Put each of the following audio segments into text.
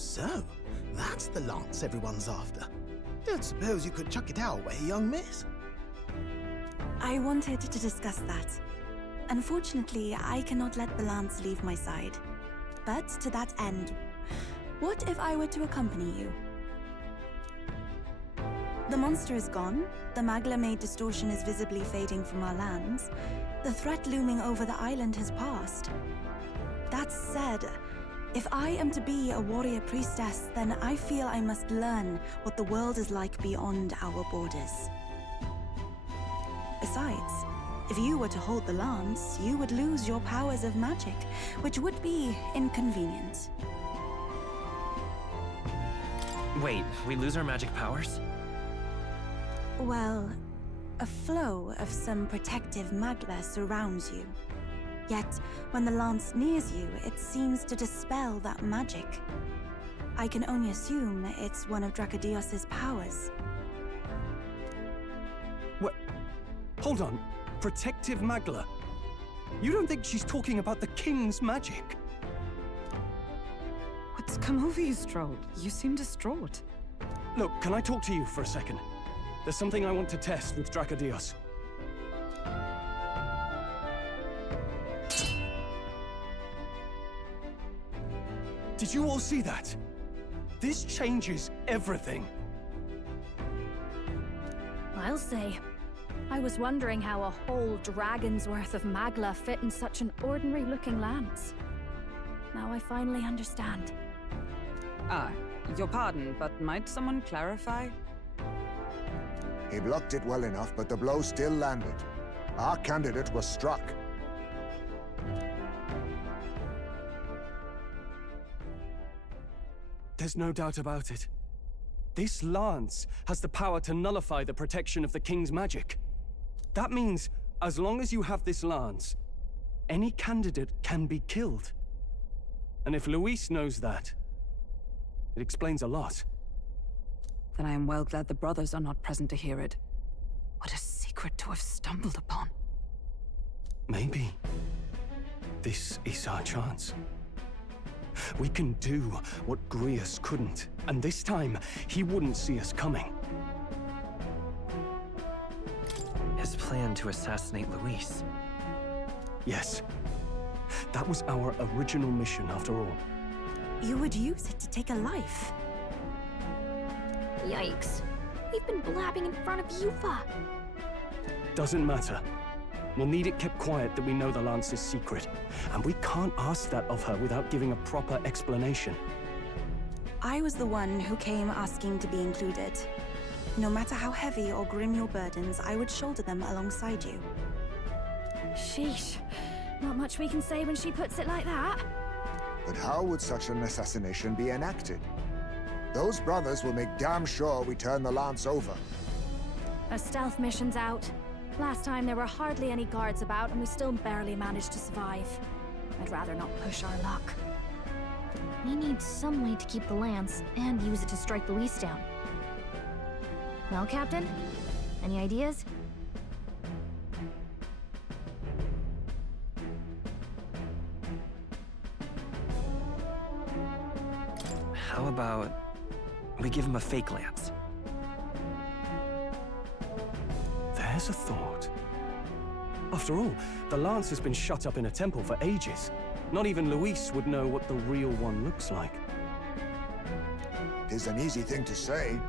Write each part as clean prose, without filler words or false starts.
So, that's the lance everyone's after. Don't suppose you could chuck it our way, young miss? I wanted to discuss that. Unfortunately, I cannot let the lance leave my side. But to that end, what if I were to accompany you? The monster is gone, the Magla-made distortion is visibly fading from our lands, the threat looming over the island has passed. That said, if I am to be a warrior priestess, then I feel I must learn what the world is like beyond our borders. Besides, if you were to hold the lance, you would lose your powers of magic, which would be inconvenient. Wait, we lose our magic powers? Well, a flow of some protective magla surrounds you. Yet, when the lance nears you, it seems to dispel that magic. I can only assume it's one of Tragedios' powers. What? Hold on. Protective magla? You don't think she's talking about the king's magic? What's come over you, Stroll? You seem distraught. Look, can I talk to you for a second? There's something I want to test with Tragedios. Did you all see that? This changes everything. I'll say. I was wondering how a whole dragon's worth of magla fit in such an ordinary-looking lance. Now I finally understand. Your pardon, but might someone clarify? He blocked it well enough, but the blow still landed. Our candidate was struck. There's no doubt about it. This lance has the power to nullify the protection of the king's magic. That means, as long as you have this lance, any candidate can be killed. And if Luis knows that, it explains a lot. Then I am well glad the brothers are not present to hear it. What a secret to have stumbled upon. Maybe this is our chance. We can do what Grius couldn't, and this time, he wouldn't see us coming. His plan to assassinate Luis. Yes. That was our original mission, after all. You would use it to take a life. Yikes. We've been blabbing in front of Yufa. Doesn't matter. We'll need it kept quiet that we know the lance is secret. And we can't ask that of her without giving a proper explanation. I was the one who came asking to be included. No matter how heavy or grim your burdens, I would shoulder them alongside you. Sheesh. Not much we can say when she puts it like that. But how would such an assassination be enacted? Those brothers will make damn sure we turn the lance over. A stealth mission's out. Last time there were hardly any guards about and we still barely managed to survive. I'd rather not push our luck. We need some way to keep the lance and use it to strike Luis down. Well, Captain? Any ideas? How about we give him a fake lance? There's a thought. After all, the lance has been shut up in a temple for ages. Not even Luis would know what the real one looks like. 'Tis an easy thing to say,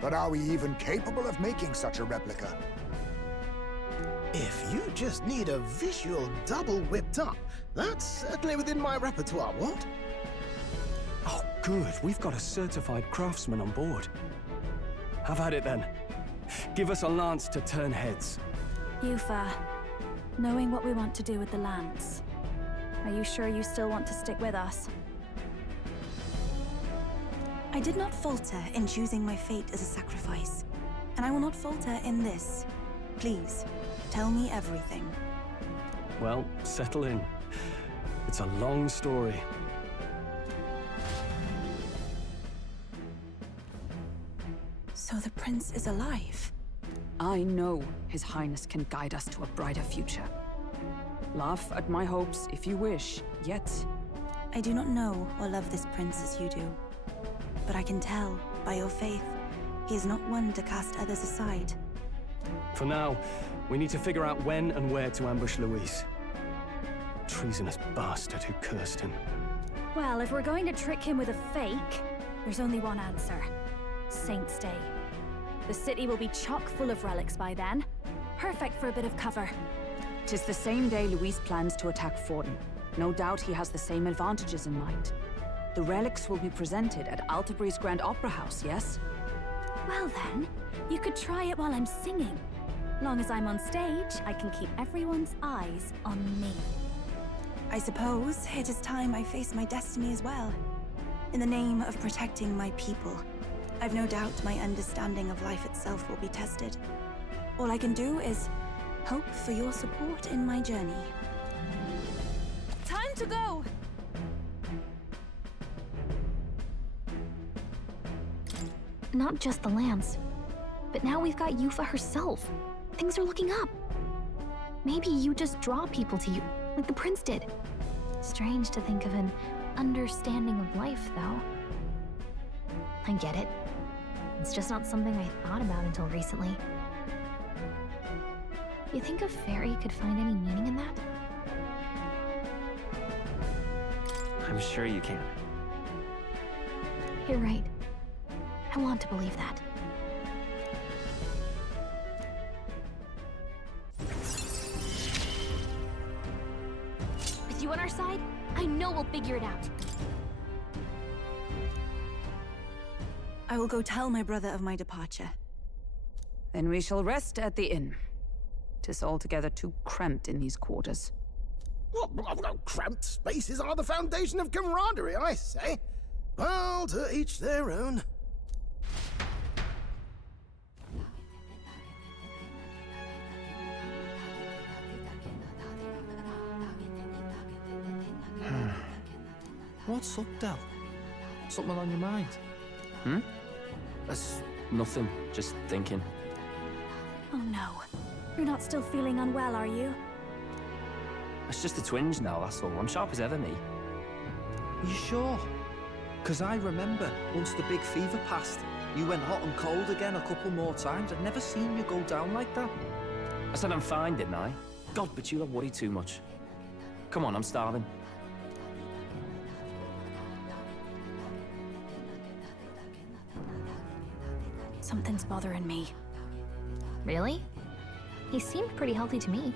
but are we even capable of making such a replica? If you just need a visual double whipped up, that's certainly within my repertoire, what? Oh, good. We've got a certified craftsman on board. Have at it then. Give us a lance to turn heads. Yufa, knowing what we want to do with the lance, are you sure you still want to stick with us? I did not falter in choosing my fate as a sacrifice, and I will not falter in this. Please, tell me everything. Well, settle in. It's a long story. So the prince is alive? I know His Highness can guide us to a brighter future. Laugh at my hopes if you wish, yet... I do not know or love this prince as you do. but I can tell, by your faith, he is not one to cast others aside. For now, we need to figure out when and where to ambush Luis. Treasonous bastard who cursed him. Well, if we're going to trick him with a fake, there's only one answer. Saint's Day. The city will be chock full of relics by then. Perfect for a bit of cover. 'Tis the same day Luis plans to attack Forden. No doubt he has the same advantages in mind. The relics will be presented at Altabri's Grand Opera House, yes? Well then, you could try it while I'm singing. Long as I'm on stage, I can keep everyone's eyes on me. I suppose it is time I face my destiny as well. In the name of protecting my people, I've no doubt my understanding of life itself will be tested. All I can do is hope for your support in my journey. Time to go! Not just the lance, but now we've got Yufa herself. Things are looking up. Maybe you just draw people to you, like the prince did. Strange to think of an understanding of life, though. I get it. It's just not something I thought about until recently. You think a fairy could find any meaning in that? I'm sure you can. You're right. I want to believe that. With you on our side, I know we'll figure it out. I will go tell my brother of my departure. Then we shall rest at the inn. 'Tis altogether too cramped in these quarters. Cramped spaces are the foundation of camaraderie, I say. Well, to each their own. What's up, Del? Something on your mind? That's nothing, just thinking. Oh no. You're not still feeling unwell, are you? It's just a twinge now, that's all. I'm sharp as ever, me. Are you sure? Because I remember, once the big fever passed, you went hot and cold again a couple more times. I'd never seen you go down like that. I said I'm fine, didn't I? God, but you don't worry too much. Come on, I'm starving. Something's bothering me. Really? He seemed pretty healthy to me.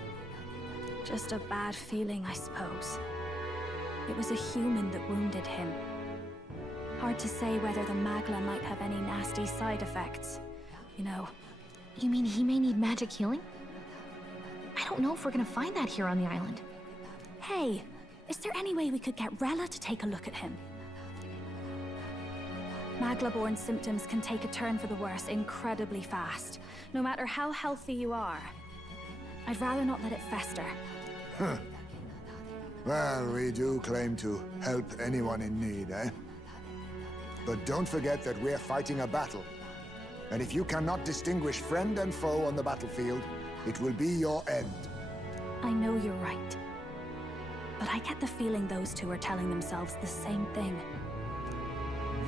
Just a bad feeling, I suppose. It was a human that wounded him. Hard to say whether the Magla might have any nasty side effects. You know. You mean he may need magic healing? I don't know if we're gonna find that here on the island. Hey, is there any way we could get Rella to take a look at him? Magla-born symptoms can take a turn for the worse incredibly fast, no matter how healthy you are. I'd rather not let it fester. Huh. Well, we do claim to help anyone in need, eh? But don't forget that we're fighting a battle. And if you cannot distinguish friend and foe on the battlefield, it will be your end. I know you're right. But I get the feeling those two are telling themselves the same thing.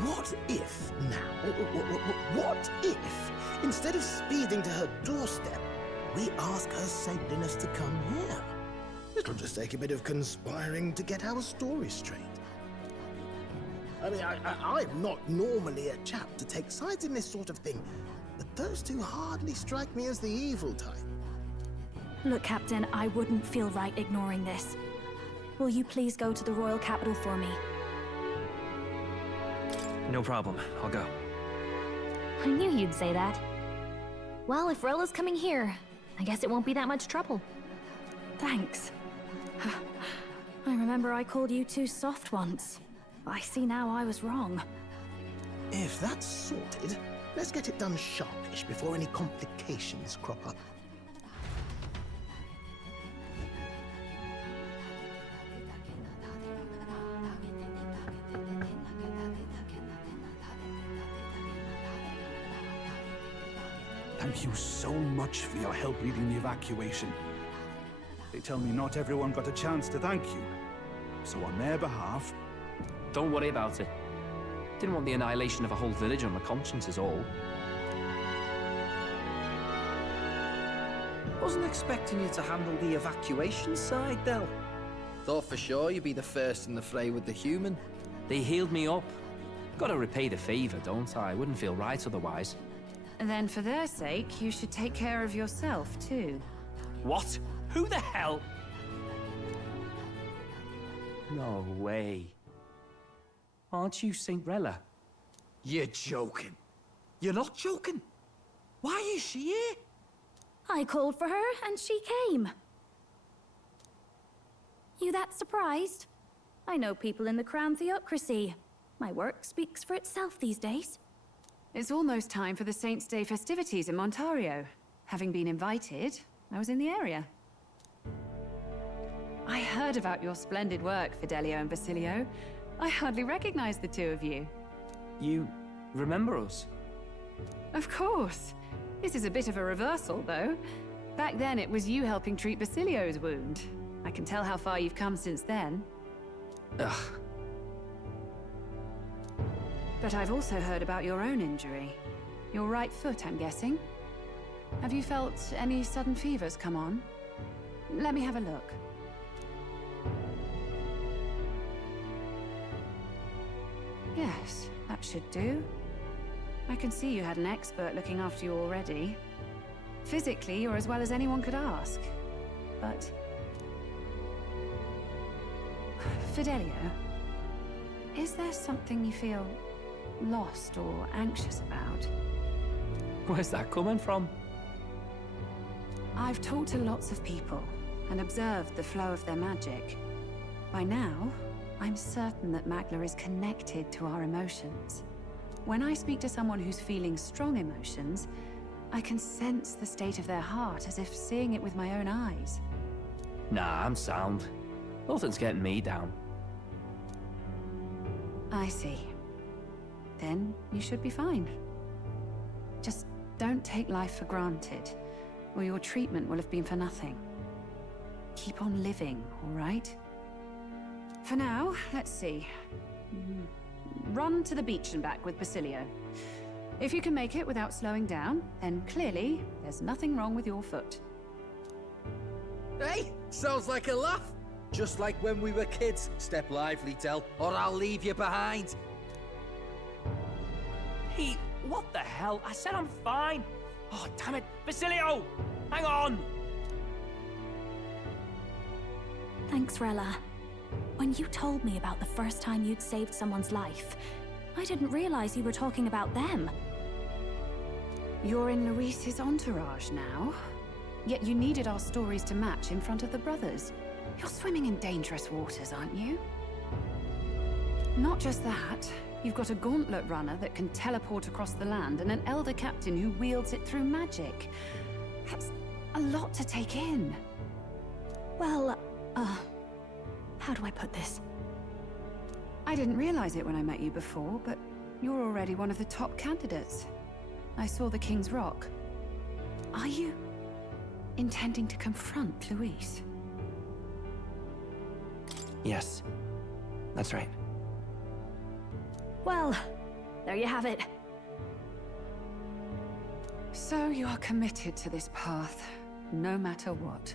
What if, now, what if, instead of speeding to her doorstep, we ask her saintliness to come here? It'll just take a bit of conspiring to get our story straight. I mean, I'm not normally a chap to take sides in this sort of thing, but those two hardly strike me as the evil type. Look, Captain, I wouldn't feel right ignoring this. Will you please go to the royal capital for me? No problem, I'll go. I knew you'd say that. Well, if Rella's coming here, I guess it won't be that much trouble. Thanks. I remember I called you too soft once. I see now I was wrong. If that's sorted, let's get it done sharpish before any complications crop up. Thank you so much for your help leading the evacuation. They tell me not everyone got a chance to thank you. So on their behalf... Don't worry about it. Didn't want the annihilation of a whole village on my conscience is all. Wasn't expecting you to handle the evacuation side, Del. Thought for sure you'd be the first in the fray with the human. They healed me up. Gotta repay the favor, don't I? Wouldn't feel right otherwise. And then for their sake, you should take care of yourself, too. What? Who the hell? No way. Aren't you Saint Rella? You're joking. You're not joking. Why is she here? I called for her, and she came. You that surprised? I know people in the Crown Theocracy. My work speaks for itself these days. It's almost time for the Saints' Day festivities in Montario. Having been invited, I was in the area. I heard about your splendid work, Fidelio and Basilio. I hardly recognized the two of you. You remember us? Of course. This is a bit of a reversal, though. Back then, it was you helping treat Basilio's wound. I can tell how far you've come since then. Ugh. But I've also heard about your own injury. Your right foot, I'm guessing. Have you felt any sudden fevers come on? Let me have a look. Yes, that should do. I can see you had an expert looking after you already. Physically, you're as well as anyone could ask. But... Fidelio, is there something you feel lost or anxious about? Where's that coming from? I've talked to lots of people and observed the flow of their magic. By now, I'm certain that Magla is connected to our emotions. When I speak to someone who's feeling strong emotions, I can sense the state of their heart as if seeing it with my own eyes. Nah, I'm sound. Nothing's getting me down. I see. Then you should be fine. Just don't take life for granted, or your treatment will have been for nothing. Keep on living, all right? For now, let's see. Run to the beach and back with Basilio. If you can make it without slowing down, then clearly there's nothing wrong with your foot. Hey, sounds like a laugh. Just like when we were kids. Step lively, Del, or I'll leave you behind. Hey, what the hell? I said I'm fine. Oh, damn it. Basilio! Hang on! Thanks, Rella. When you told me about the first time you'd saved someone's life, I didn't realize you were talking about them. You're in Luis's entourage now. Yet you needed our stories to match in front of the brothers. You're swimming in dangerous waters, aren't you? Not just that, you've got a gauntlet runner that can teleport across the land and an elder captain who wields it through magic. That's a lot to take in. Well, how do I put this? I didn't realize it when I met you before, but you're already one of the top candidates. I saw the King's Rock. Are you intending to confront Luis? Yes, that's right. Well, there you have it. So you are committed to this path, no matter what.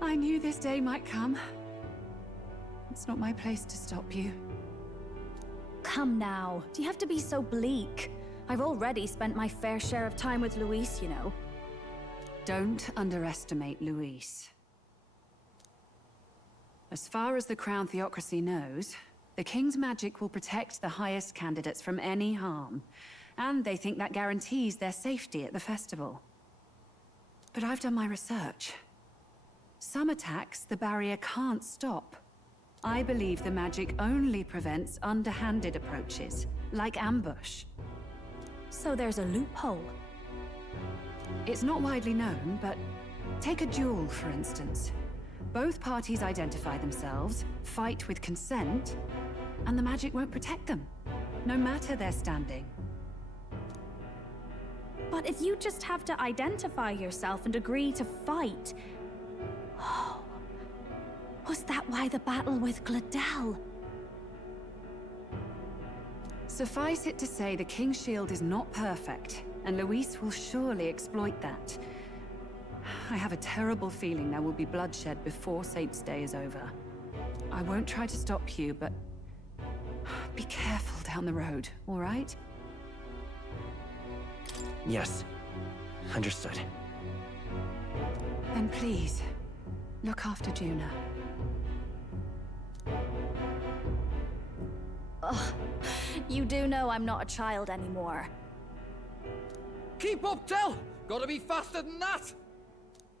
I knew this day might come. It's not my place to stop you. Come now, do you have to be so bleak? I've already spent my fair share of time with Luis, you know. Don't underestimate Luis. As far as the Crown Theocracy knows, the King's magic will protect the highest candidates from any harm, and they think that guarantees their safety at the festival. But I've done my research. Some attacks the barrier can't stop. I believe the magic only prevents underhanded approaches, like ambush. So there's a loophole. It's not widely known, but take a duel, for instance. Both parties identify themselves, fight with consent, and the magic won't protect them, no matter their standing. But if you just have to identify yourself and agree to fight... Oh, was that why the battle with Gladel? Suffice it to say, the King's Shield is not perfect, and Luis will surely exploit that. I have a terrible feeling there will be bloodshed before Saint's Day is over. I won't try to stop you, but be careful down the road, all right? Yes. Understood. Then please, look after Juna. Ugh. You do know I'm not a child anymore. Keep up, Del! Gotta be faster than that!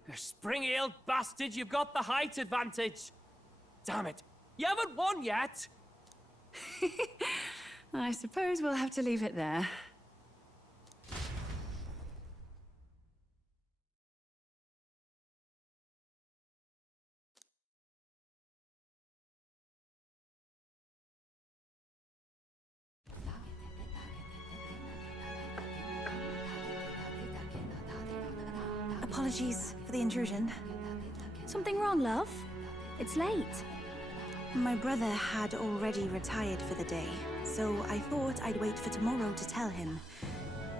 You spring-heeled bastard, you've got the height advantage. Damn it. You haven't won yet. I suppose we'll have to leave it there. Apologies for the intrusion. Something wrong, love? It's late. My brother had already retired for the day, so I thought I'd wait for tomorrow to tell him.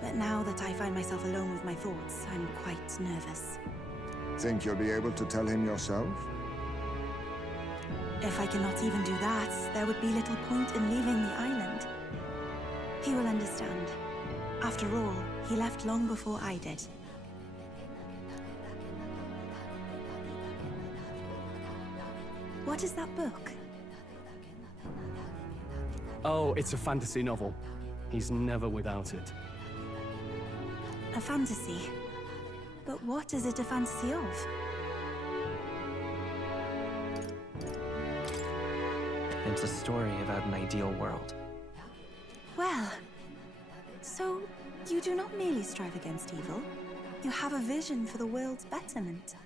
But now that I find myself alone with my thoughts, I'm quite nervous. Think you'll be able to tell him yourself? If I cannot even do that, there would be little point in leaving the island. He will understand. After all, he left long before I did. What is that book? Oh, it's a fantasy novel. He's never without it. A fantasy? But what is it a fantasy of? It's a story about an ideal world. Well, so you do not merely strive against evil. You have a vision for the world's betterment.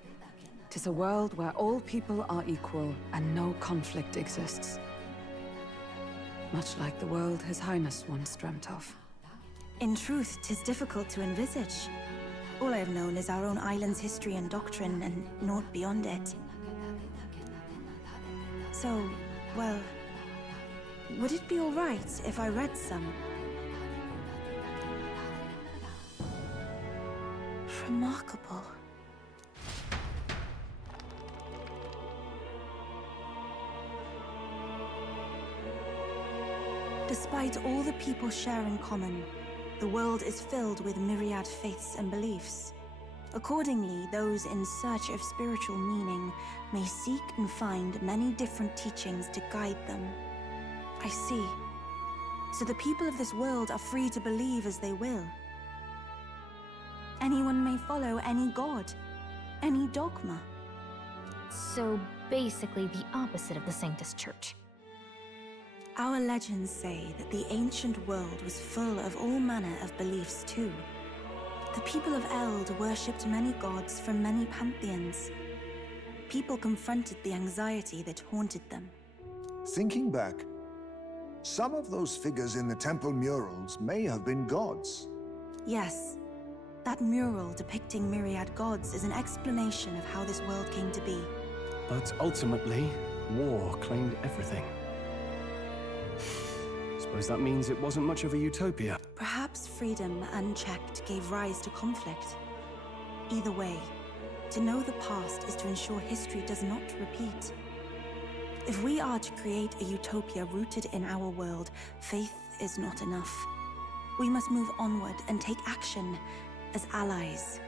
'Tis a world where all people are equal and no conflict exists. Much like the world His Highness once dreamt of. In truth, 'tis difficult to envisage. All I have known is our own island's history and doctrine, and naught beyond it. So, well, would it be all right if I read some? Remarkable. Despite all the people share in common, the world is filled with myriad faiths and beliefs. Accordingly, those in search of spiritual meaning may seek and find many different teachings to guide them. I see. So the people of this world are free to believe as they will. Anyone may follow any god, any dogma. So basically the opposite of the Sanctus Church. Our legends say that the ancient world was full of all manner of beliefs too. The people of Eld worshipped many gods from many pantheons. People confronted the anxiety that haunted them. Thinking back, some of those figures in the temple murals may have been gods. Yes, that mural depicting myriad gods is an explanation of how this world came to be. But ultimately, war claimed everything. Suppose that means it wasn't much of a utopia. Perhaps freedom unchecked gave rise to conflict. Either way, to know the past is to ensure history does not repeat. If we are to create a utopia rooted in our world, faith is not enough. We must move onward and take action as allies.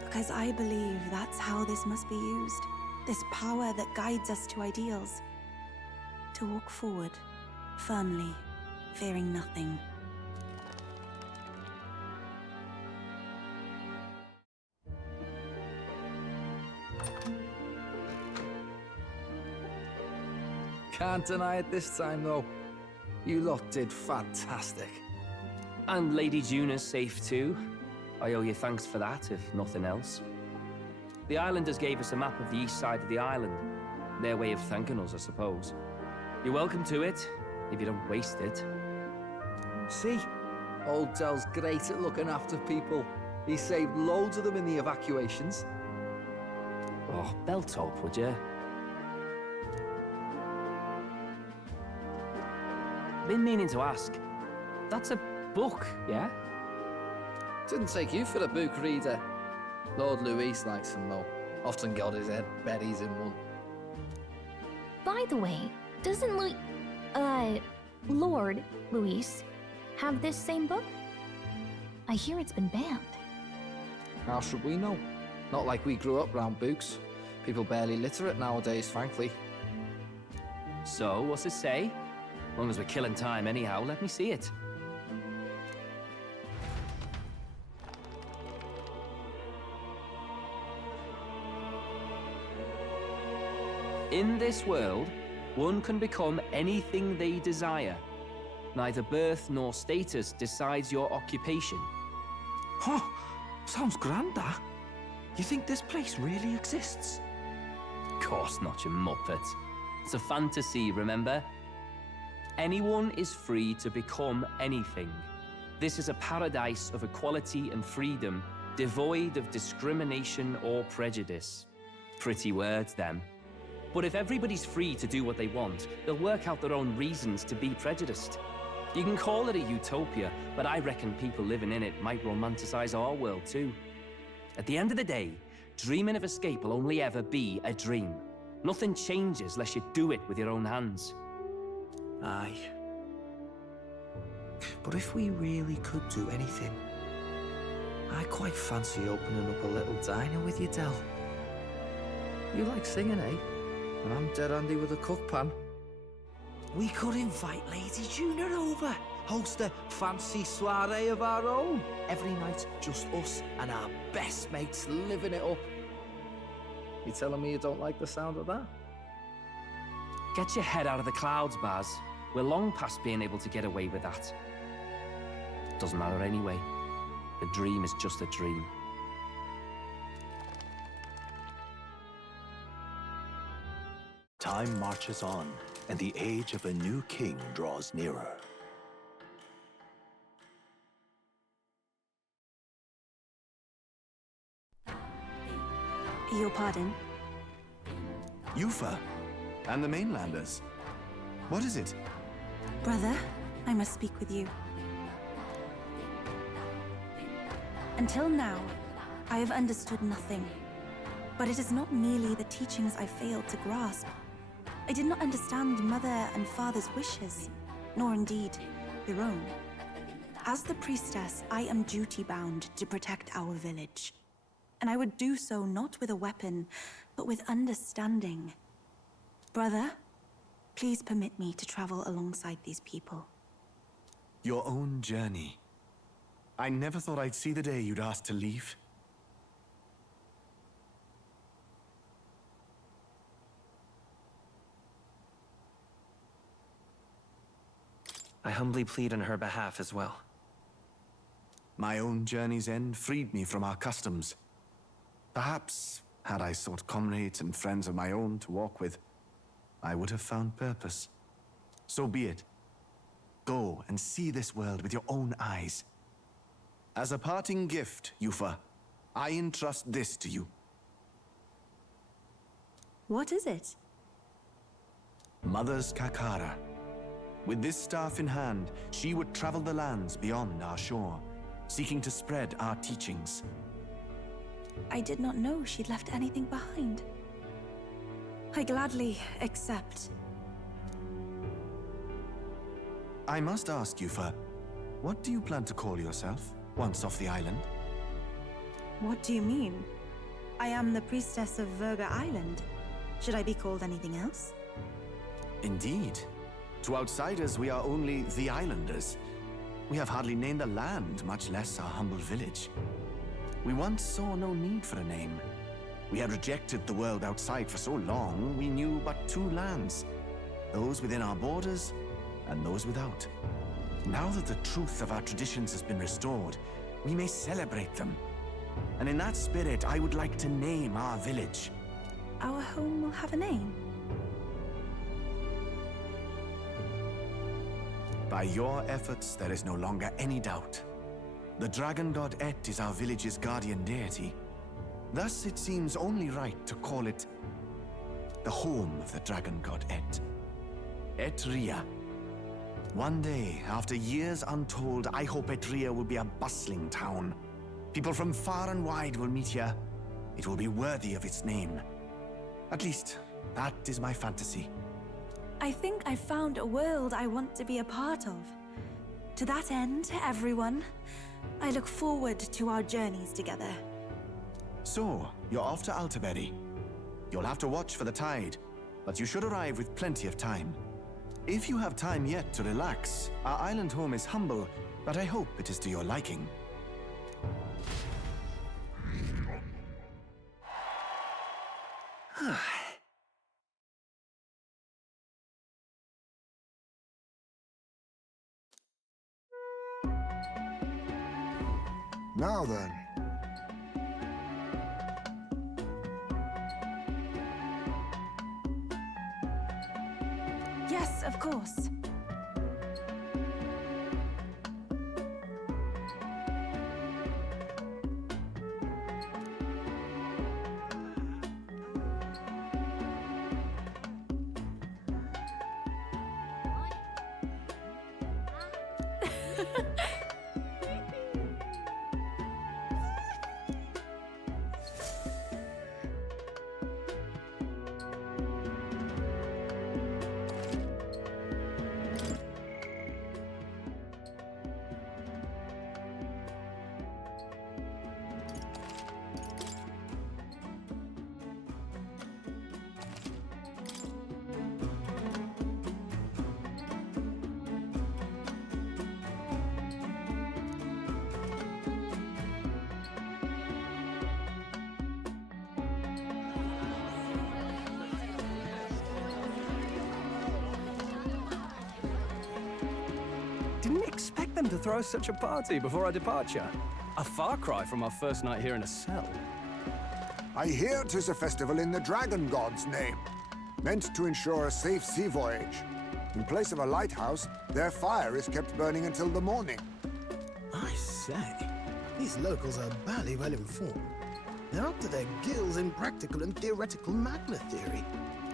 Because I believe that's how this must be used. This power that guides us to ideals. To walk forward, firmly, fearing nothing. Can't deny it this time, though. You lot did fantastic. And Lady Juna's safe too. I owe you thanks for that, if nothing else. The islanders gave us a map of the east side of the island. Their way of thanking us, I suppose. You're welcome to it, if you don't waste it. See? Old Del's great at looking after people. He saved loads of them in the evacuations. Oh, belt up, would you? Been meaning to ask. That's a book, yeah? Didn't take you for a book reader. Lord Luis likes them though. Often got his head berries in one. By the way, doesn't Lord Luis have this same book? I hear it's been banned. How should we know? Not like we grew up round books. People barely literate nowadays, frankly. So, what's it say? As long as we're killing time anyhow, let me see it. In this world, one can become anything they desire. Neither birth nor status decides your occupation. Huh, sounds grand, that. You think this place really exists? Of course not, you muppet. It's a fantasy, remember? Anyone is free to become anything. This is a paradise of equality and freedom, devoid of discrimination or prejudice. Pretty words, them. But if everybody's free to do what they want, they'll work out their own reasons to be prejudiced. You can call it a utopia, but I reckon people living in it might romanticize our world too. At the end of the day, dreaming of escape will only ever be a dream. Nothing changes unless you do it with your own hands. Aye. But if we really could do anything, I quite fancy opening up a little diner with you, Del. You like singing, eh? And I'm dead handy with a cook pan. We could invite Lady Juna over, host a fancy soiree of our own. Every night, just us and our best mates living it up. You telling me you don't like the sound of that? Get your head out of the clouds, Baz. We're long past being able to get away with that. Doesn't matter anyway. The dream is just a dream. Time marches on, and the age of a new king draws nearer. Your pardon? Yufa, and the mainlanders. What is it? Brother, I must speak with you. Until now, I have understood nothing. But it is not merely the teachings I failed to grasp. I did not understand Mother and Father's wishes, nor indeed their own. As the priestess, I am duty-bound to protect our village. And I would do so not with a weapon, but with understanding. Brother, please permit me to travel alongside these people. Your own journey. I never thought I'd see the day you'd ask to leave. I humbly plead on her behalf as well. My own journey's end freed me from our customs. Perhaps, had I sought comrades and friends of my own to walk with, I would have found purpose. So be it. Go and see this world with your own eyes. As a parting gift, Yufa, I entrust this to you. What is it? Mother's Kakara. With this staff in hand, she would travel the lands beyond our shore, seeking to spread our teachings. I did not know she'd left anything behind. I gladly accept. I must ask, Yufa, what do you plan to call yourself, once off the island? What do you mean? I am the priestess of Verga Island. Should I be called anything else? Indeed. To outsiders, we are only the islanders. We have hardly named the land, much less our humble village. We once saw no need for a name. We had rejected the world outside for so long, we knew but two lands. Those within our borders, and those without. Now that the truth of our traditions has been restored, we may celebrate them. And in that spirit, I would like to name our village. Our home will have a name. By your efforts, there is no longer any doubt. The dragon god Et is our village's guardian deity. Thus, it seems only right to call it the home of the dragon god Et. Et Ria. One day, after years untold, I hope Etria will be a bustling town. People from far and wide will meet here. It will be worthy of its name. At least, that is my fantasy. I think I found a world I want to be a part of. To that end, everyone, I look forward to our journeys together. So, you're off to Altaberry. You'll have to watch for the tide, but you should arrive with plenty of time. If you have time yet to relax, our island home is humble, but I hope it is to your liking. Now then. Yes, of course. Didn't expect them to throw such a party before our departure. A far cry from our first night here in a cell. I hear 'tis a festival in the Dragon God's name, meant to ensure a safe sea voyage. In place of a lighthouse, their fire is kept burning until the morning. I say, these locals are barely well informed. They're up to their gills in practical and theoretical magna theory.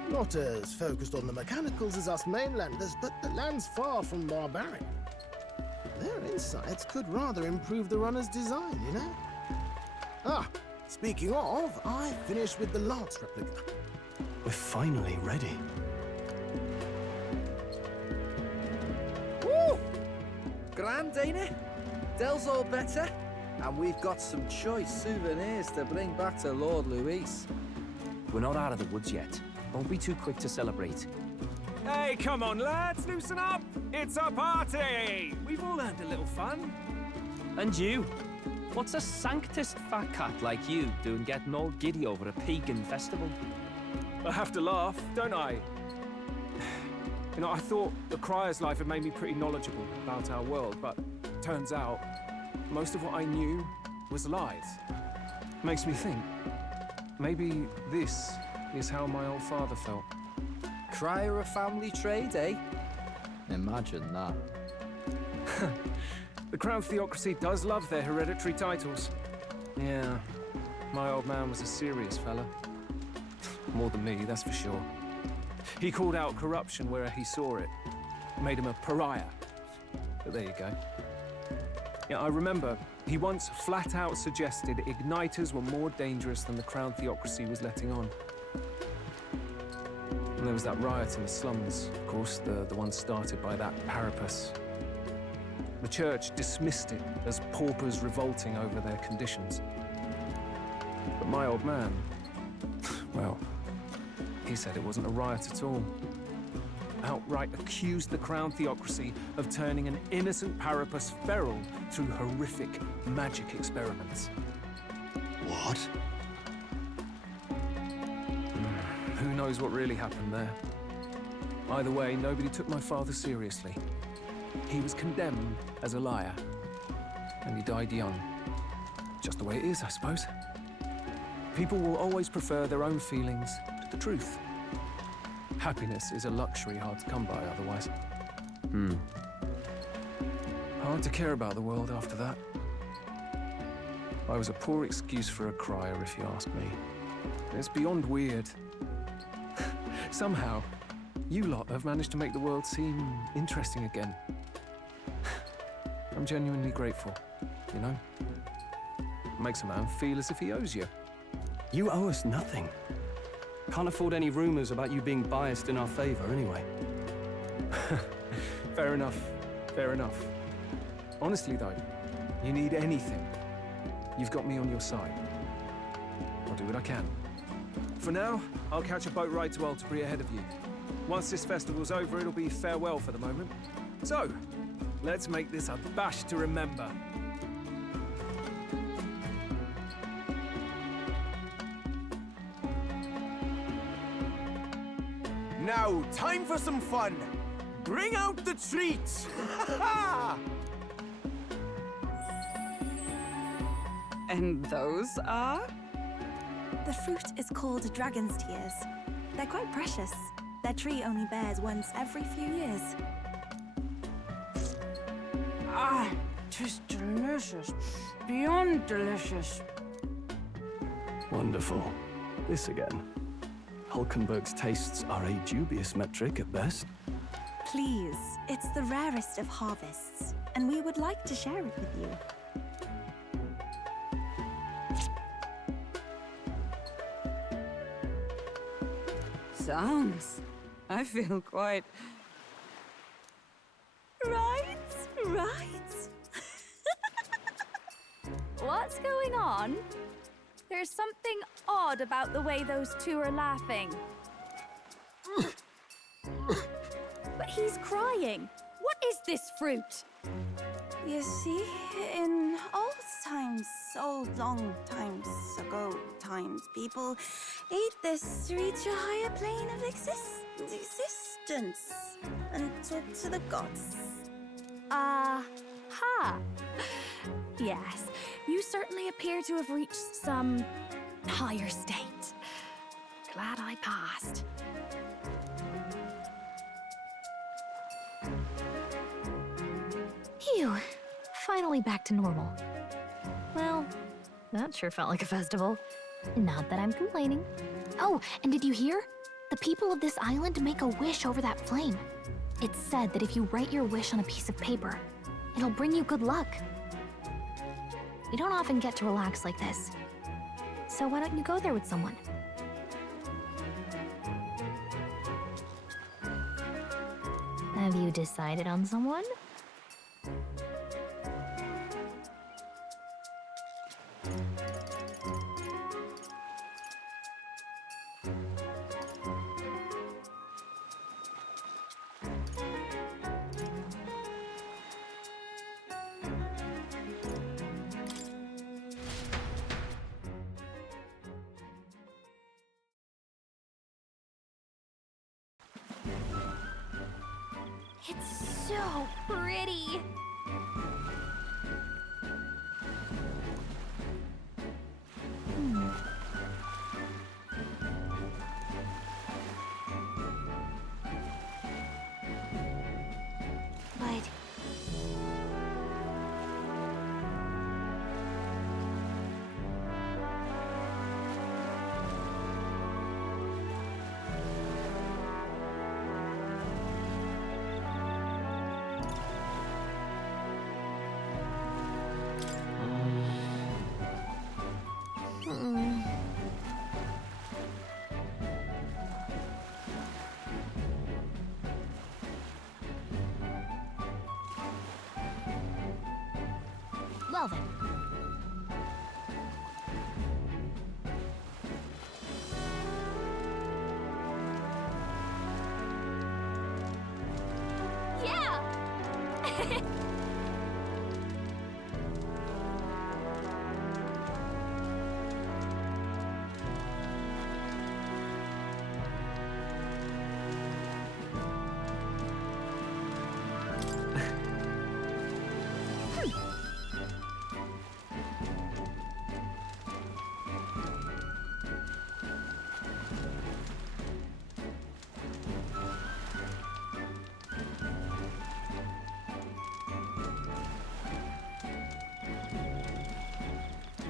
Not as focused on the mechanicals as us mainlanders, but the land's far from barbaric. Their insights could rather improve the runner's design, you know? Ah, speaking of, I finished with the lance replica. We're finally ready. Woo! Grand, ain't it? Dell's all better, and we've got some choice souvenirs to bring back to Lord Luis. We're not out of the woods yet. Don't be too quick to celebrate. Hey, come on, lads, loosen up! It's a party! We've all earned a little fun. And you? What's a sanctist fat cat like you doing getting all giddy over a pagan festival? I have to laugh, don't I? You know, I thought the Crier's life had made me pretty knowledgeable about our world, but turns out most of what I knew was lies. Makes me think, maybe this is how my old father felt. Crier a family trade, eh? Imagine that. The Crown Theocracy does love their hereditary titles. Yeah, my old man was a serious fella. More than me, that's for sure. He called out corruption where he saw it. Made him a pariah. But there you go. Yeah, I remember he once flat out suggested igniters were more dangerous than the Crown Theocracy was letting on. And there was that riot in the slums, of course, the one started by that Parapus. The church dismissed it as paupers revolting over their conditions. But my old man, well, he said it wasn't a riot at all. Outright accused the Crown Theocracy of turning an innocent Parapus feral through horrific magic experiments. What? Who knows what really happened there? Either way, nobody took my father seriously. He was condemned as a liar, and he died young. Just the way it is, I suppose. People will always prefer their own feelings to the truth. Happiness is a luxury hard to come by otherwise. Hard to care about the world after that. I was a poor excuse for a crier, if you ask me. It's beyond weird. Somehow, You lot have managed to make the world seem interesting again. I'm genuinely grateful, you know? Makes a man feel as if he owes you. You owe us nothing. Can't afford any rumors about you being biased in our favor, anyway. Fair enough. Fair enough. Honestly, though, you need anything, you've got me on your side. I'll do what I can. For now, I'll catch a boat ride to Altabri ahead of you. Once this festival's over, it'll be farewell for the moment. So, let's make this a bash to remember. Now, time for some fun! Bring out the treats! And those are? The fruit is called dragon's tears. They're quite precious. Their tree only bears once every few years. Ah, 'tis delicious. Beyond delicious. Wonderful. This again. Hulkenberg's tastes are a dubious metric at best. Please, it's the rarest of harvests, and we would like to share it with you. Sounds. I feel quite... Right? What's going on? There's something odd about the way those two are laughing. But he's crying. What is this fruit? You see, in old times, so long times ago times, people ate this to reach a higher plane of existence and talk to the gods. Aha! Yes, you certainly appear to have reached some higher state. Glad I passed. Phew. Finally back to normal. Well, that sure felt like a festival. Not that I'm complaining. Oh, and did you hear? The people of this island make a wish over that flame. It's said that if you write your wish on a piece of paper, it'll bring you good luck. We don't often get to relax like this. So why don't you go there with someone? Have you decided on someone? It's so pretty. But... Well then. Yeah!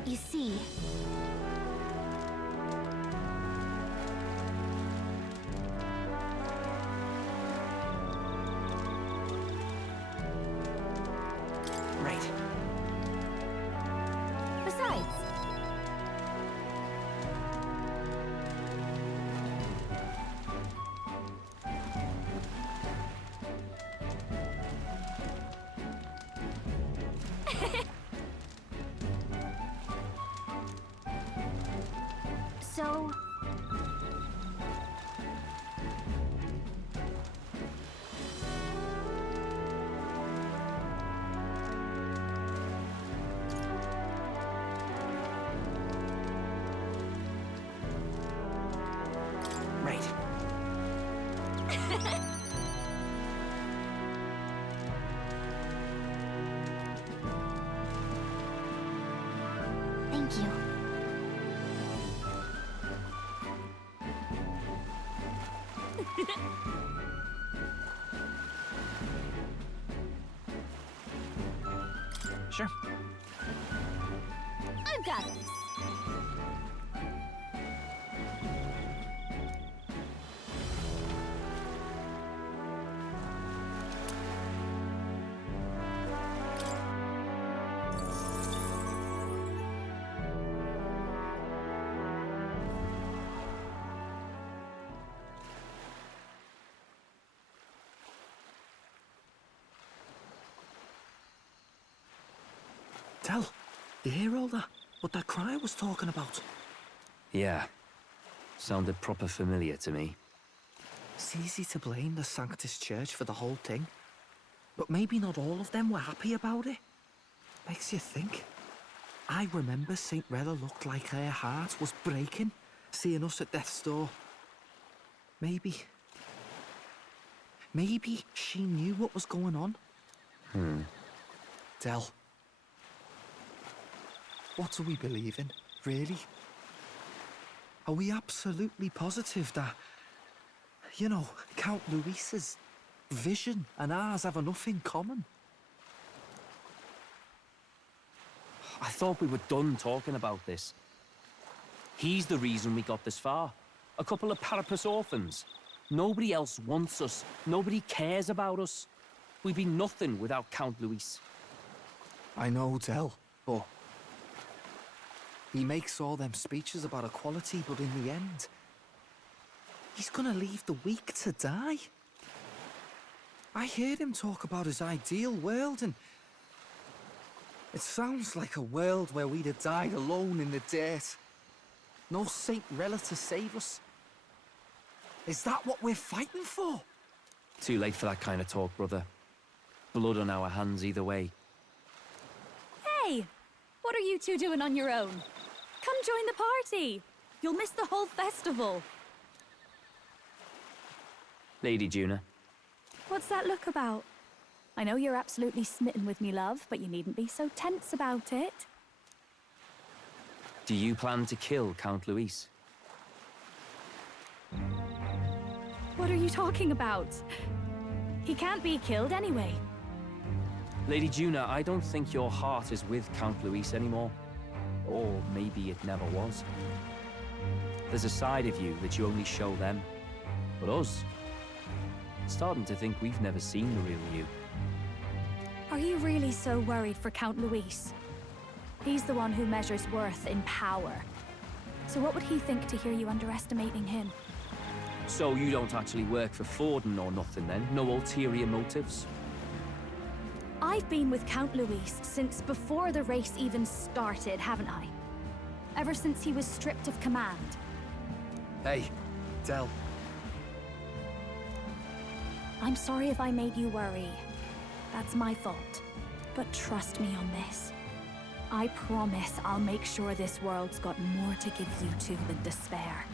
You see... So... Right. Thank you. Sure. I've got this. Tell, you hear all that? What that cry was talking about? Yeah. Sounded proper familiar to me. It's easy to blame the Sanctist Church for the whole thing. But maybe not all of them were happy about it. Makes you think. I remember St. Rella looked like her heart was breaking, seeing us at death's door. Maybe she knew what was going on. Del. What do we believe in, really? Are we absolutely positive that, you know, Count Luis's vision and ours have enough in common? I thought we were done talking about this. He's the reason we got this far. A couple of Parapus orphans. Nobody else wants us. Nobody cares about us. We'd be nothing without Count Luis. I know, Del, but... he makes all them speeches about equality, but in the end... he's gonna leave the weak to die. I heard him talk about his ideal world, and... it sounds like a world where we'd have died alone in the dirt. No Saint Rella to save us. Is that what we're fighting for? Too late for that kind of talk, brother. Blood on our hands either way. Hey! What are you two doing on your own? Come join the party! You'll miss the whole festival. Lady Juna. What's that look about? I know you're absolutely smitten with me, love, but you needn't be so tense about it. Do you plan to kill Count Luis? What are you talking about? He can't be killed anyway. Lady Juna, I don't think your heart is with Count Luis anymore. Or maybe it never was. There's a side of you that you only show them. But us, starting to think we've never seen the real you. Are you really so worried for Count Luis? He's the one who measures worth in power. So what would he think to hear you underestimating him? So you don't actually work for Forden or nothing then? No ulterior motives? I've been with Count Luis since before the race even started, haven't I? Ever since he was stripped of command. Hey, Del. I'm sorry if I made you worry. That's my fault. But trust me on this. I promise I'll make sure this world's got more to give you two than despair.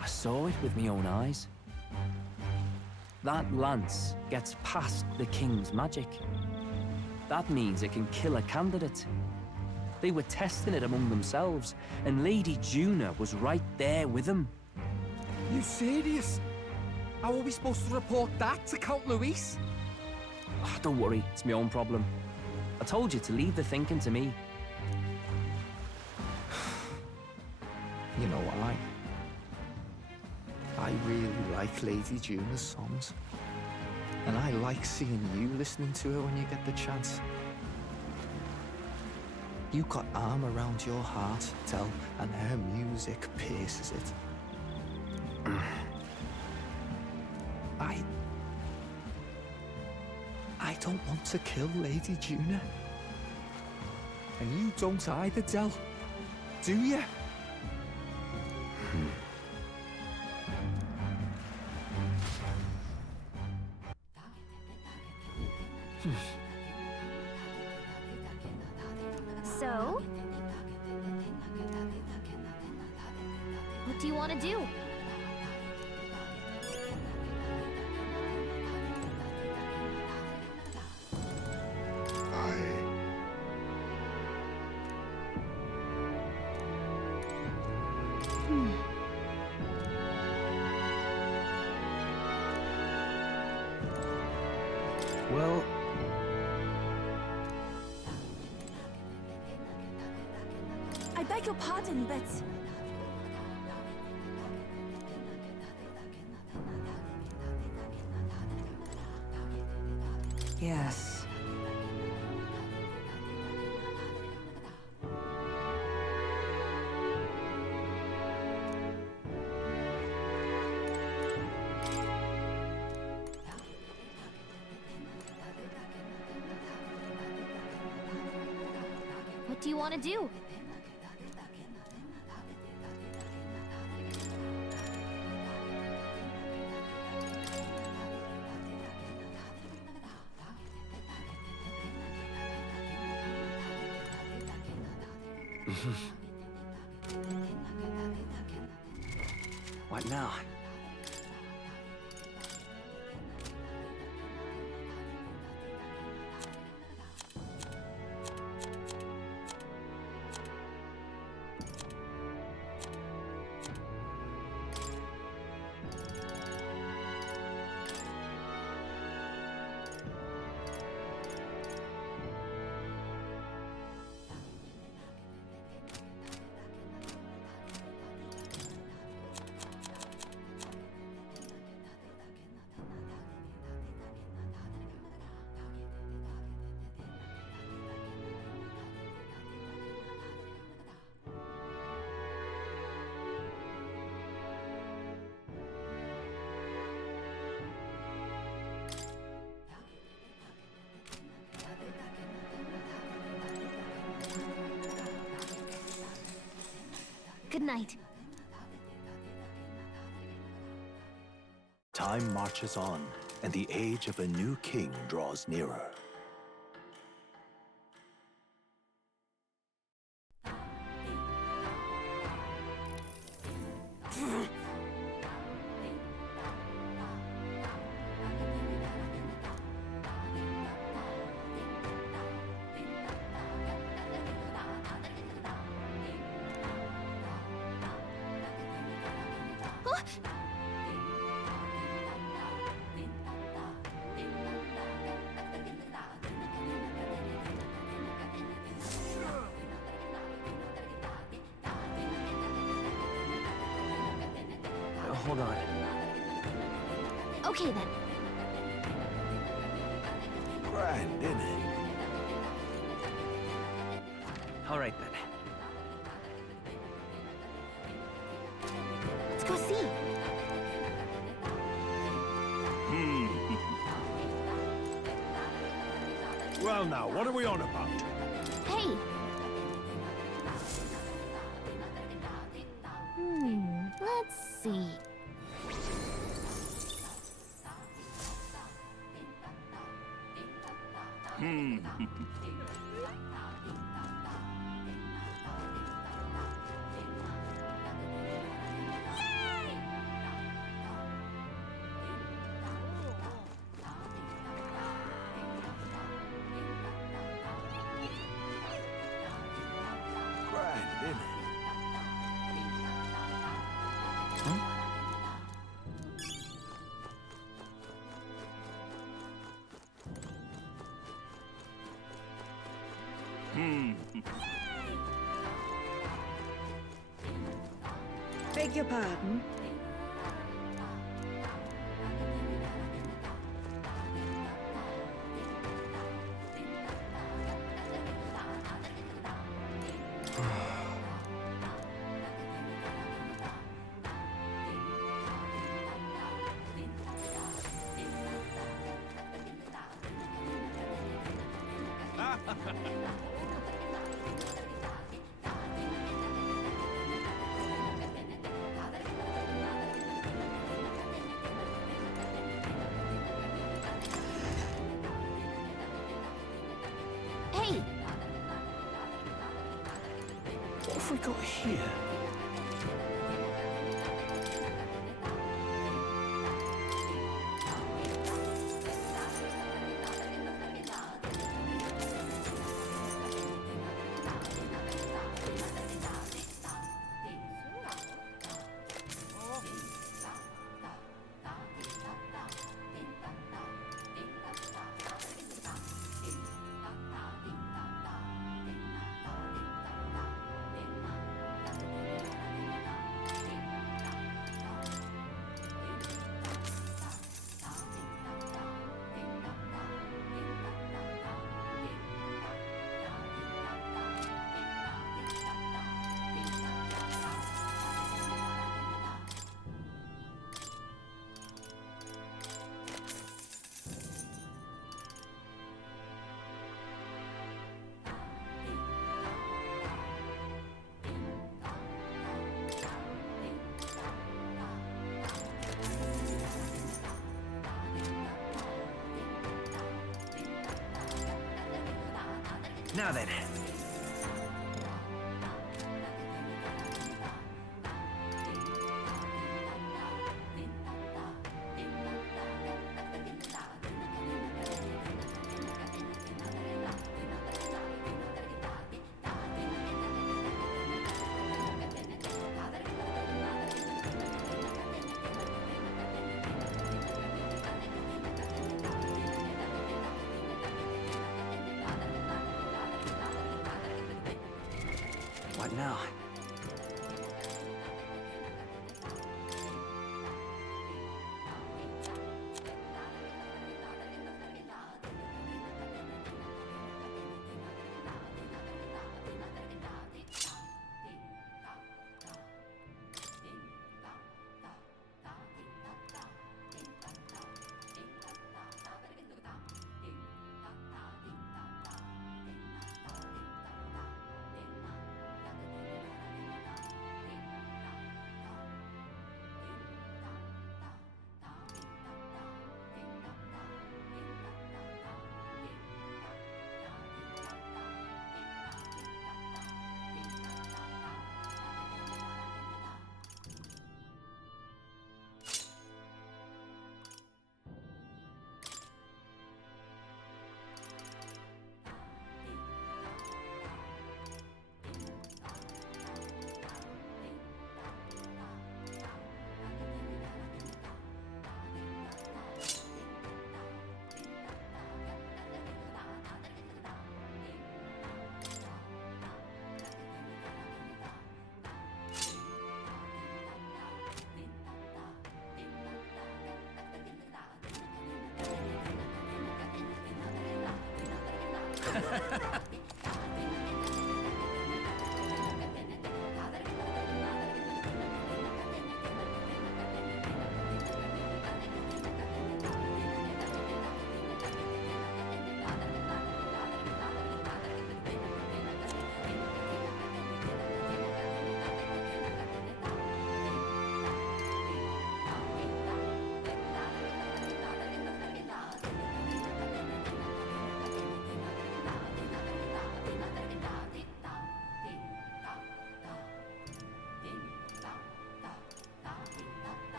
I saw it with my own eyes. That lance gets past the king's magic. That means it can kill a candidate. They were testing it among themselves, and Lady Juna was right there with them. You serious? How are we supposed to report that to Count Luis? Oh, don't worry, it's my own problem. I told you to leave the thinking to me. You know what? I really like Lady Juna's songs. And I like seeing you listening to her when you get the chance. You got arm around your heart, Del, and her music pierces it. I don't want to kill Lady Juna. And you don't either, Del. Do you? So? What do you want to do? Well, I beg your pardon, but... Yes. What do you want to do? What now? Good night. Time marches on, and the age of a new king draws nearer. Hold on. Okay then. Grand, isn't it? All right then. Let's go see. Well now, what are we on about? Hey! Let's see. Grand, isn't it? Beg your pardon? Hey! What have we got here? Now then. What now?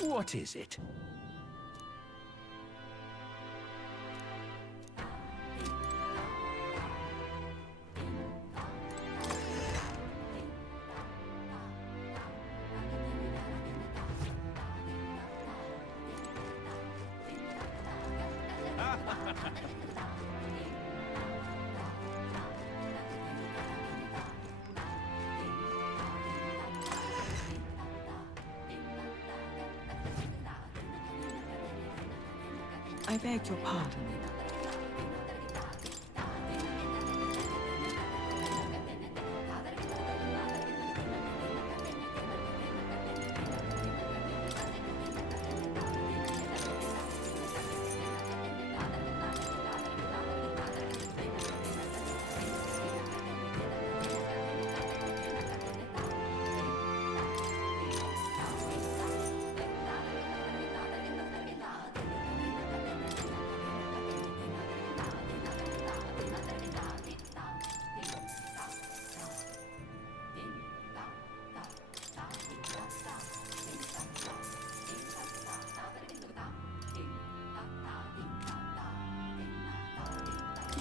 What is it? I beg your pardon.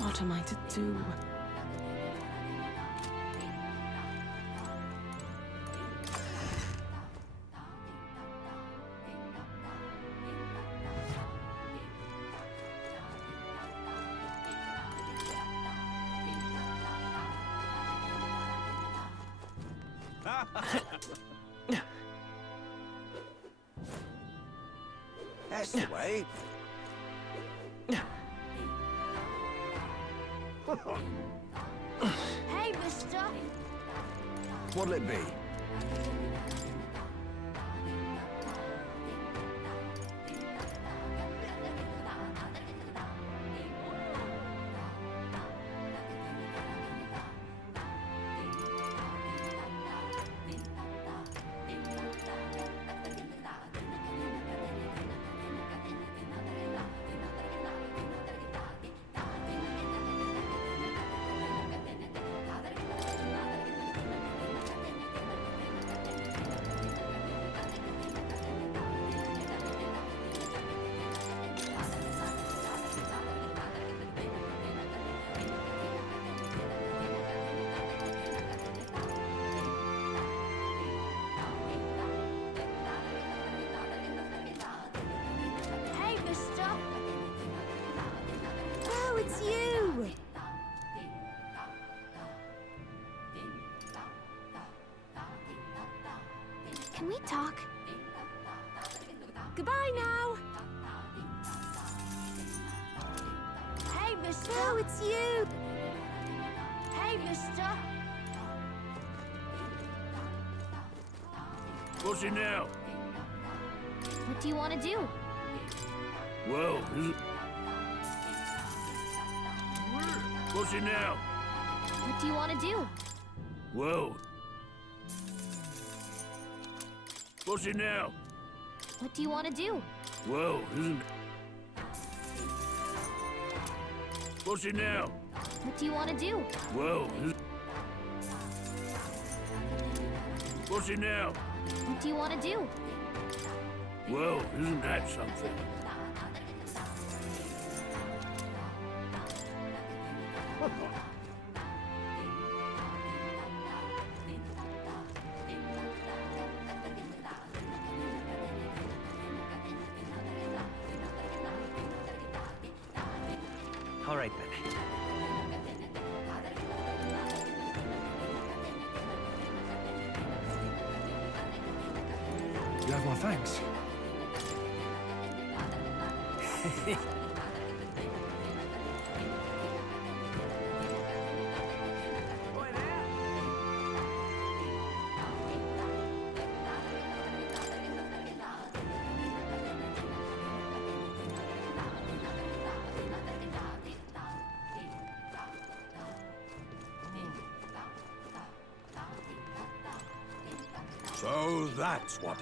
What am I to do? That's the way. Hey, mister! What'll it be? Hey, mister! Oh, it's you! Can we talk? Goodbye now! Hey, mister! Oh, it's you! Hey, mister! What's it now? What do you want to do? Well, what's it now? What do you want to do? Well, what's it now? What do you want to do? Well, isn't what's it now? What do you want to do? Well, what's it now? What do you want to do? Well, isn't that something? All right, then. You have my thanks. So that's what.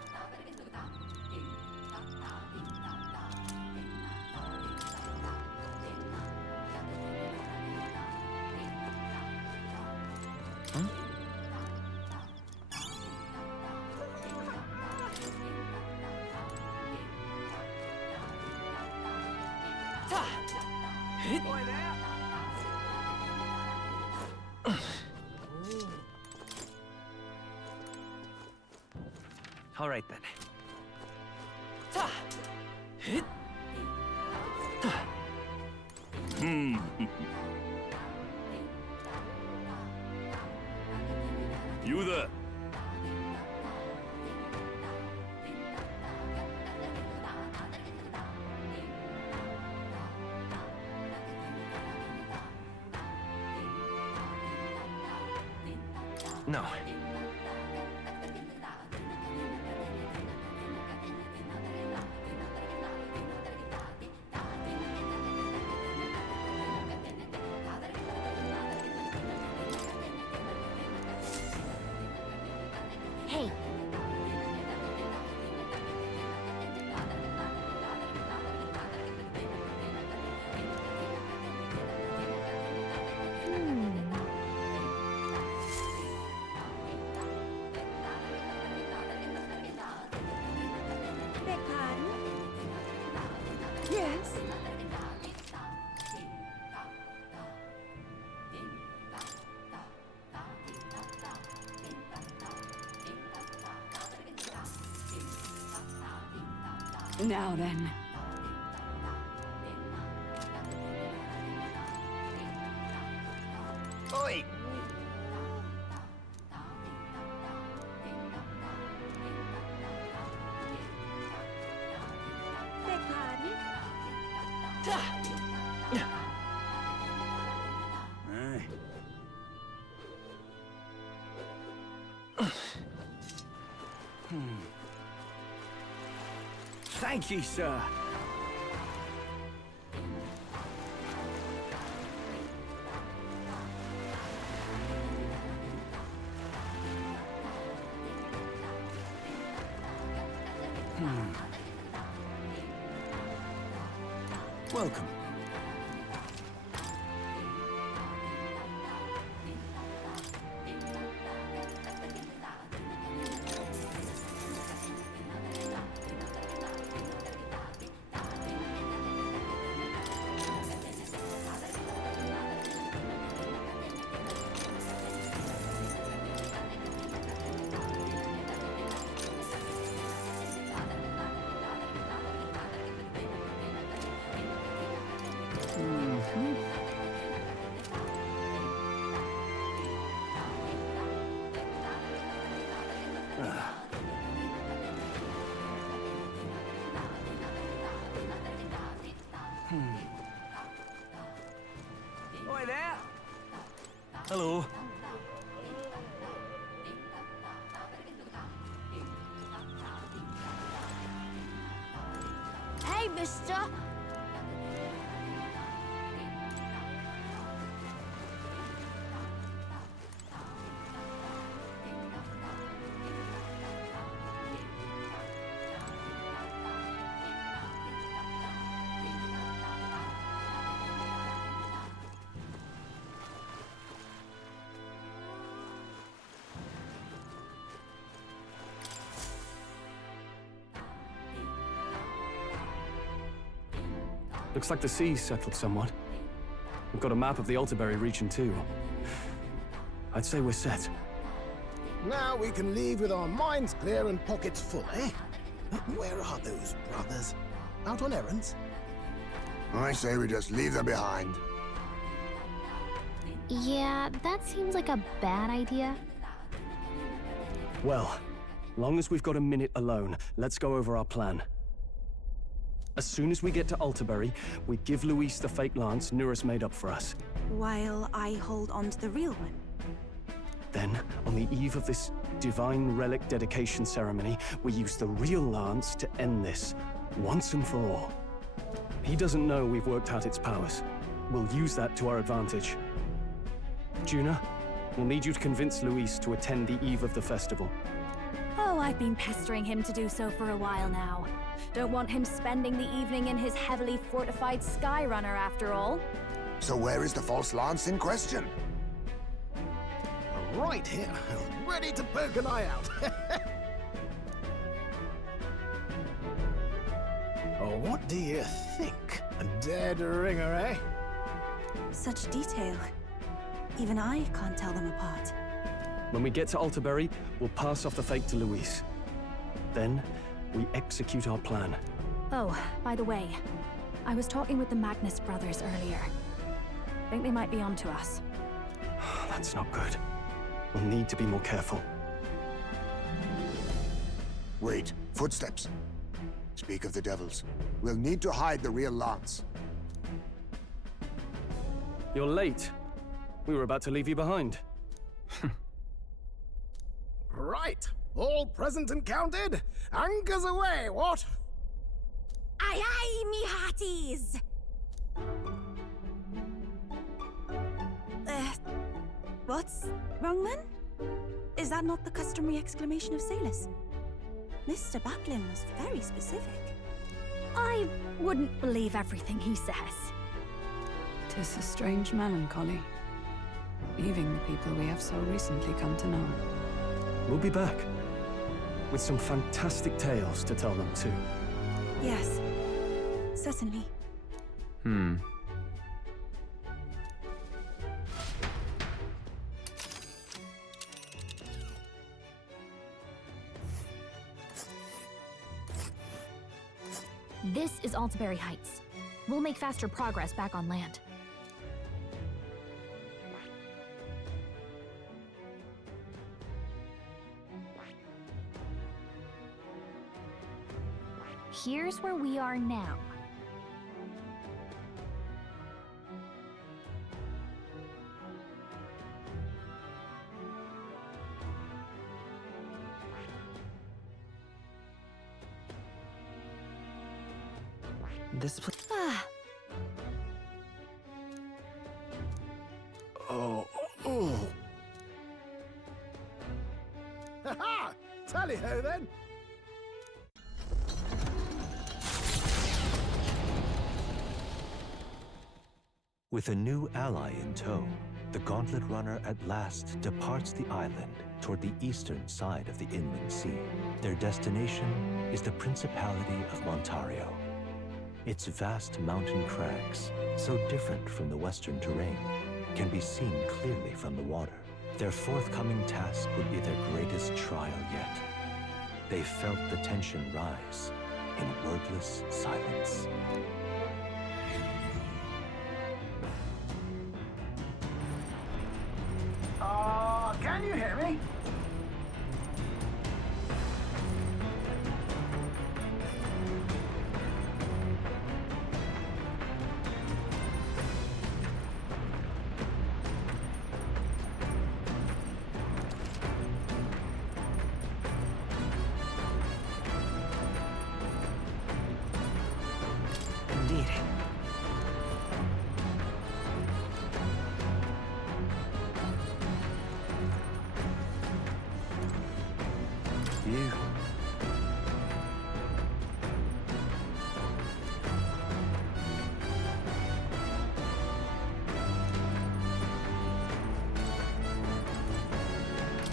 All right, then. You there? No. Hey. Beg pardon? Yes? Now then. Oi! Beg pardon? Thank you, sir. Welcome. Oi there! Hello. Hey, mister! Looks like the sea's settled somewhat. We've got a map of the Altaberry region too. I'd say we're set. Now we can leave with our minds clear and pockets full, eh? Where are those brothers? Out on errands? I say we just leave them behind. Yeah, that seems like a bad idea. Well, long as we've got a minute alone, let's go over our plan. As soon as we get to Altaberry, we give Luis the fake lance Nurus made up for us. While I hold on to the real one. Then, on the eve of this divine relic dedication ceremony, we use the real lance to end this, once and for all. He doesn't know we've worked out its powers. We'll use that to our advantage. Juna, we'll need you to convince Luis to attend the eve of the festival. Oh, I've been pestering him to do so for a while now. Don't want him spending the evening in his heavily fortified Skyrunner after all. So where is the false lance in question? Right here, ready to poke an eye out. Oh, what do you think? A dead ringer, eh? Such detail. Even I can't tell them apart. When we get to Altaberry, we'll pass off the fake to Luis. Then, we execute our plan. Oh, by the way, I was talking with the Magnus brothers earlier. Think they might be onto us. That's not good. We'll need to be more careful. Wait, footsteps. Speak of the devils. We'll need to hide the real lance. You're late. We were about to leave you behind. Right, all present and counted. Anchors away, what? Aye aye, me hearties! What's wrong then? Is that not the customary exclamation of sailors? Mr. Buckland was very specific. I wouldn't believe everything he says. 'Tis a strange melancholy, leaving the people we have so recently come to know. We'll be back. With some fantastic tales to tell them too. Yes, certainly. This is Altaberry Heights. We'll make faster progress back on land. Here's where we are now. This place. Oh. Ha-ha! Tally-ho then! With a new ally in tow, the Gauntlet Runner at last departs the island toward the eastern side of the inland sea. Their destination is the Principality of Montario. Its vast mountain crags, so different from the western terrain, can be seen clearly from the water. Their forthcoming task would be their greatest trial yet. They felt the tension rise in wordless silence. Can you hear me? Indeed. You.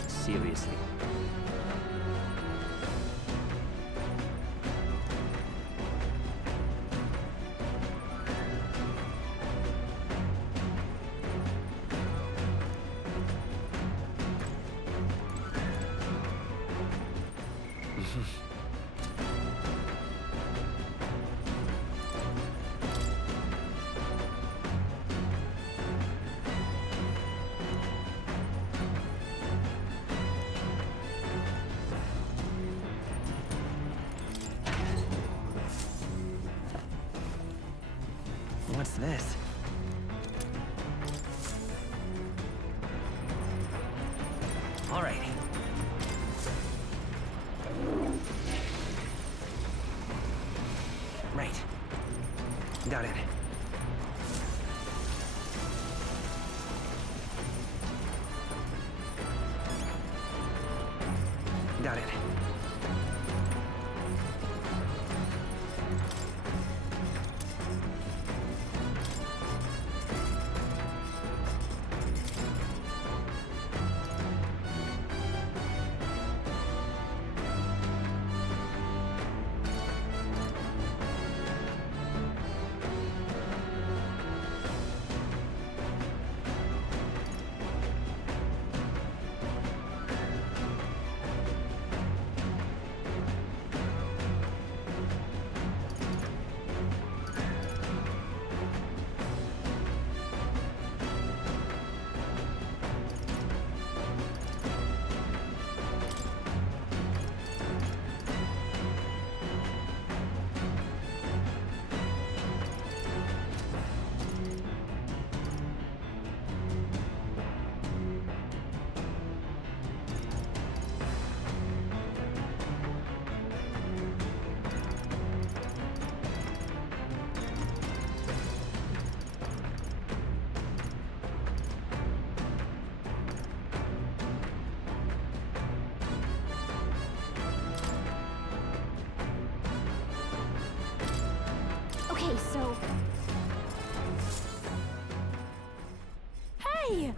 Seriously. What's this? All right. Right. Got it. Got it. Okay, so... Hey!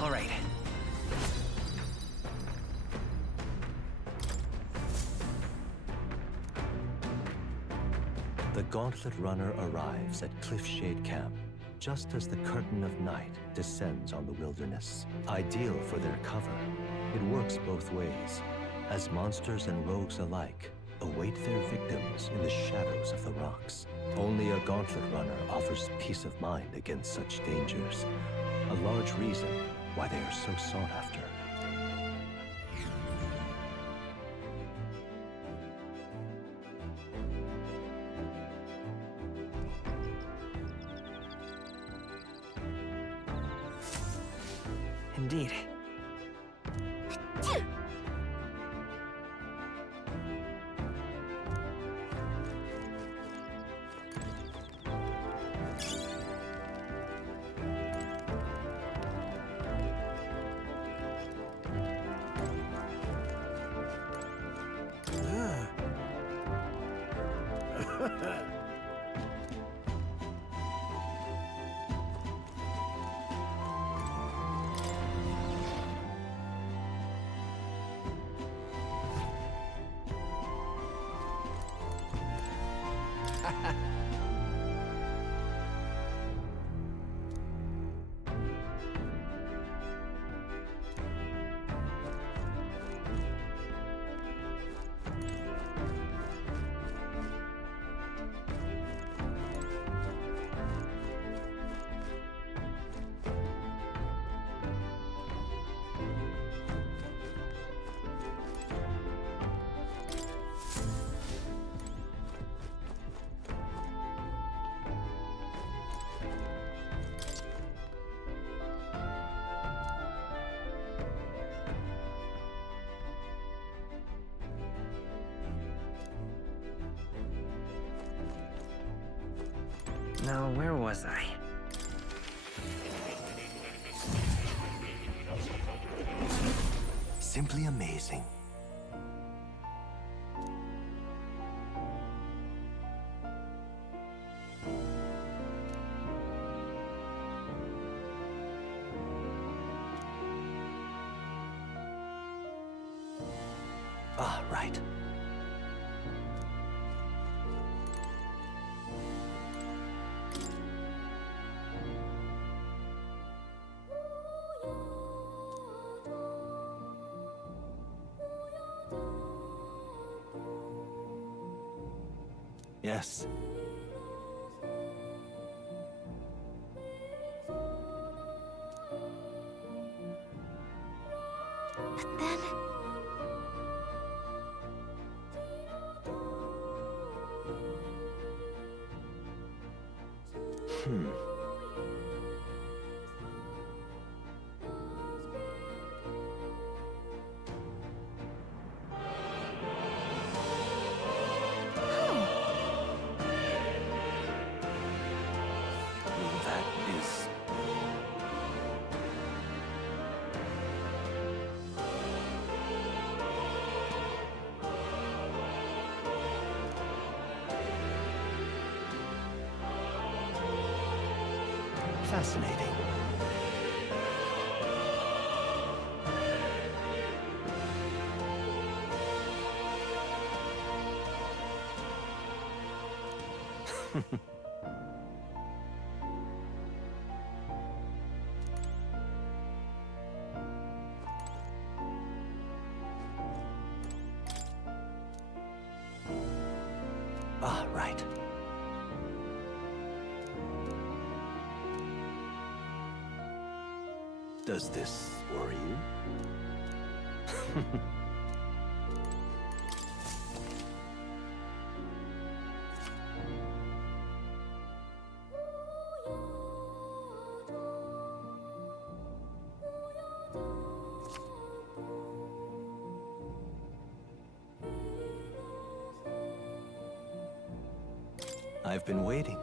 All right. The Gauntlet Runner arrives at Cliffshade Camp, just as the curtain of night descends on the wilderness. Ideal for their cover, it works both ways, as monsters and rogues alike await their victims in the shadows of the rocks. Only a Gauntlet Runner offers peace of mind against such dangers, a large reason why they are so sought after. Indeed. Now, where was I? Simply amazing. Ah, right. Yes. But then... That is... Fascinating. Ah, right. Does this worry you? I've been waiting.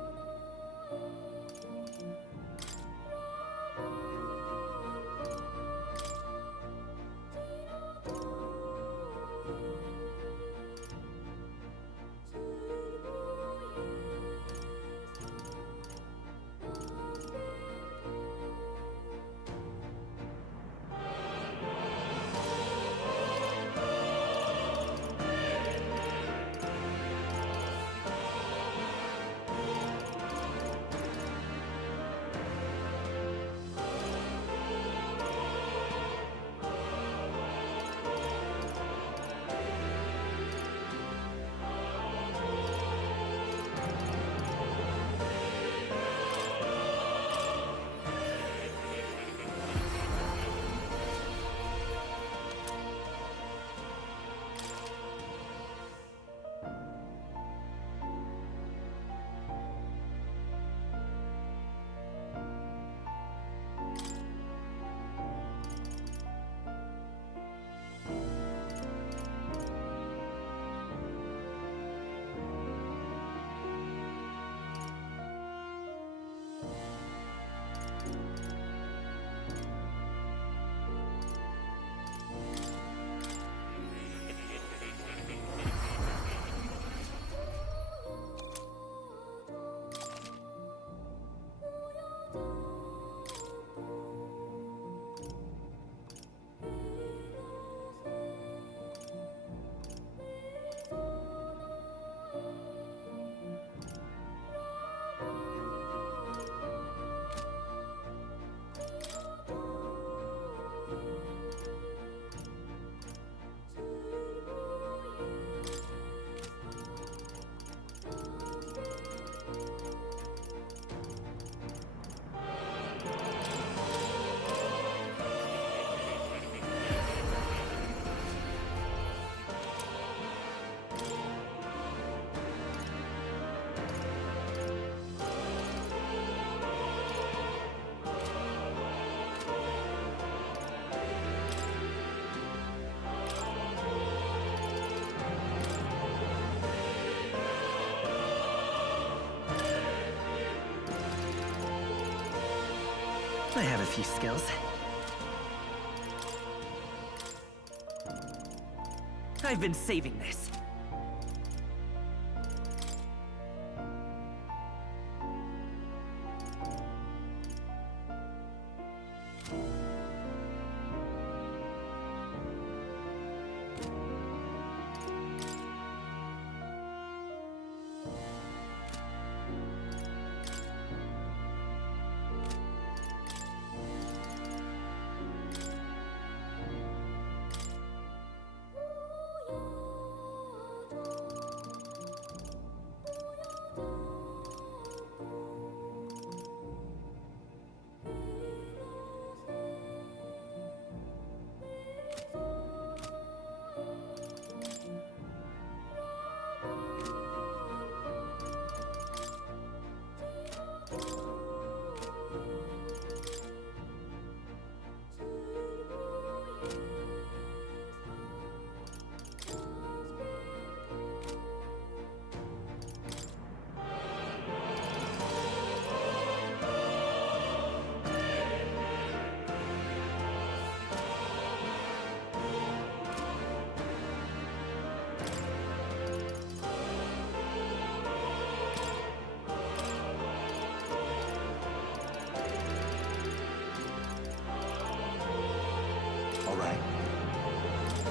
I have a few skills. I've been saving this.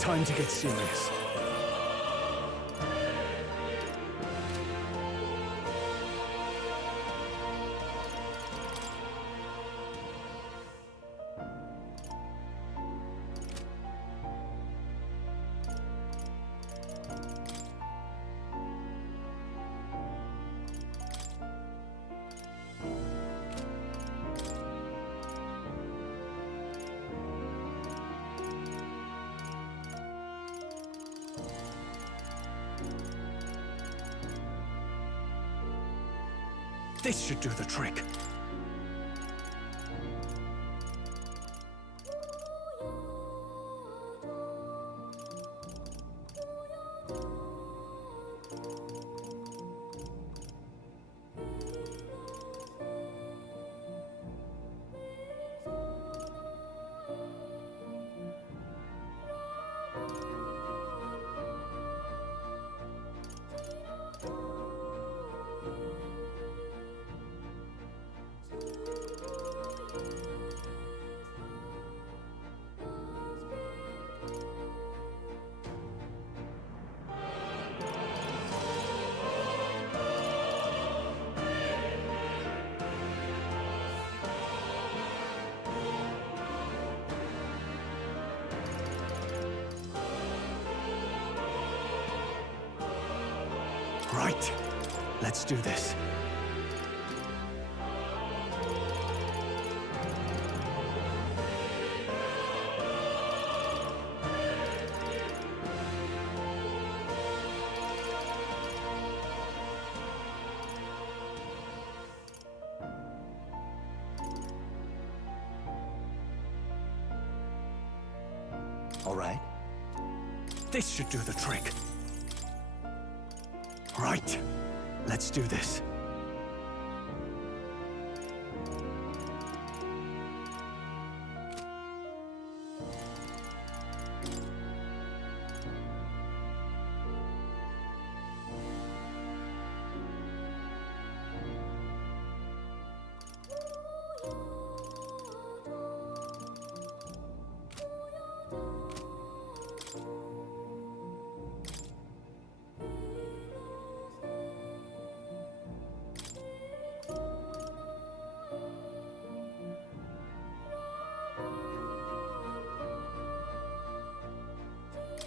Time to get serious. This should do the trick. Right. Let's do this. All right. This should do the trick. Right. Let's do this.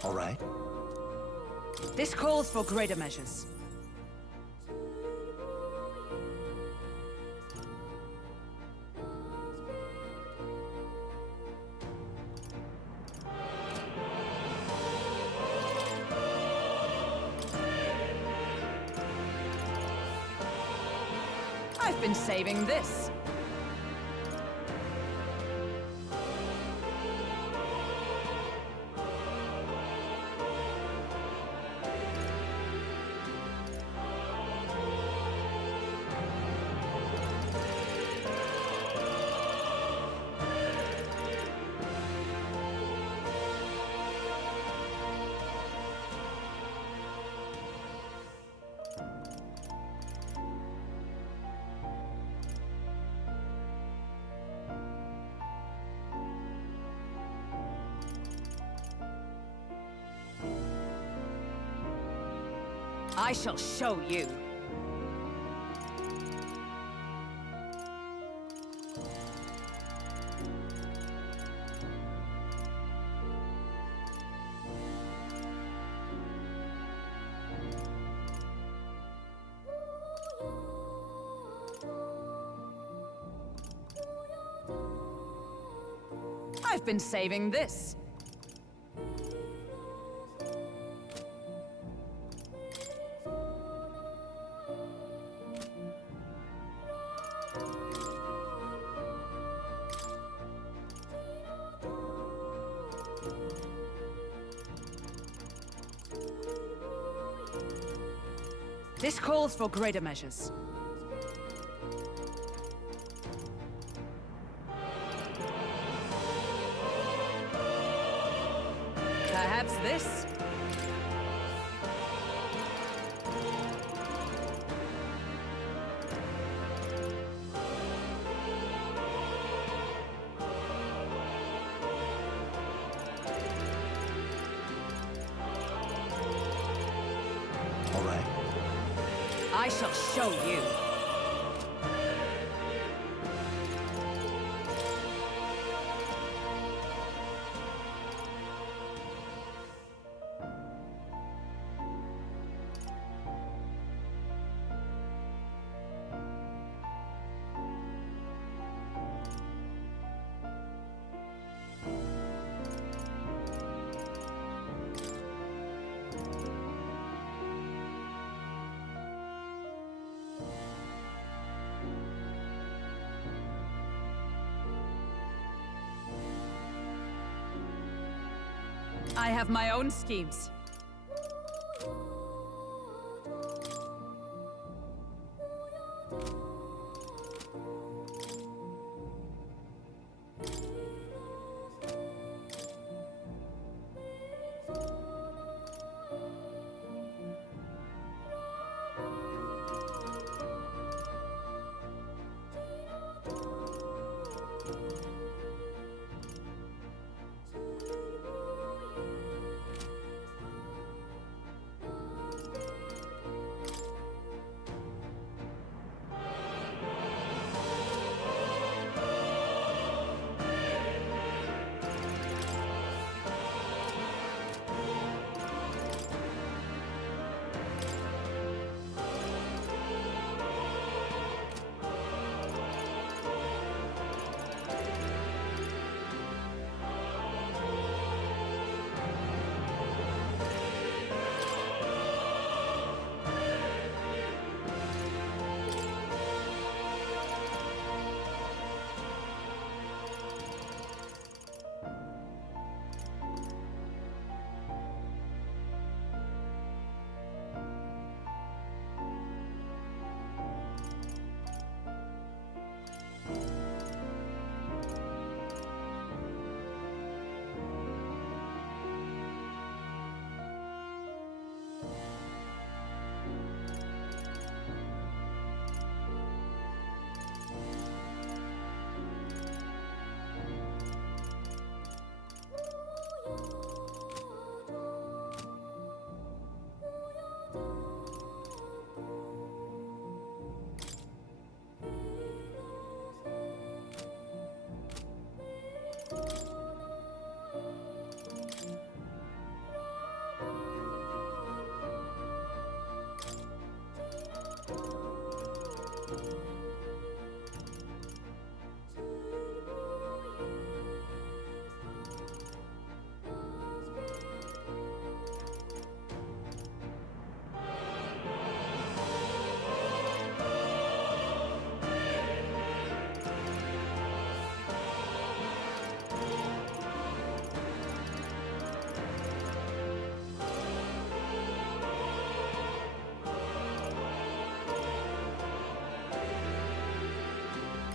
All right. This calls for greater measures. I've been saving this. I shall show you. I've been saving this. This calls for greater measures. Perhaps this? shall show you. I have my own schemes.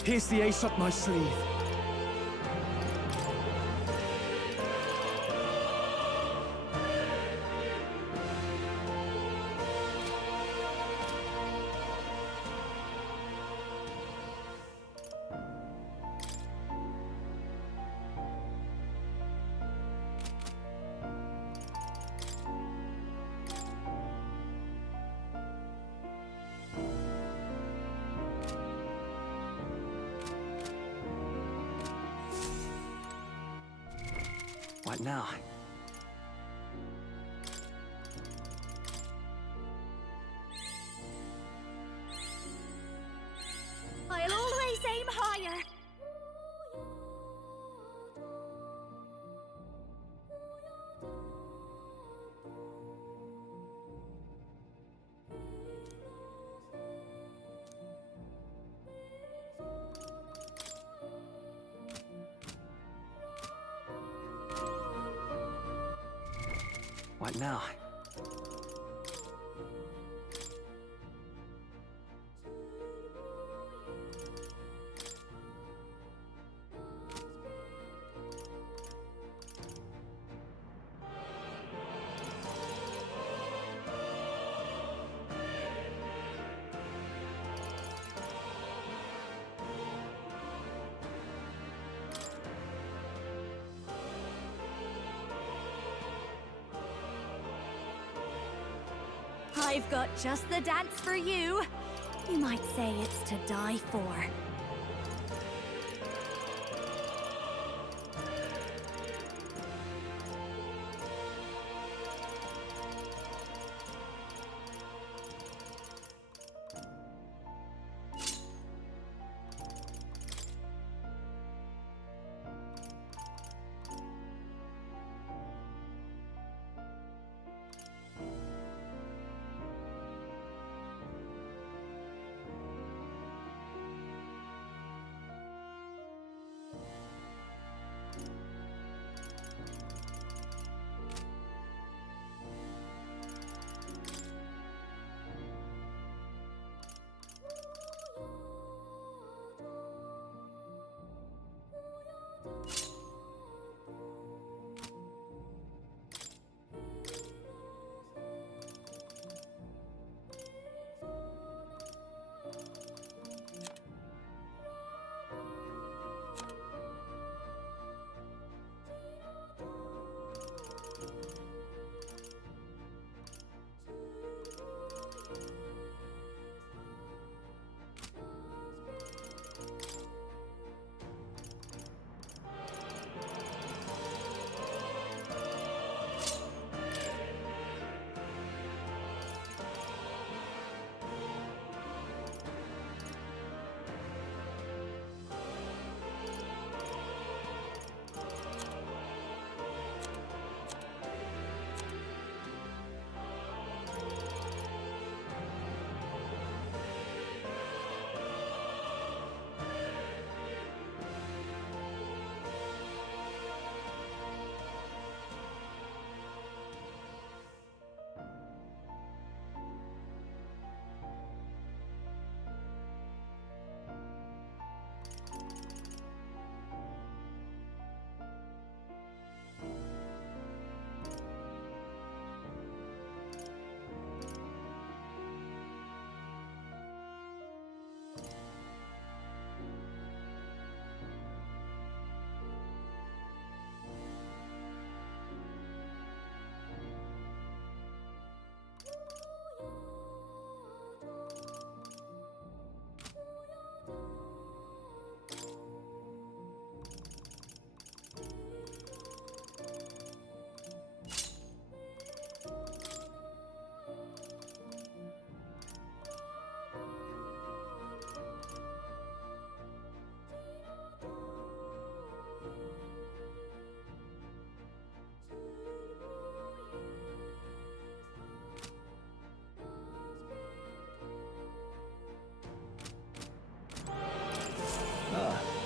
Here's the ace up my sleeve. What now? I'll always aim higher. What now? I've got just the dance for you. You might say it's to die for.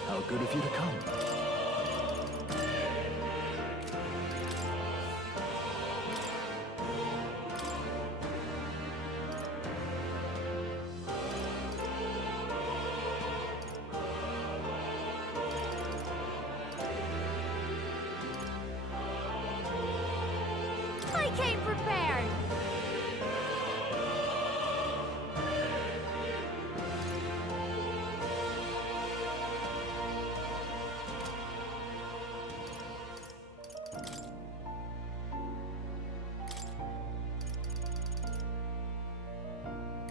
How good of you to come. I came prepared.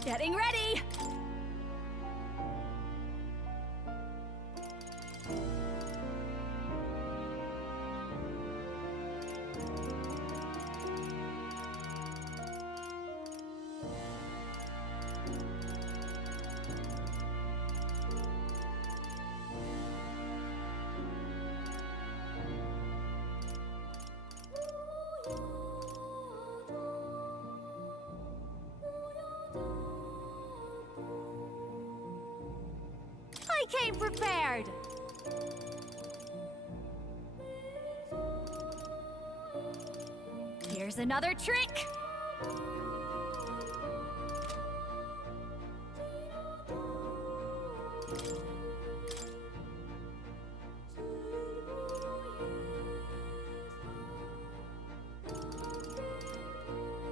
Getting ready! I came prepared! Here's another trick!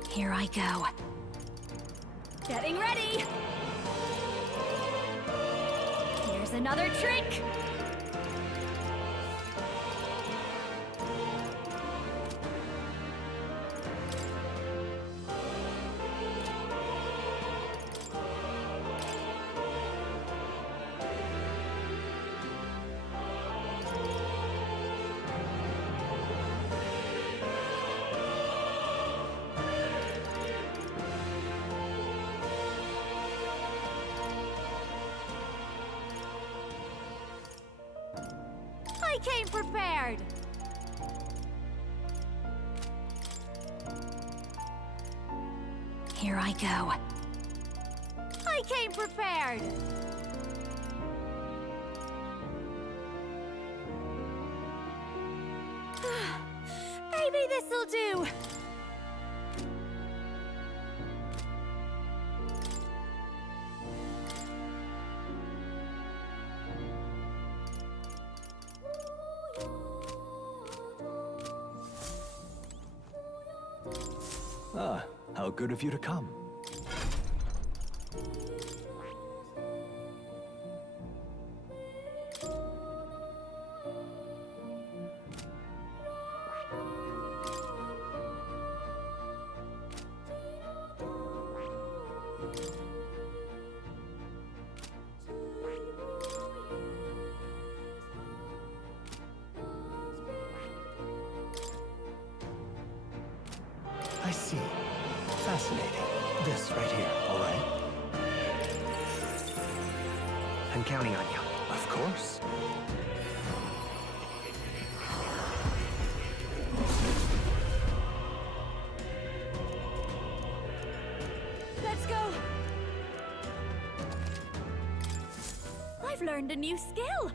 Here I go. Getting ready! Here's another trick! I came prepared! Here I go. I came prepared! Maybe this'll do! Ah, how good of you to come. I see. Fascinating. This right here, all right? I'm counting on you. Of course. Let's go! I've learned a new skill!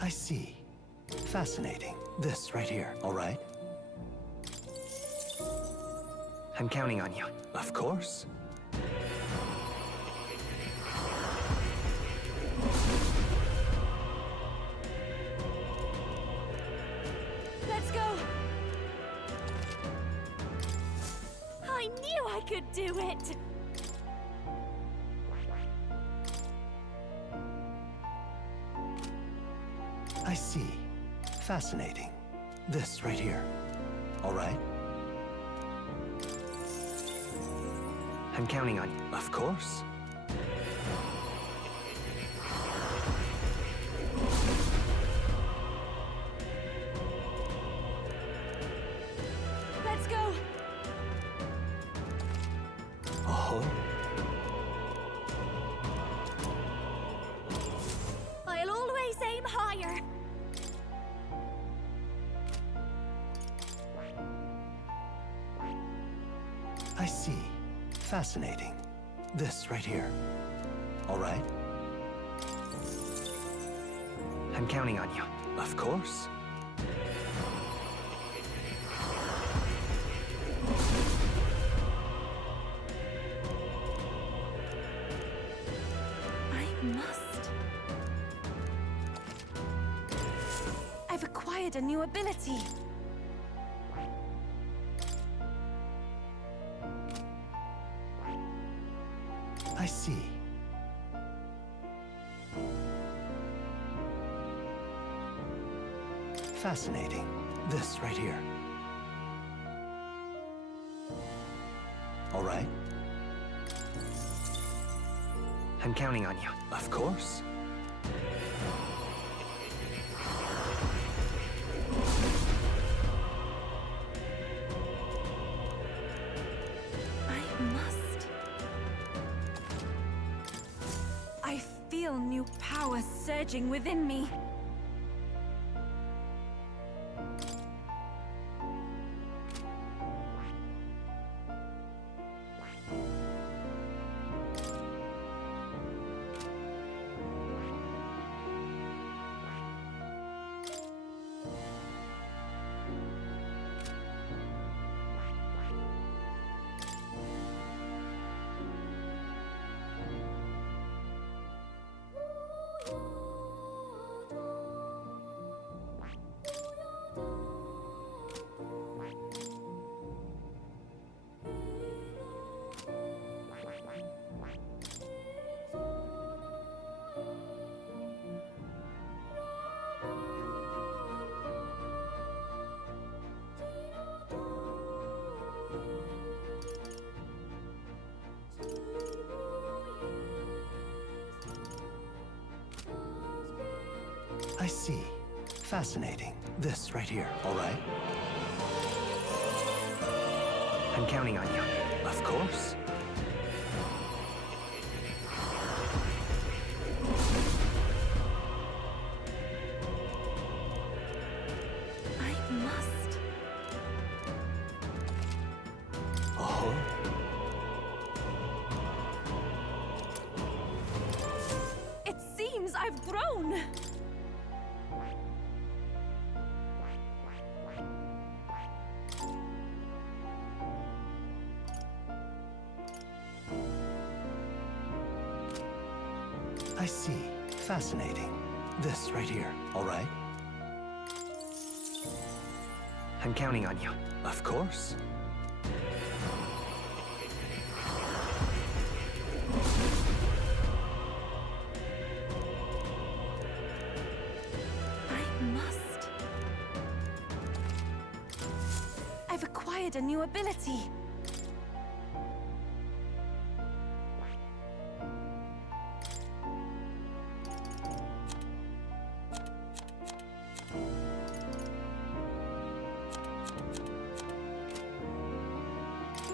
I see. Fascinating. This right here, all right? I'm counting on you. Of course. Let's go! I knew I could do it! I see. Fascinating. This right here, all right? I'm counting on you. Of course. Let's go! Oh. I'll always aim higher! I see. Fascinating. This right here, all right? I'm counting on you. Of course. I must. I've acquired a new ability. I see. Fascinating. This right here. All right? I'm counting on you. Of course. I must. I feel new power surging within me. I see. Fascinating. This right here, all right? I'm counting on you. Of course. I must. Oh. It seems I've grown. I see. Fascinating. This right here, all right? I'm counting on you. Of course. I must. I've acquired a new ability.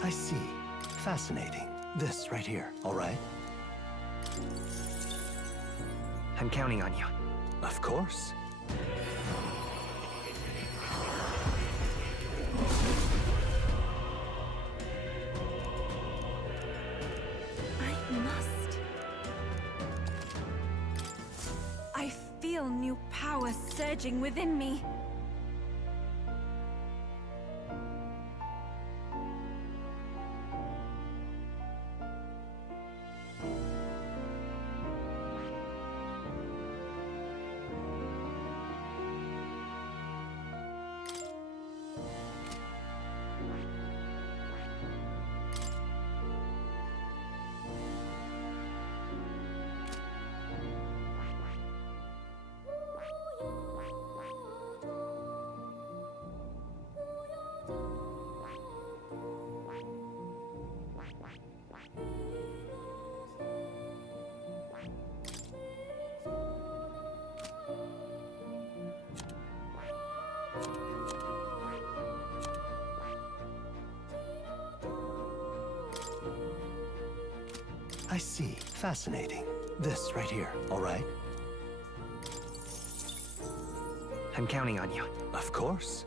I see. Fascinating. This right here, all right? I'm counting on you. Of course. I must. I feel new power surging within me. I see. Fascinating. This right here, all right? I'm counting on you. Of course.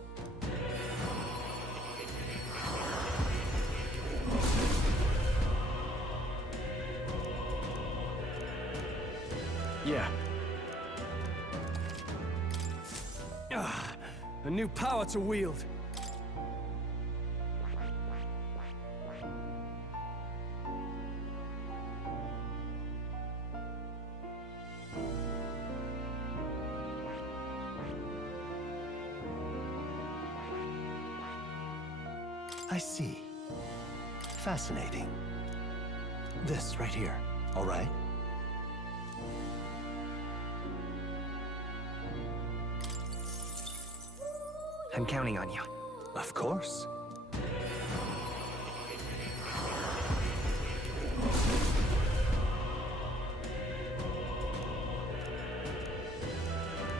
Yeah. Ah, a new power to wield. I see. Fascinating. This right here, all right? I'm counting on you. Of course.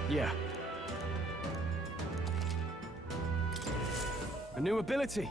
Yeah. A new ability.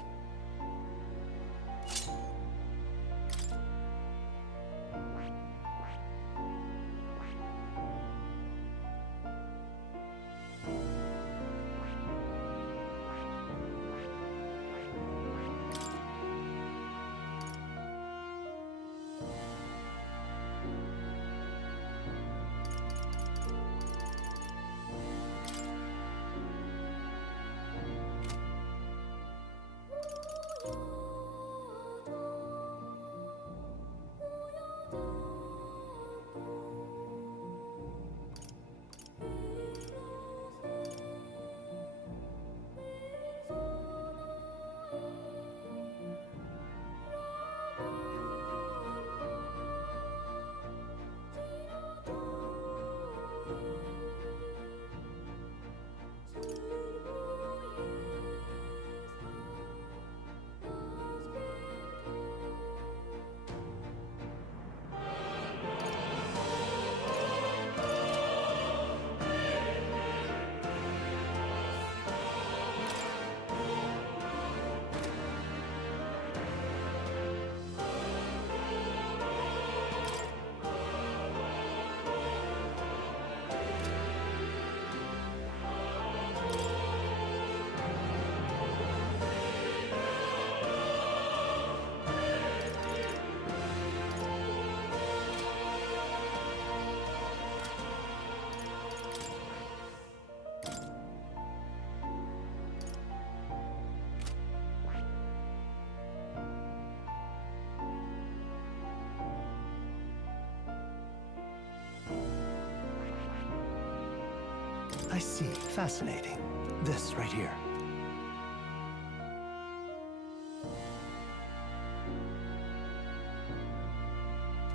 I see. Fascinating. This right here.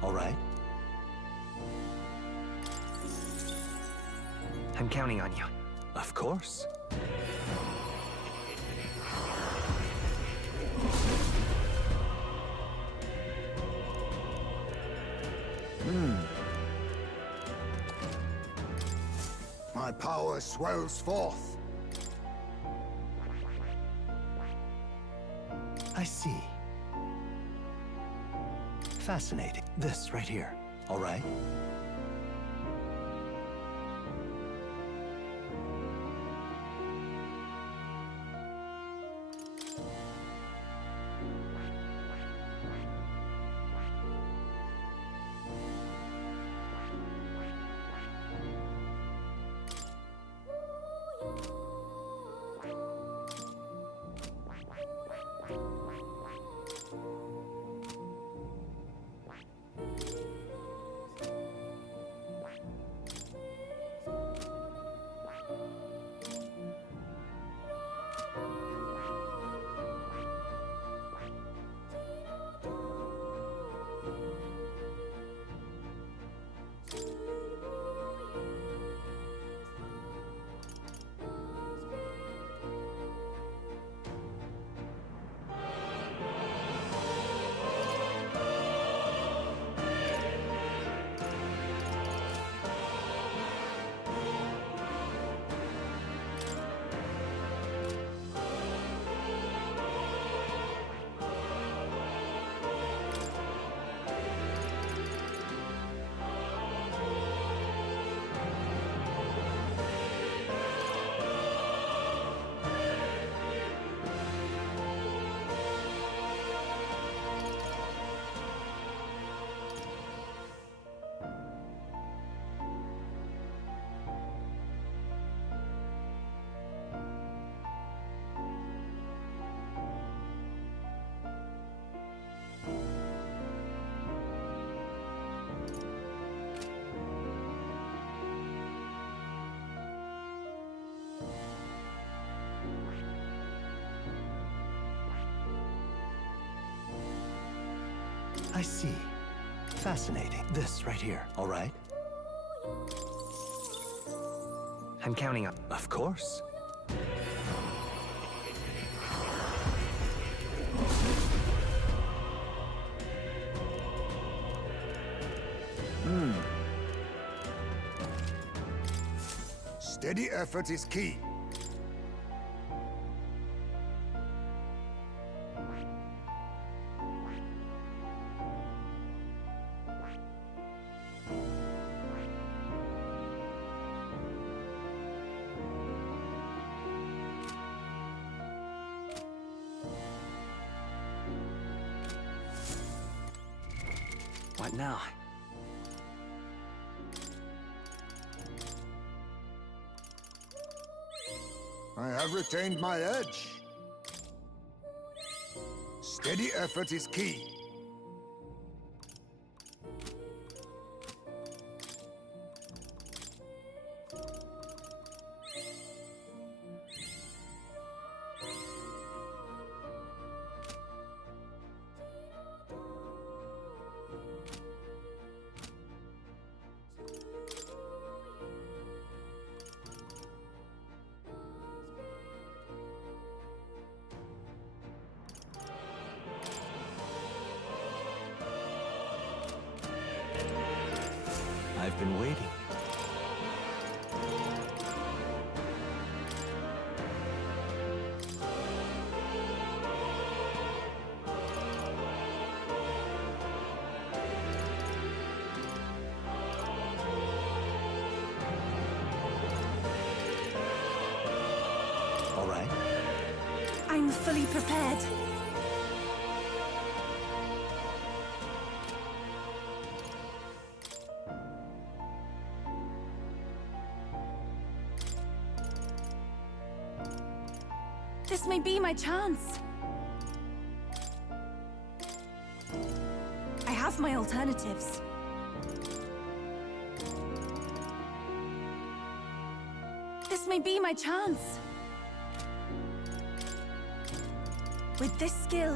All right. I'm counting on you. Of course. My power swells forth. I see. Fascinating. This right here. All right. I see. Fascinating. This right here. All right. I'm counting on... Of course. Steady effort is key. What now? I have retained my edge. Steady effort is key. I've been waiting. All right. I'm fully prepared. This may be my chance. I have my alternatives. This may be my chance. With this skill...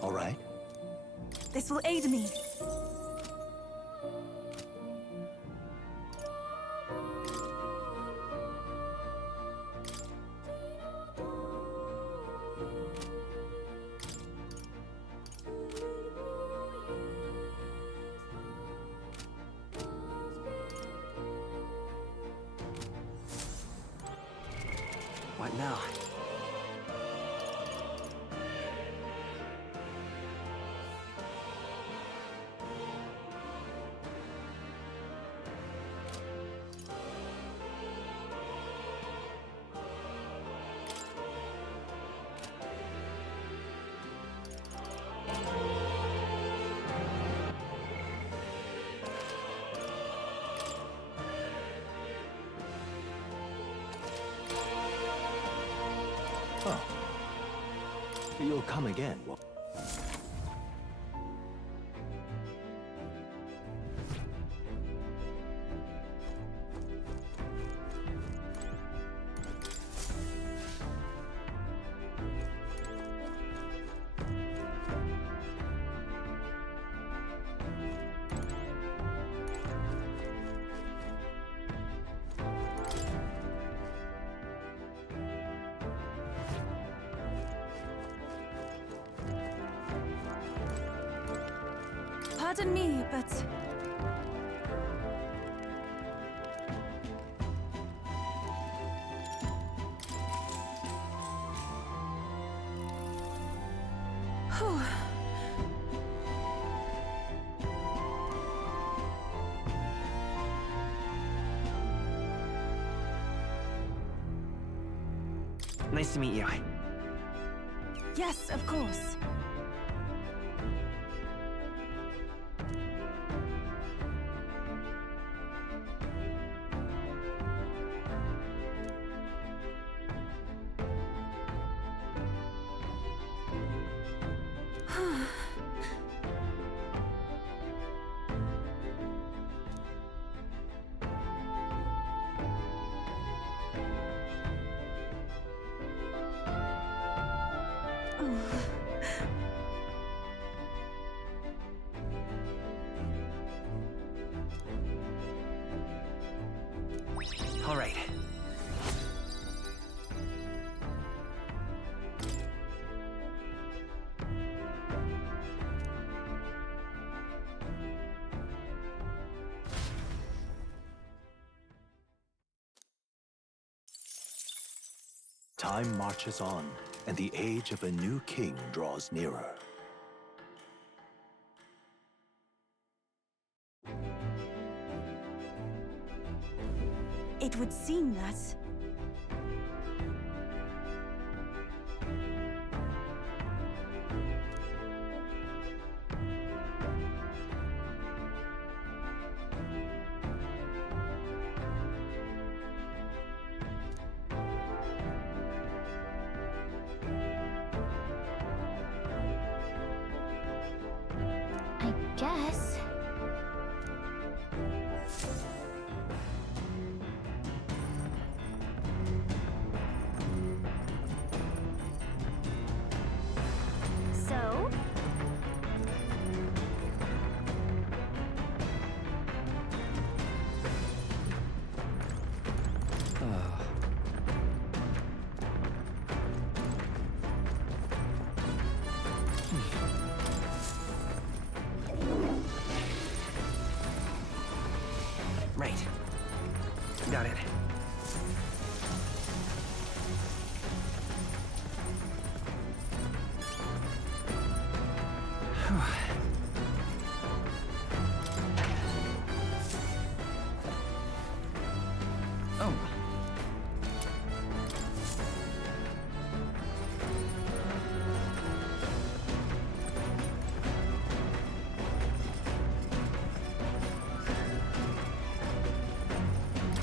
All right. This will aid me. What now? Oh. You'll come again. Pardon me, but... Whew. Nice to meet you. Yes, of course. All right. Time marches on, and the age of a new king draws nearer. It would seem that... I guess. So? Right. Got it. Oh.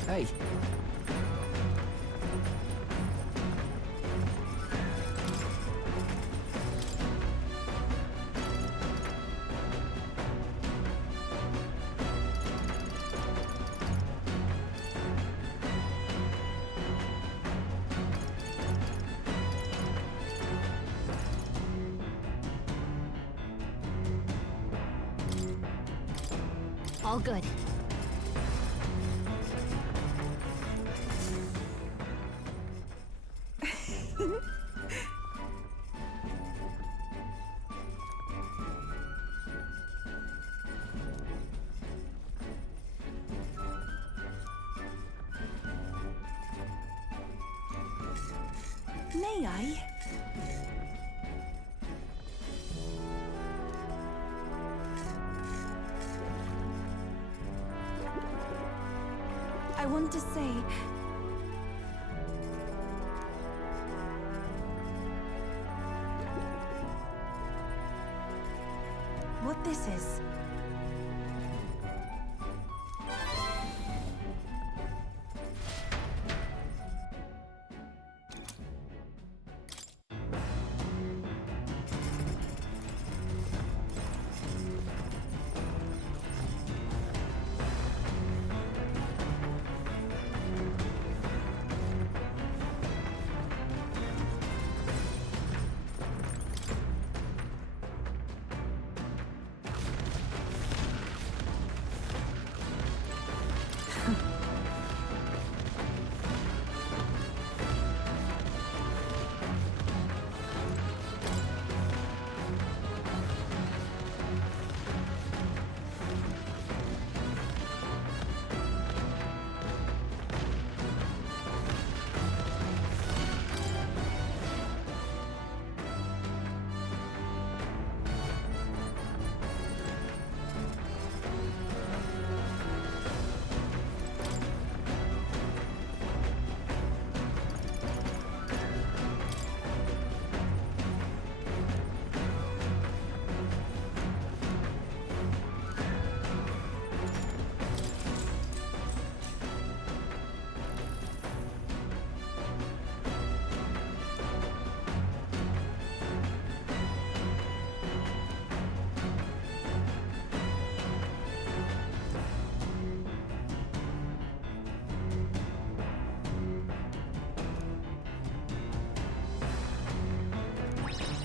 Hey, All good. May I? I want to say... what this is.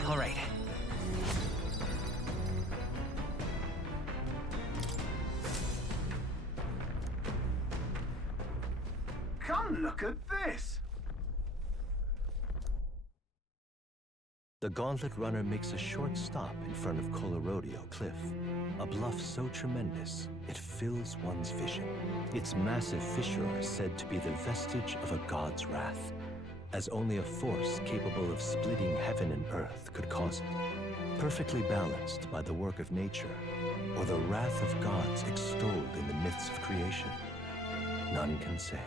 All right. Come look at this! The Gauntlet Runner makes a short stop in front of Colorodeo Cliff, a bluff so tremendous it fills one's vision. Its massive fissure is said to be the vestige of a god's wrath, as only a force capable of splitting heaven and earth could cause it. Perfectly balanced by the work of nature, or the wrath of gods extolled in the myths of creation, none can say.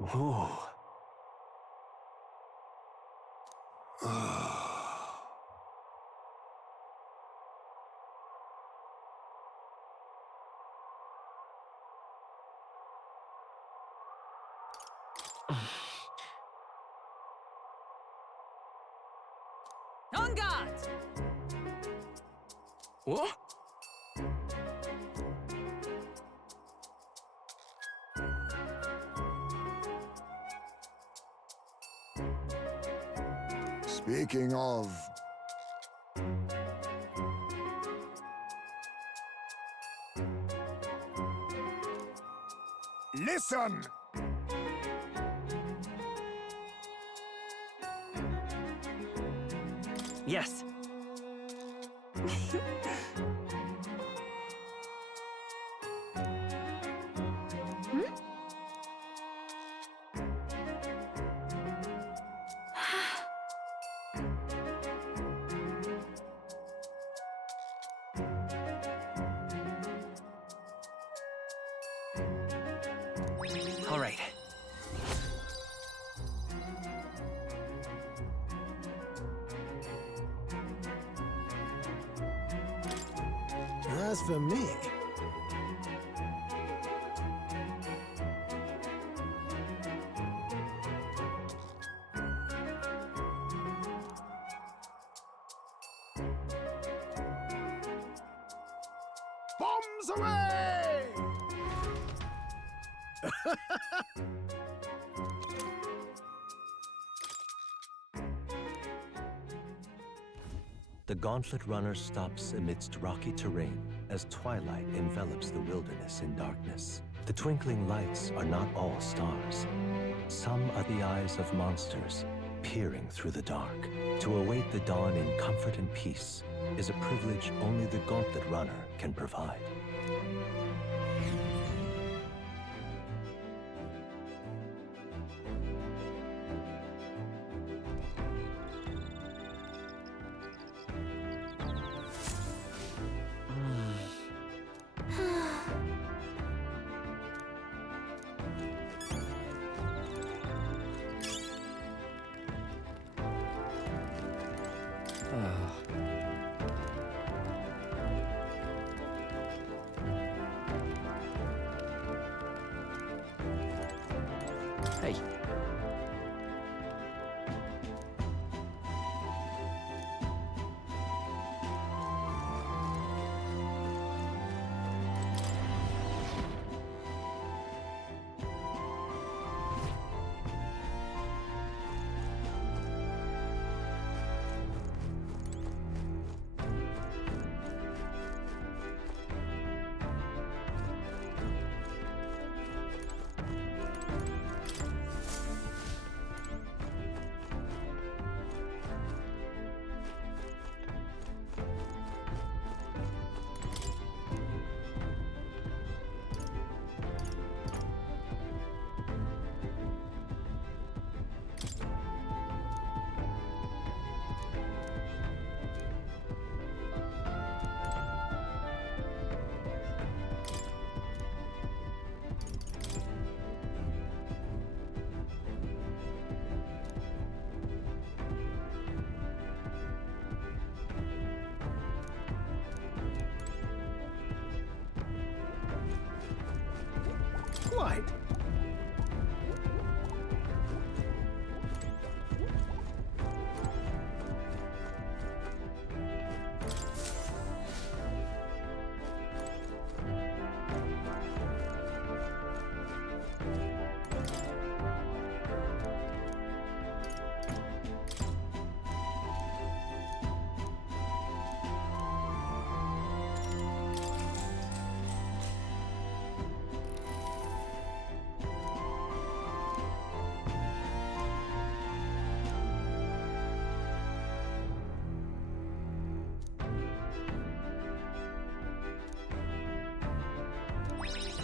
Whoa. On guard! What? Speaking of... Listen! Yes. All right. As for me, Bombs away! The Gauntlet Runner stops amidst rocky terrain as twilight envelops the wilderness in darkness. The twinkling lights are not all stars. Some are the eyes of monsters peering through the dark. To await the dawn in comfort and peace is a privilege only the Gauntlet Runner can provide. Hey. Quite.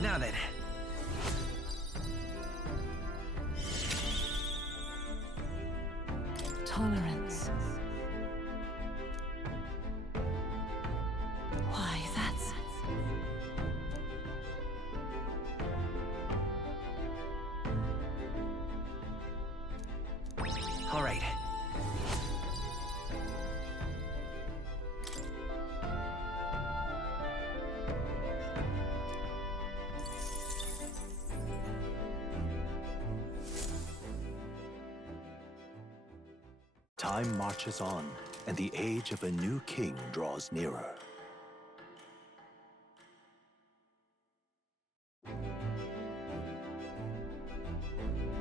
Now then. Tolerance. Why, that's... All right. Time marches on, and the age of a new king draws nearer.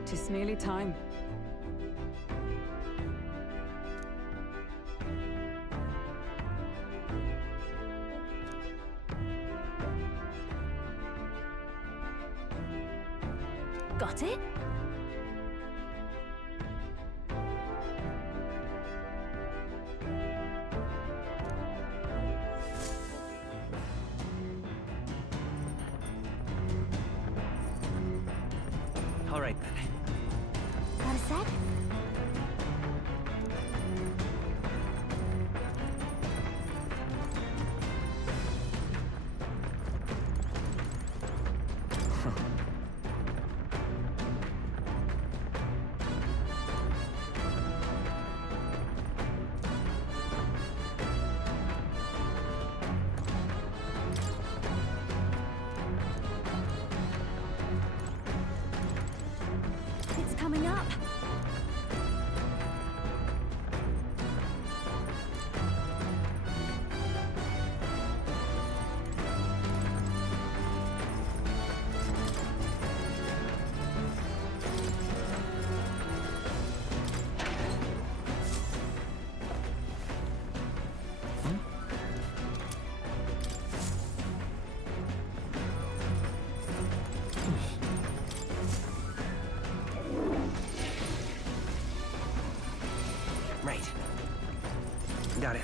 Tis nearly time. Got it? All right then. Got a sec? It's coming up. Got it.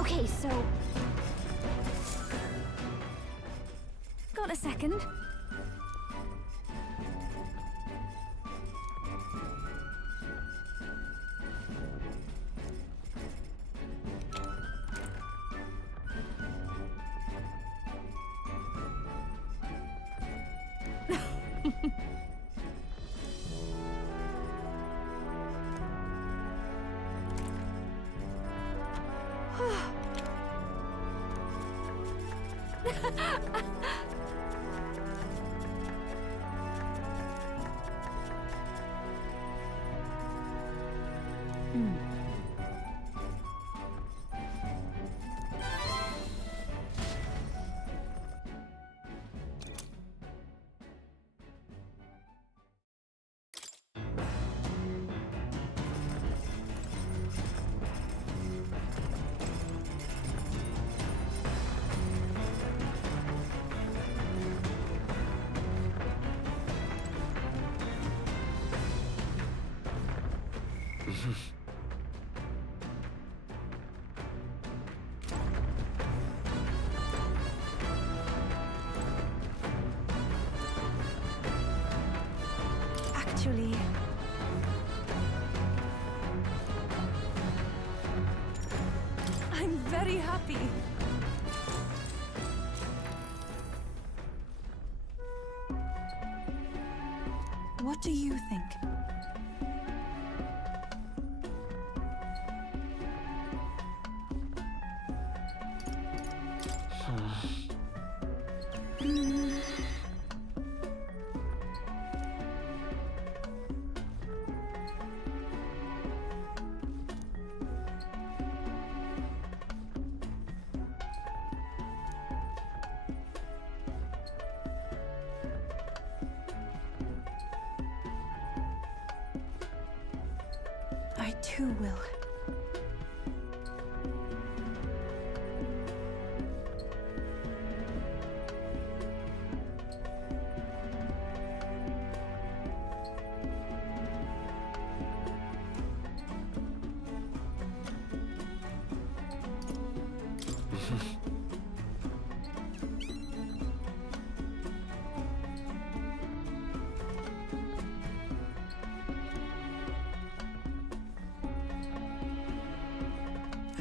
Okay, so... Got a second? Actually, I'm very happy. What do you think? I too will.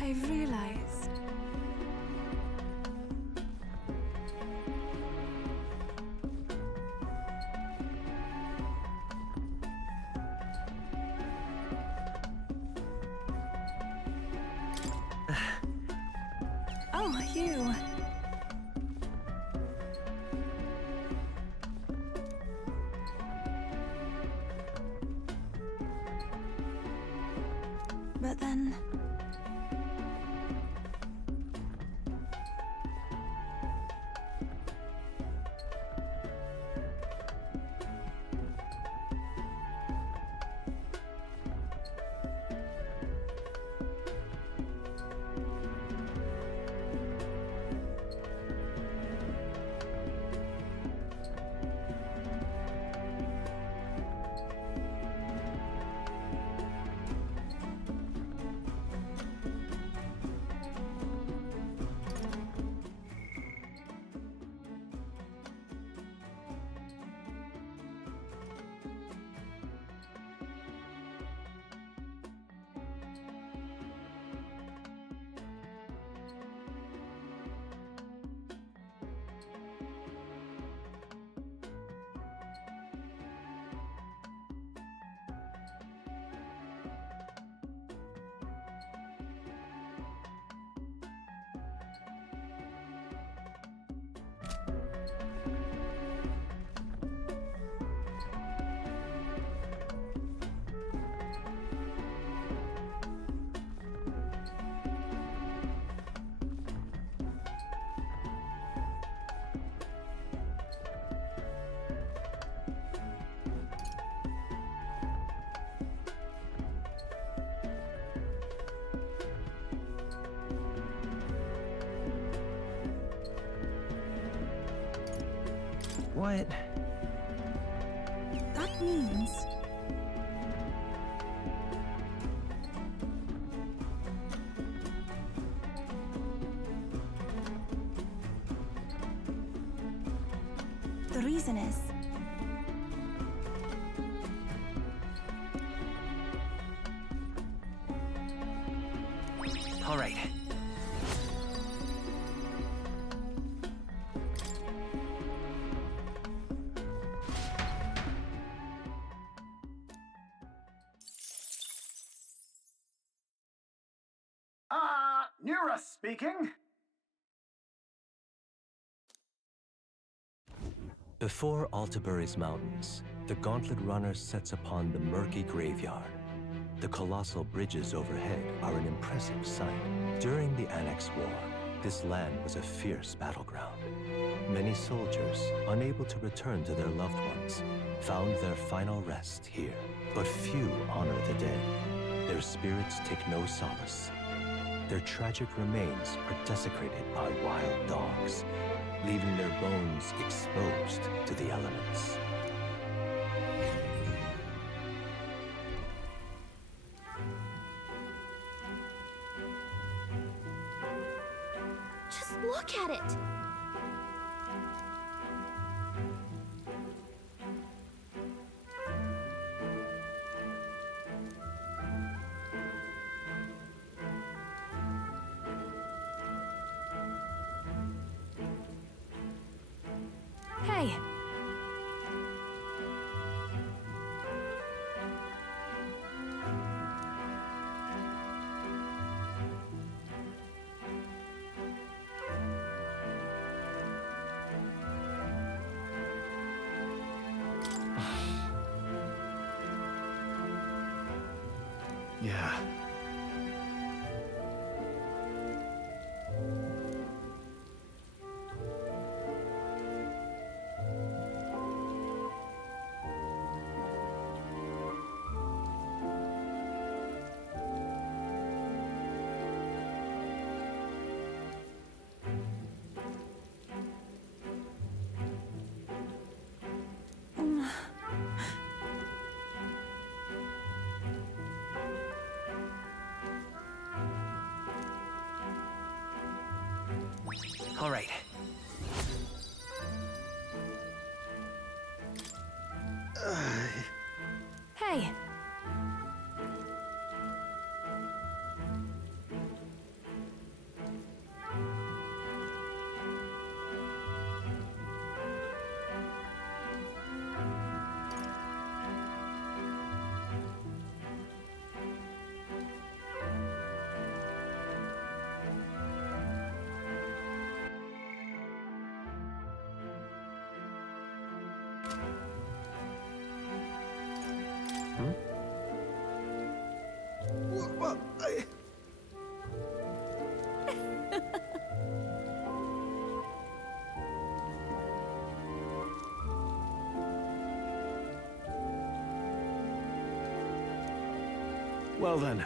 I've realized. Oh, you. But then... What? That means... The reason is... All right. Nira speaking. Before Altabury's mountains, the Gauntlet Runner sets upon the murky graveyard. The colossal bridges overhead are an impressive sight. During the Annex War, this land was a fierce battleground. Many soldiers, unable to return to their loved ones, found their final rest here. But few honor the dead. Their spirits take no solace. Their tragic remains are desecrated by wild dogs, leaving their bones exposed to the elements. Just look at it! Hey! Yeah. All right. Hey! What? Well then.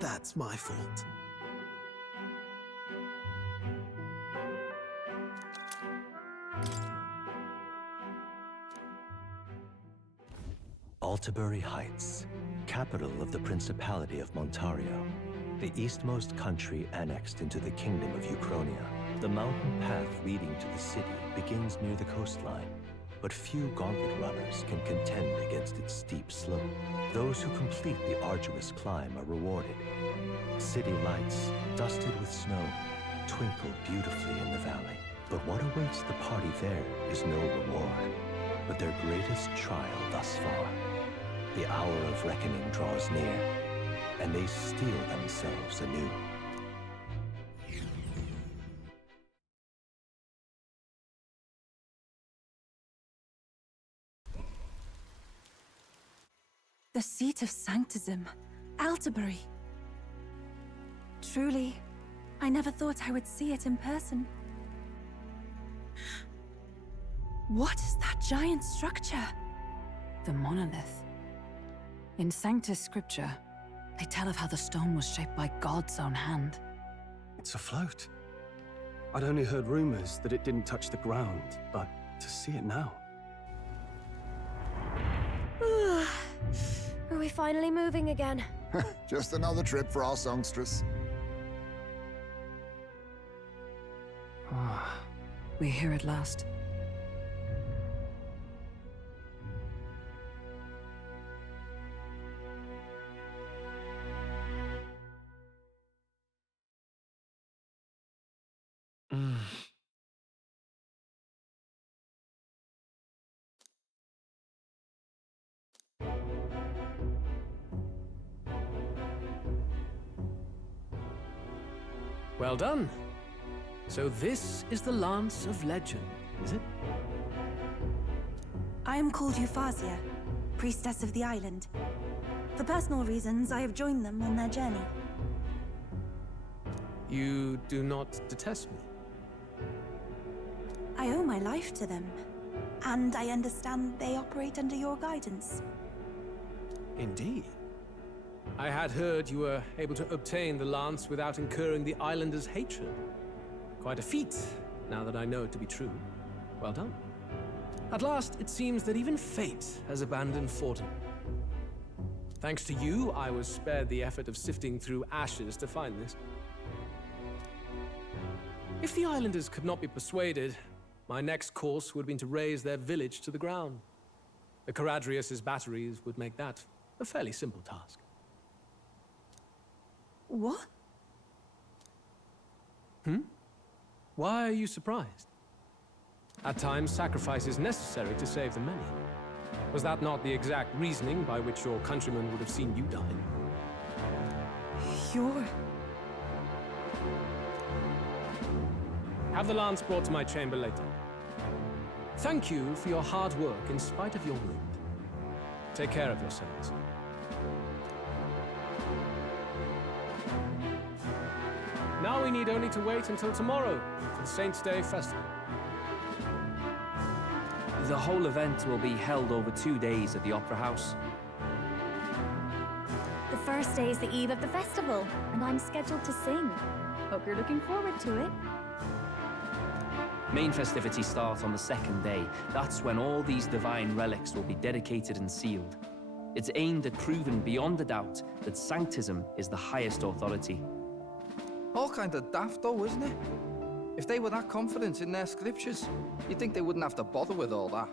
That's my fault. Altabury Heights, capital of the Principality of Montario, the eastmost country annexed into the Kingdom of Euchronia. The mountain path leading to the city begins near the coastline, but few Gauntlet runners can contend against its steep slope. Those who complete the arduous climb are rewarded. City lights, dusted with snow, twinkle beautifully in the valley. But what awaits the party there is no reward, but their greatest trial thus far. The hour of reckoning draws near, and they steel themselves anew. The seat of sanctism, Altabury. Truly, I never thought I would see it in person. What is that giant structure? The monolith. In Sanctus scripture, they tell of how the stone was shaped by God's own hand. It's afloat. I'd only heard rumors that it didn't touch the ground, but to see it now. Are we finally moving again? Just another trip for our songstress. We're here at last. Well done. So this is the Lance of Legend, is it? I am called Euphazia, priestess of the island. For personal reasons, I have joined them on their journey. You do not detest me? I owe my life to them, and I understand they operate under your guidance. Indeed. I had heard you were able to obtain the lance without incurring the islanders' hatred. Quite a feat, now that I know it to be true. Well done. At last, it seems that even fate has abandoned Forden. Thanks to you, I was spared the effort of sifting through ashes to find this. If the islanders could not be persuaded, my next course would have been to raze their village to the ground. The Caradrius' batteries would make that a fairly simple task. What? Why are you surprised? At times, sacrifice is necessary to save the many. Was that not the exact reasoning by which your countrymen would have seen you die? You're... Have the lance brought to my chamber later. Thank you for your hard work in spite of your wound. Take care of yourselves. Now we need only to wait until tomorrow for the Saints' Day festival. The whole event will be held over 2 days at the Opera House. The first day is the eve of the festival, and I'm scheduled to sing. Hope you're looking forward to it. Main festivities start on the second day. That's when all these divine relics will be dedicated and sealed. It's aimed at proving beyond a doubt that Sanctism is the highest authority. All kind of daft though, isn't it? If they were that confident in their scriptures, you'd think they wouldn't have to bother with all that.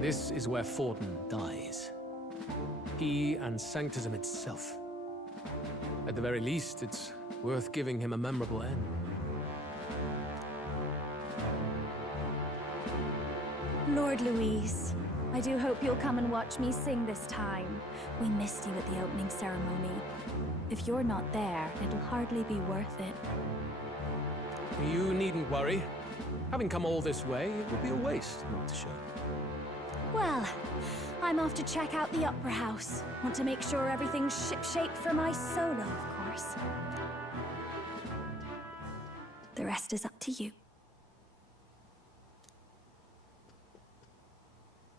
This is where Forden dies. He and Sanctism itself. At the very least, it's worth giving him a memorable end. Lord Louise, I do hope you'll come and watch me sing this time. We missed you at the opening ceremony. If you're not there, it'll hardly be worth it. You needn't worry. Having come all this way, it would be a waste not to show. Well, I'm off to check out the Opera House. Want to make sure everything's ship-shape for my solo, of course. The rest is up to you.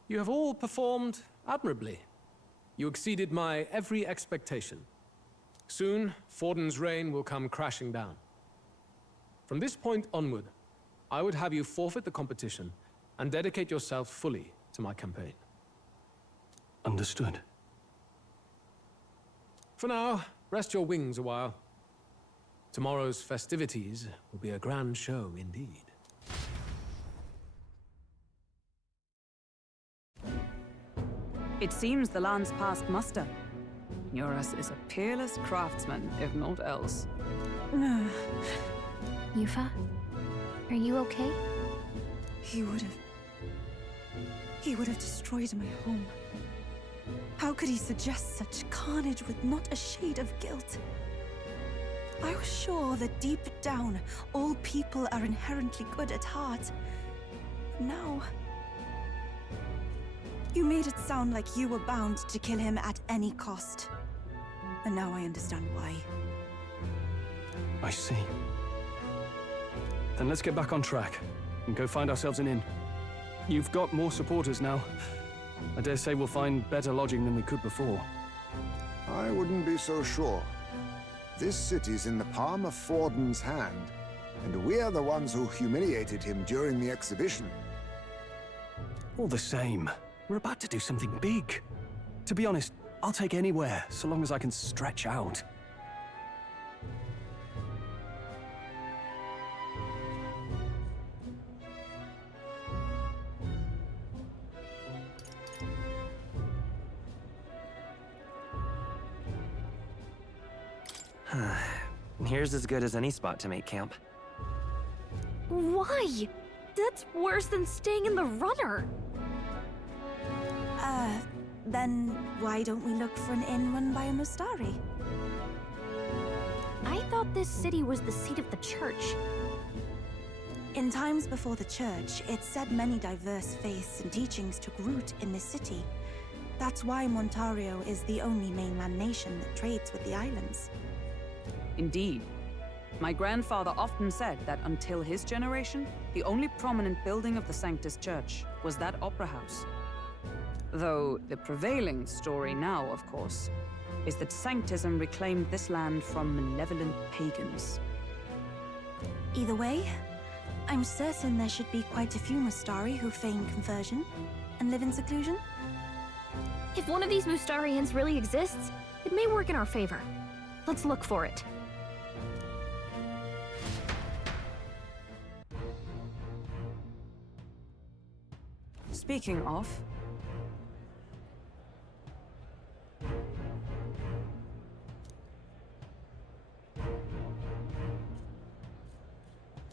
You have all performed admirably. You exceeded my every expectation. Soon, Forden's reign will come crashing down. From this point onward, I would have you forfeit the competition and dedicate yourself fully to my campaign. Understood. For now, rest your wings a while. Tomorrow's festivities will be a grand show indeed. It seems the land's passed muster. Eurus is a peerless craftsman, if not else. Yufa, are you okay? He would have destroyed my home. How could he suggest such carnage with not a shade of guilt? I was sure that deep down, all people are inherently good at heart. Now... You made it sound like you were bound to kill him at any cost. And now I understand why. I see. Then let's get back on track and go find ourselves an inn. You've got more supporters now. I dare say we'll find better lodging than we could before. I wouldn't be so sure. This city's in the palm of Forden's hand, and we're the ones who humiliated him during the exhibition. All the same, we're about to do something big. To be honest, I'll take anywhere, so long as I can stretch out. Here's as good as any spot to make camp. Why? That's worse than staying in the runner. Then why don't we look for an inn run by a Mustari? I thought this city was the seat of the church. In times before the church, it's said many diverse faiths and teachings took root in this city. That's why Montario is the only mainland nation that trades with the islands. Indeed. My grandfather often said that until his generation, the only prominent building of the Sanctus Church was that opera house. Though the prevailing story now, of course, is that Sanctism reclaimed this land from malevolent pagans. Either way, I'm certain there should be quite a few Mustari who feign conversion and live in seclusion. If one of these Mustarians really exists, it may work in our favor. Let's look for it. Speaking of...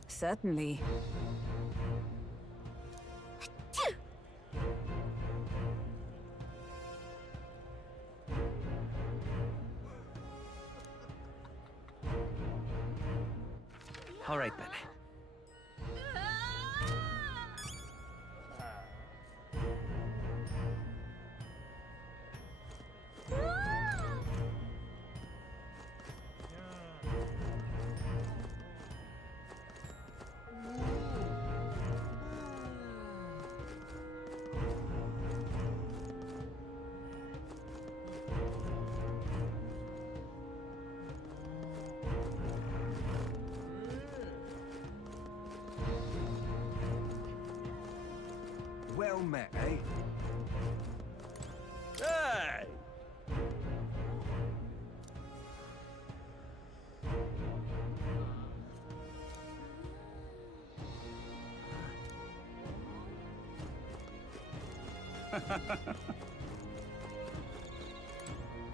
Certainly. All right then. Well met, eh? Hey!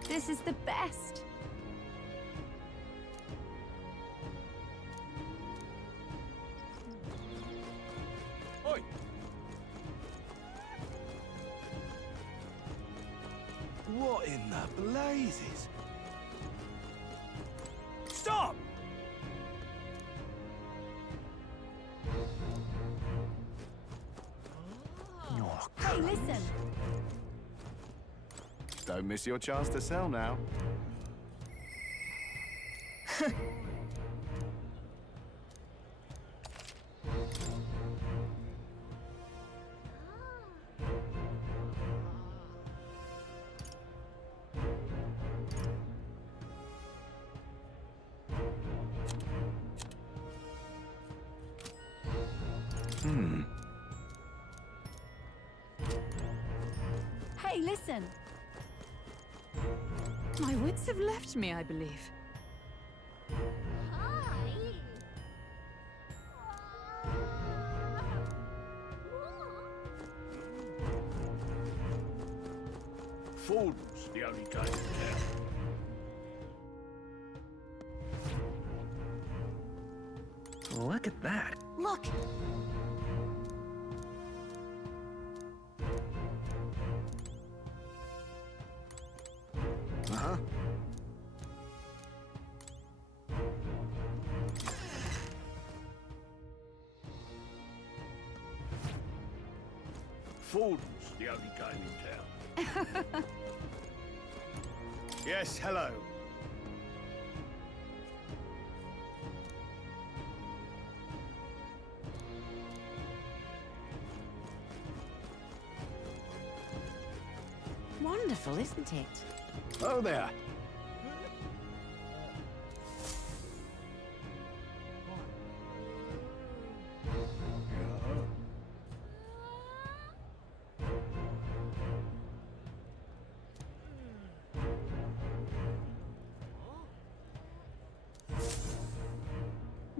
This is the best. Oi! What in the blazes? Stop! Hey, listen! Don't miss your chance to sell now. Hey, listen! My wits have left me, I believe. Forden's the only game in town. Look at that. Look! Uh-huh. Forden's the only game in town. Yes, hello. Wonderful, isn't it? Oh there.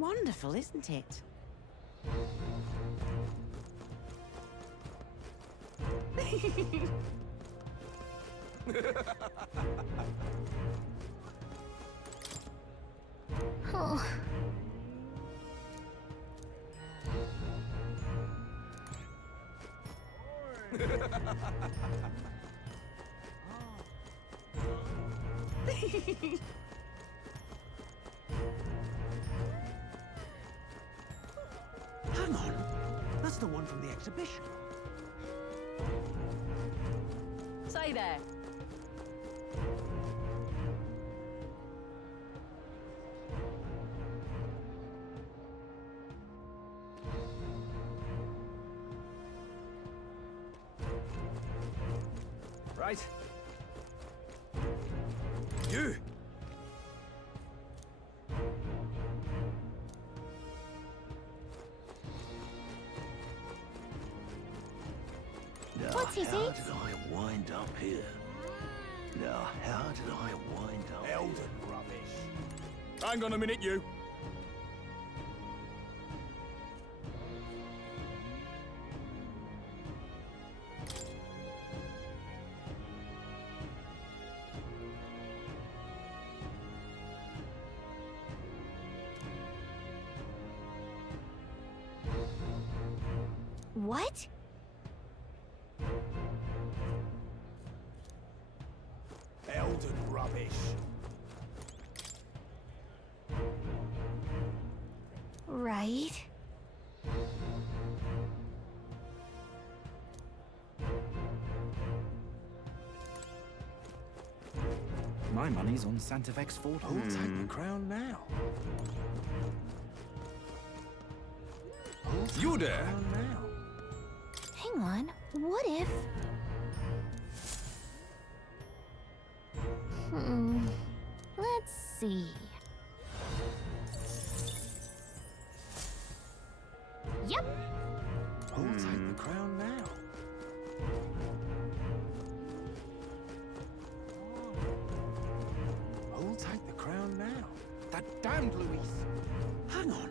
wonderful, isn't it? Oh. Hang on. That's the one from the exhibition. Say there. Right. You! Now, What's he how saying? did I wind up here? Now, how did I wind up Elden here? rubbish. Hang on a minute, you. What? Elden rubbish. Right. My money's on Sanctifist Forden. Who'll take the crown now? You there! Hang on. What if... Let's see. Yep. Who'll take the crown now? Who'll take the crown now? That damned Louise! Hang on.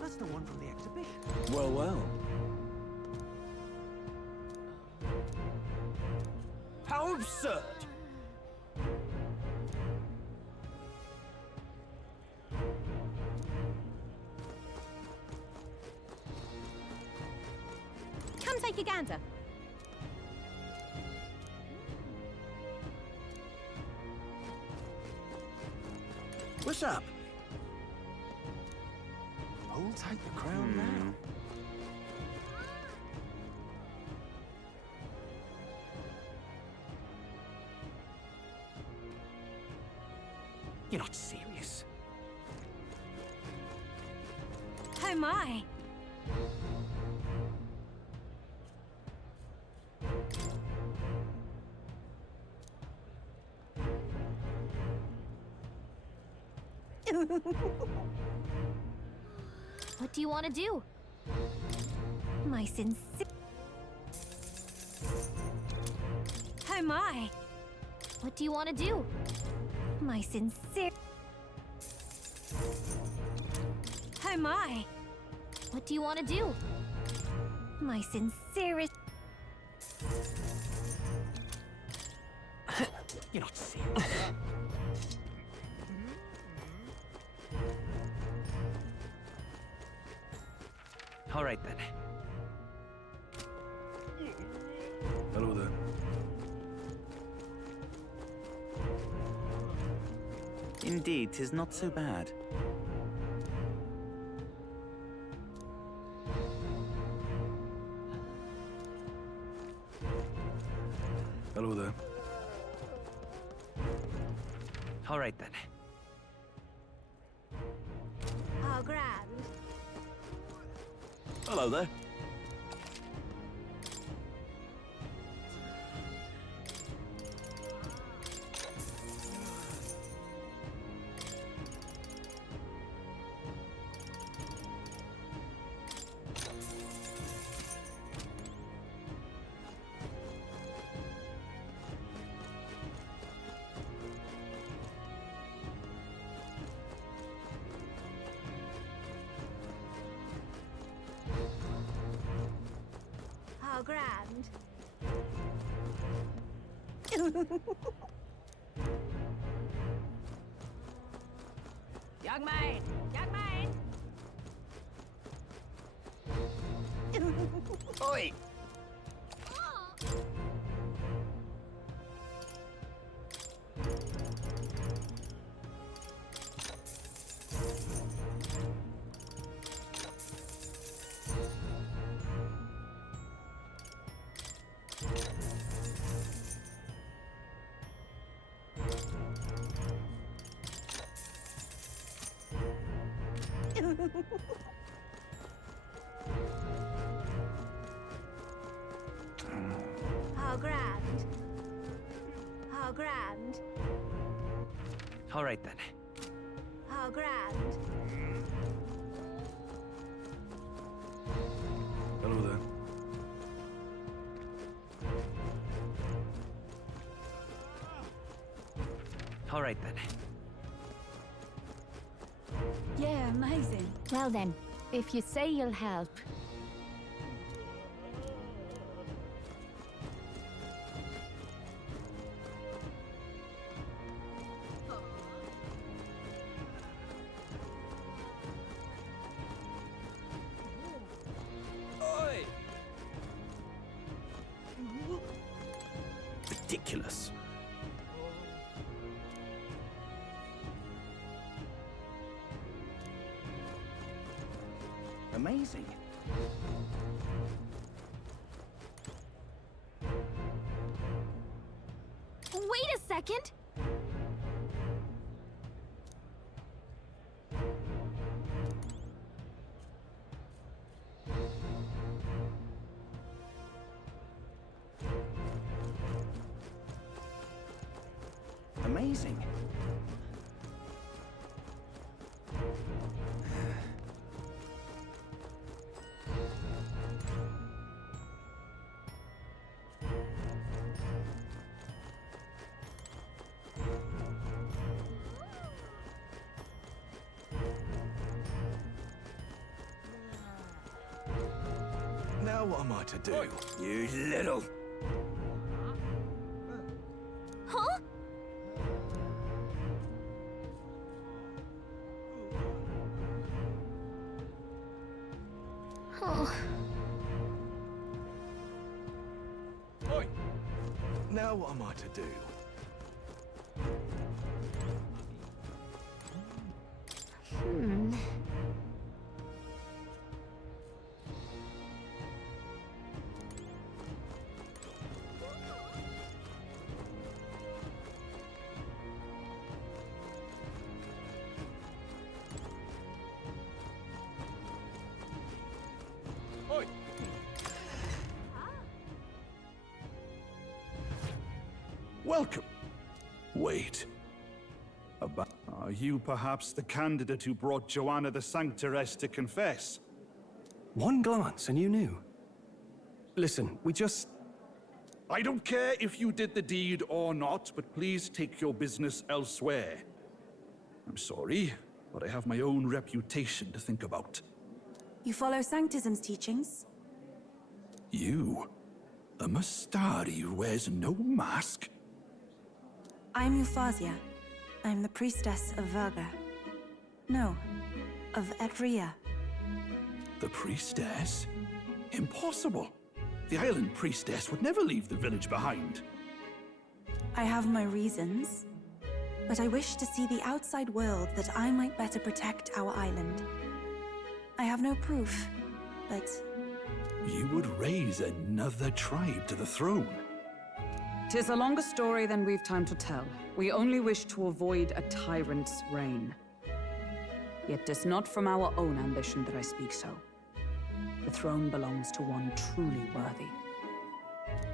That's the one from the exhibition. Well, well. How absurd! Come take a gander. What's up? Who'll take the crown now? You're not serious. Oh my! What do you want to do? My sincere... Oh my! What do you want to do? My sincere... Oh my! What do you want to do? My sincerest... You're not serious. All right, then. Hello there. Indeed, 'tis not so bad. Hello there. All right, then. Oh, grand. Hello there. How grand. Young man! Young man! Oi! How grand. How grand. All right then. How grand. Hello there. All right then. Yeah, amazing. Well then, if you say you'll help. Oi! Ridiculous. Amazing. Wait a second! Amazing. Now what am I to do? You little... Huh? Oh. Oi! Now what am I to do? Oi! Welcome. Wait. Are you perhaps the candidate who brought Joanna the Sanctoress to confess? One glance and you knew. Listen, we just... I don't care if you did the deed or not, but please take your business elsewhere. I'm sorry, but I have my own reputation to think about. You follow Sanctism's teachings? You? A Mustari who wears no mask? I'm Euphazia. I'm the priestess of Verga. No, of Etria. The priestess? Impossible. The island priestess would never leave the village behind. I have my reasons, but I wish to see the outside world that I might better protect our island. I have no proof, but... You would raise another tribe to the throne. 'Tis a longer story than we've time to tell. We only wish to avoid a tyrant's reign. Yet 'tis not from our own ambition that I speak so. The throne belongs to one truly worthy.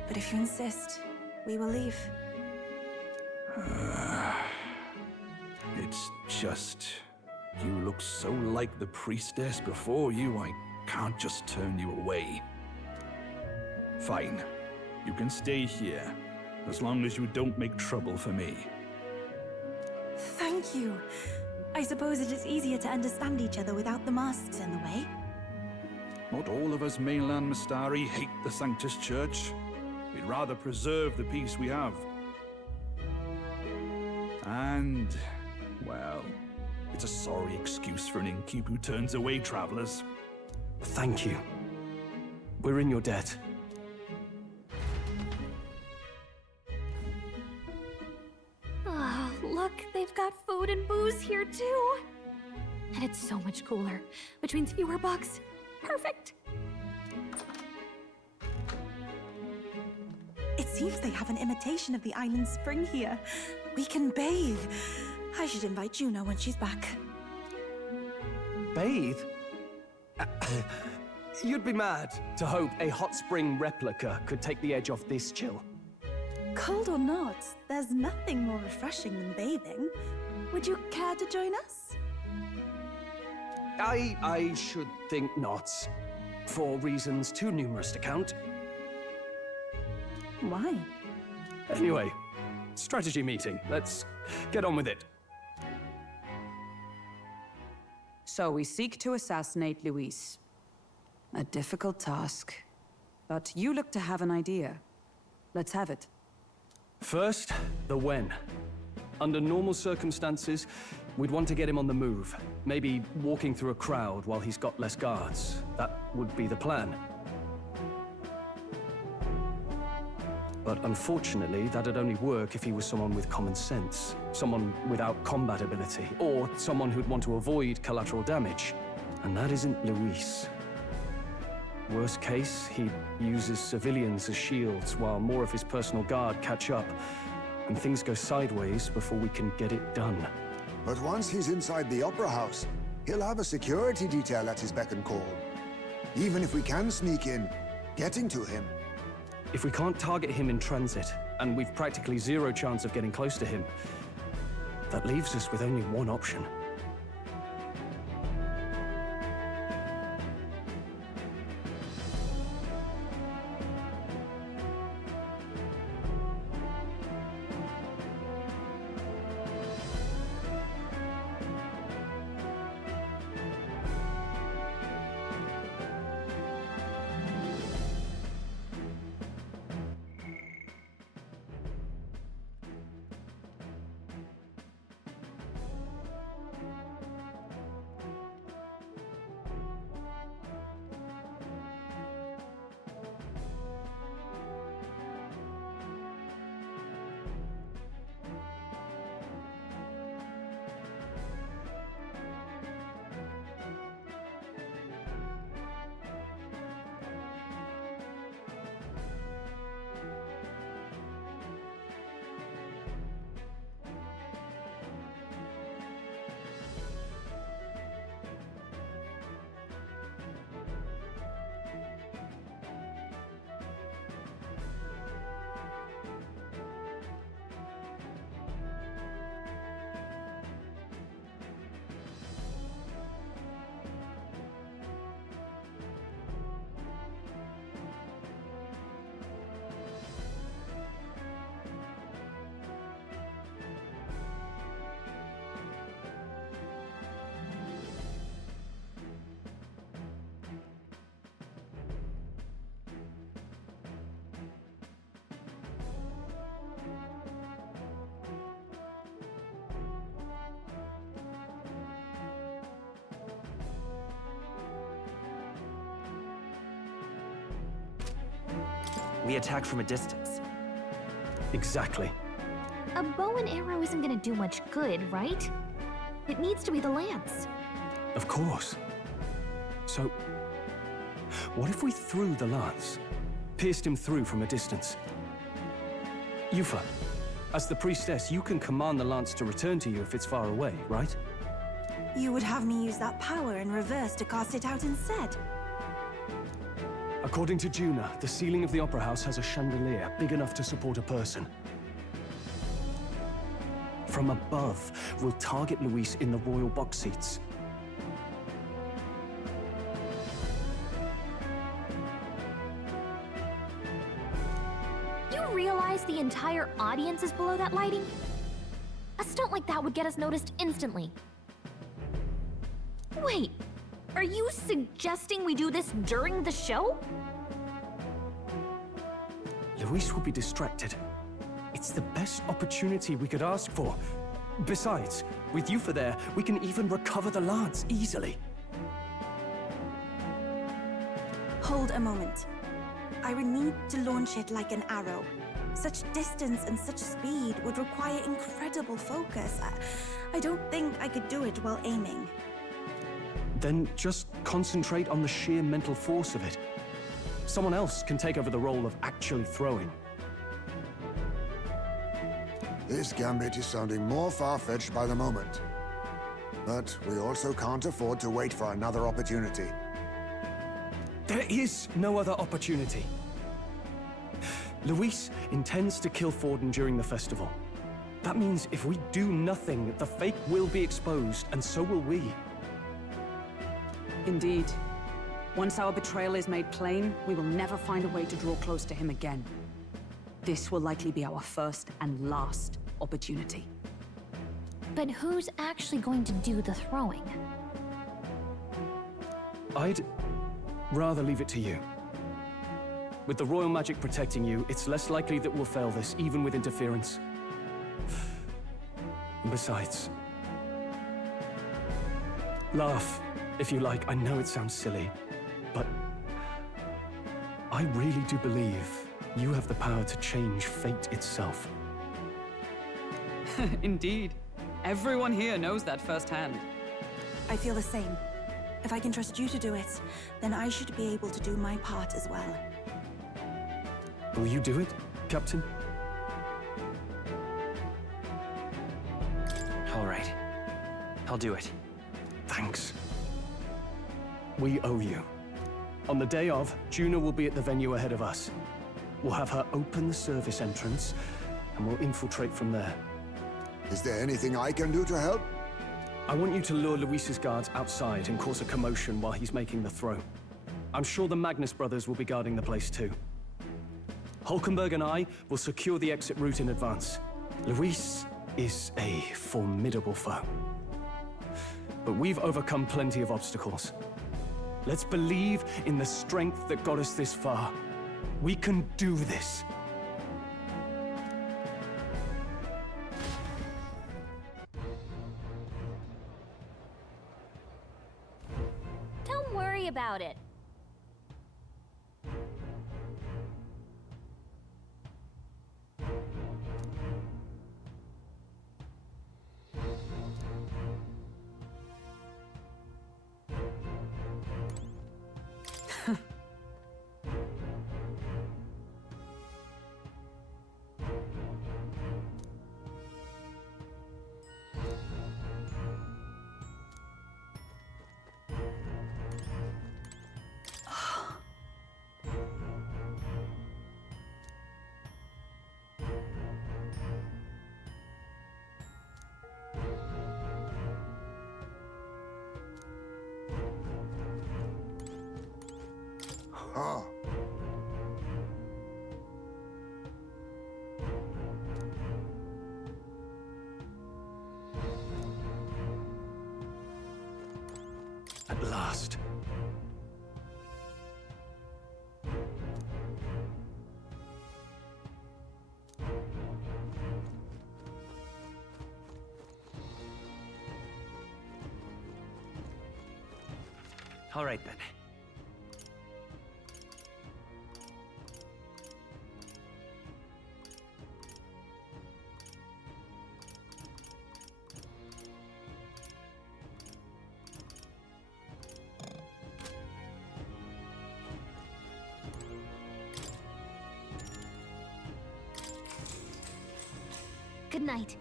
But if you insist, we will leave. It's just... You look so like the priestess before you, I can't just turn you away. Fine. You can stay here, as long as you don't make trouble for me. Thank you. I suppose it is easier to understand each other without the masks in the way. Not all of us mainland Mistari hate the Sanctus Church. We'd rather preserve the peace we have. And, well, it's a sorry excuse for an innkeep who turns away travelers. Thank you. We're in your debt. Oh, look, they've got food and booze here too. And it's so much cooler, which means fewer bugs. Perfect. It seems they have an imitation of the island spring here. We can bathe. I should invite Juno when she's back. Bathe? You'd be mad to hope a hot spring replica could take the edge off this chill. Cold or not, there's nothing more refreshing than bathing. Would you care to join us? I should think not. For reasons too numerous to count. Why? Anyway, strategy meeting. Let's get on with it. So we seek to assassinate Luis. A difficult task. But you look to have an idea. Let's have it. First, the when. Under normal circumstances, we'd want to get him on the move. Maybe walking through a crowd while he's got less guards. That would be the plan. But unfortunately, that'd only work if he was someone with common sense. Someone without combat ability. Or someone who'd want to avoid collateral damage. And that isn't Luis. Worst case, he uses civilians as shields while more of his personal guard catch up. And things go sideways before we can get it done. But once he's inside the Opera House, he'll have a security detail at his beck and call. Even if we can sneak in, getting to him. If we can't target him in transit, and we've practically zero chance of getting close to him, that leaves us with only one option. We attack from a distance. Exactly. A bow and arrow isn't gonna do much good, right? It needs to be the lance. Of course. So, what if we threw the lance? Pierced him through from a distance? Yufa, as the priestess, you can command the lance to return to you if it's far away, right? You would have me use that power in reverse to cast it out instead. According to Juna, the ceiling of the Opera House has a chandelier big enough to support a person. From above, we'll target Luis in the royal box seats. You realize the entire audience is below that lighting? A stunt like that would get us noticed instantly. Wait, Are you suggesting we do this during the show? Luis will be distracted. It's the best opportunity we could ask for. Besides, with Yufa there, we can even recover the lance easily. Hold a moment. I would need to launch it like an arrow. Such distance and such speed would require incredible focus. I don't think I could do it while aiming. Then just concentrate on the sheer mental force of it. Someone else can take over the role of actually throwing. This gambit is sounding more far-fetched by the moment. But we also can't afford to wait for another opportunity. There is no other opportunity. Luis intends to kill Forden during the festival. That means if we do nothing, the fake will be exposed, and so will we. Indeed. Once our betrayal is made plain, we will never find a way to draw close to him again. This will likely be our first and last opportunity. But who's actually going to do the throwing? I'd rather leave it to you. With the royal magic protecting you, it's less likely that we'll fail this, even with interference. And besides... laugh, if you like. I know it sounds silly, but... I really do believe you have the power to change fate itself. Indeed. Everyone here knows that firsthand. I feel the same. If I can trust you to do it, then I should be able to do my part as well. Will you do it, Captain? All right. I'll do it. Thanks. We owe you. On the day of, Juno will be at the venue ahead of us. We'll have her open the service entrance, and we'll infiltrate from there. Is there anything I can do to help? I want you to lure Luis's guards outside and cause a commotion while he's making the throw. I'm sure the Magnus brothers will be guarding the place too. Hulkenberg and I will secure the exit route in advance. Luis is a formidable foe. But we've overcome plenty of obstacles. Let's believe in the strength that got us this far. We can do this. Don't worry about it. Oh. At last. All right, then. Good night.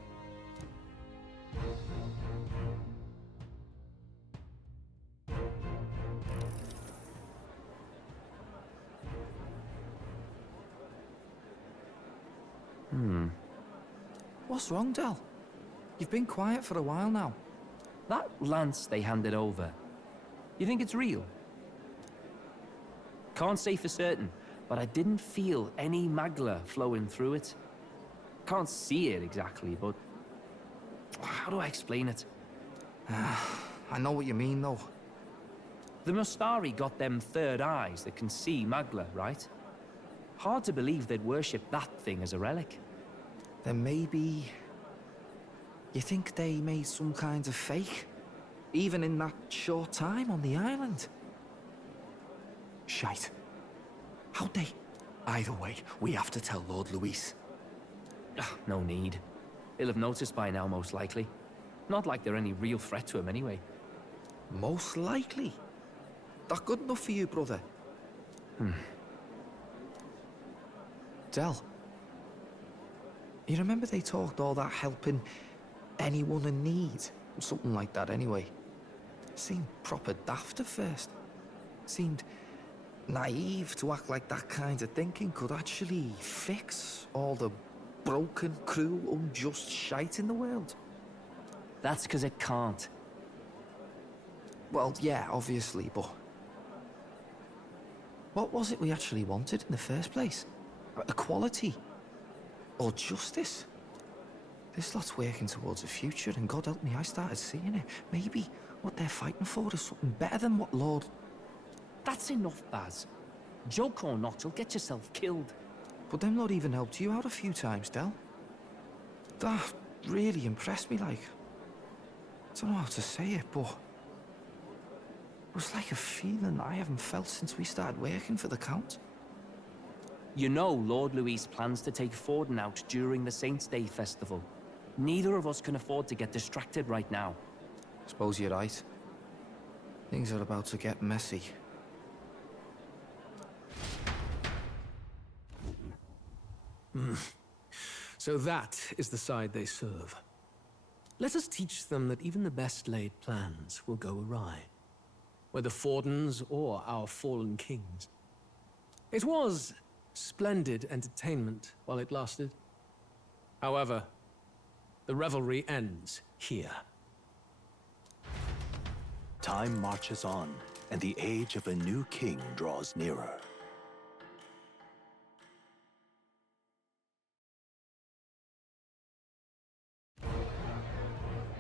What's wrong, Del? You've been quiet for a while now. That lance they handed over, you think it's real? Can't say for certain, but I didn't feel any magla flowing through it. Can't see it exactly, but how do I explain it? I know what you mean, though. The Mustari got them third eyes that can see Magla, right? Hard to believe they'd worship that thing as a relic. Then maybe... You think they made some kind of fake? Even in that short time on the island? Shite. How'd they? Either way, we have to tell Lord Luis. No need. He'll have noticed by now, most likely. Not like they're any real threat to him anyway. Most likely? That good enough for you, brother? Del, you remember they talked all that helping anyone in need? Something like that anyway. Seemed proper daft at first. Seemed naive to act like that kind of thinking could actually fix all the broken, cruel, unjust shite in the world. That's because it can't. Well, yeah, obviously, but... What was it we actually wanted in the first place? Equality? Or justice? This lot's working towards a future, and God help me, I started seeing it. Maybe what they're fighting for is something better than what Lord... That's enough, Baz. Joke or not, you'll get yourself killed. But them lot even helped you out a few times, Del. That really impressed me, like... I don't know how to say it, but... It was like a feeling I haven't felt since we started working for the Count. You know Lord Luis plans to take Forden out during the Saints' Day festival. Neither of us can afford to get distracted right now. Suppose you're right. Things are about to get messy. So that is the side they serve. Let us teach them that even the best laid plans will go awry, whether Forden's or our fallen kings. It was splendid entertainment while it lasted. However, the revelry ends here. Time marches on, and the age of a new king draws nearer.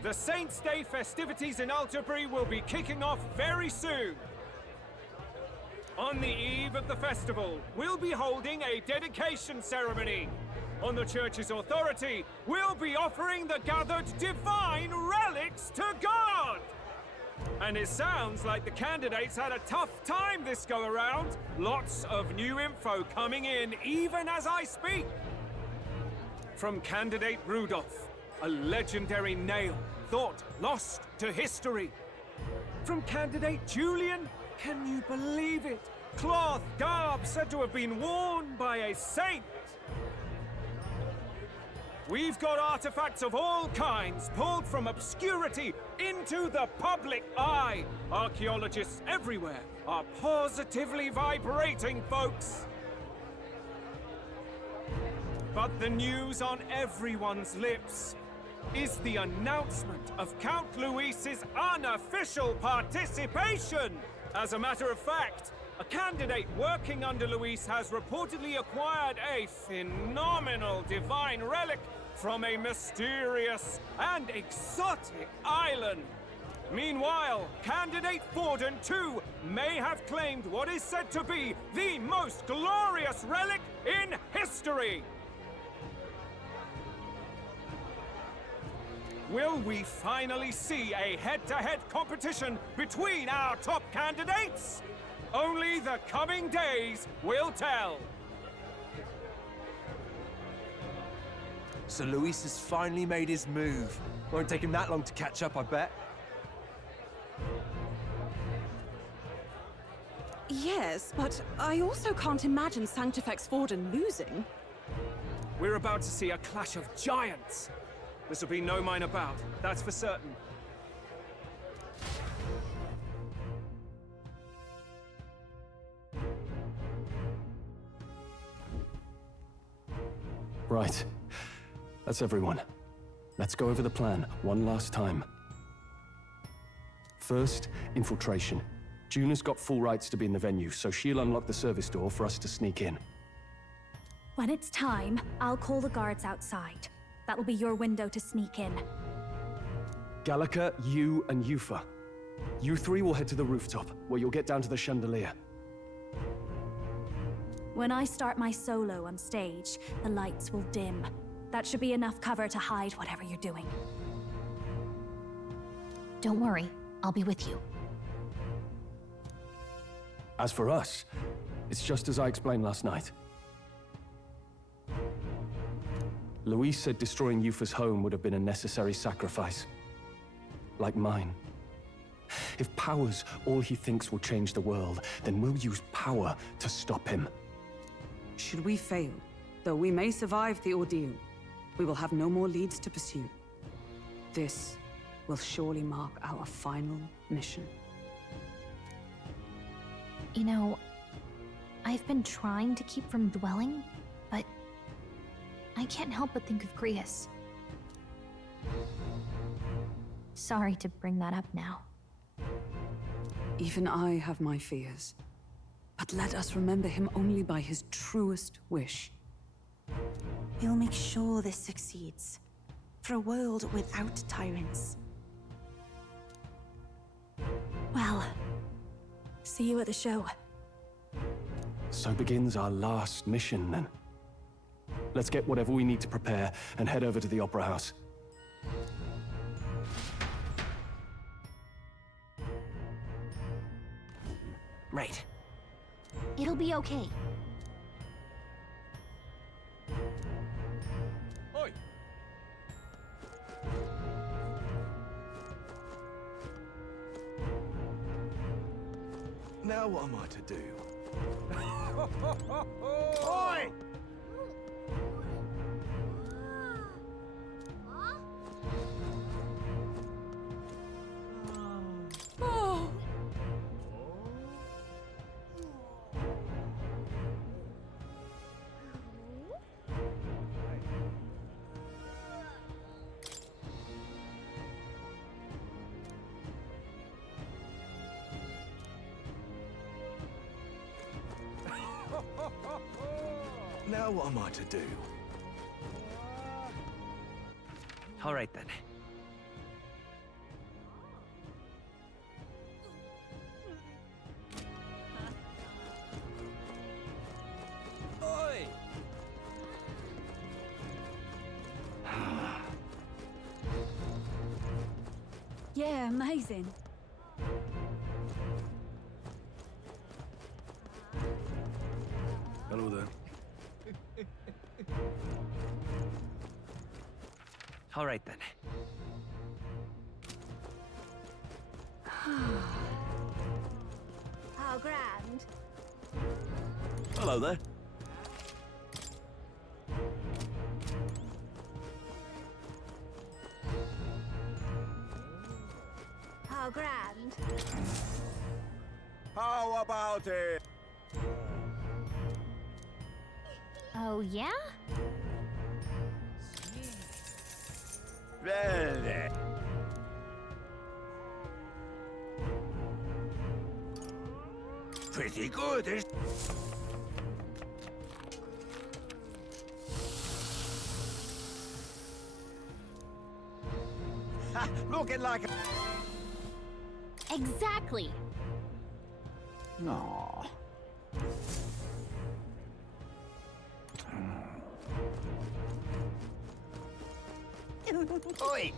The Saints' Day festivities in Alderbury will be kicking off very soon. On the eve of the festival, we'll be holding a dedication ceremony. On the church's authority, we'll be offering the gathered divine relics to God! And it sounds like the candidates had a tough time this go-around. Lots of new info coming in even as I speak. From candidate Rudolph, a legendary nail thought lost to history. From candidate Julian, can you believe it? Cloth garb said to have been worn by a saint. We've got artifacts of all kinds pulled from obscurity into the public eye. Archaeologists everywhere are positively vibrating, folks. But the news on everyone's lips is the announcement of Count Luis's unofficial participation. As a matter of fact, a candidate working under Luis has reportedly acquired a phenomenal divine relic from a mysterious and exotic island. Meanwhile, candidate Forden, too, may have claimed what is said to be the most glorious relic in history. Will we finally see a head-to-head competition between our top candidates? Only the coming days will tell. So Luis has finally made his move. Won't take him that long to catch up, I bet. Yes, but I also can't imagine Sanctifex Forden losing. We're about to see a clash of giants. This'll be no minor bout, that's for certain. Right. That's everyone. Let's go over the plan one last time. First, infiltration. Juna's got full rights to be in the venue, so she'll unlock the service door for us to sneak in. When it's time, I'll call the guards outside. That'll be your window to sneak in. Gallica, you, and Yufa. You three will head to the rooftop, where you'll get down to the chandelier. When I start my solo on stage, the lights will dim. That should be enough cover to hide whatever you're doing. Don't worry, I'll be with you. As for us, it's just as I explained last night. Louise said destroying Yufa's home would have been a necessary sacrifice. Like mine. If power's all he thinks will change the world, then we'll use power to stop him. Should we fail, though we may survive the ordeal, we will have no more leads to pursue. This will surely mark our final mission. You know, I've been trying to keep from dwelling, but I can't help but think of Grius. Sorry to bring that up now. Even I have my fears. But let us remember him only by his truest wish. He'll make sure this succeeds. For a world without tyrants. Well, see you at the show. So begins our last mission, then. Let's get whatever we need to prepare and head over to the Opera House. Right. It'll be okay. Oi! Now what am I to do? Oi! Oh! Now what am I to do? All right then. Oi! Yeah, amazing. Hello there. All right then. How grand. Hello there. How grand. How about it? Oh, yeah? Well, pretty good, is looking like a... Exactly. Aw. Oi!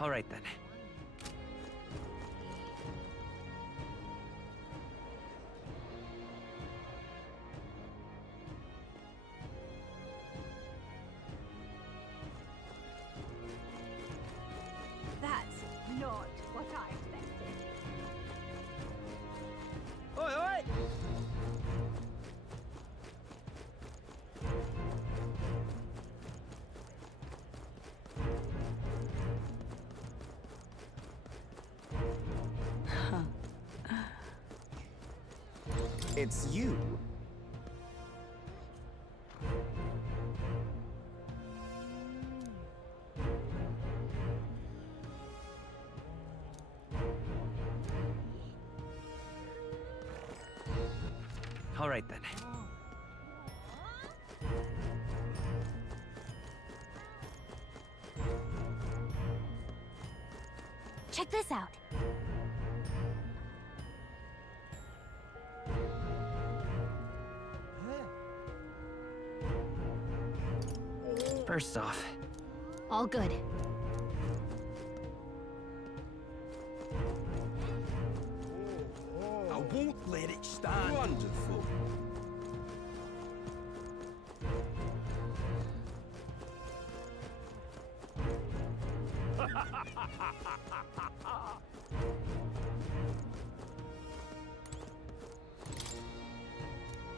All right then. That's not what I expected. Oi, oi! It's you. All right then. Check this out. First off, All good. I won't let it stand. Wonderful.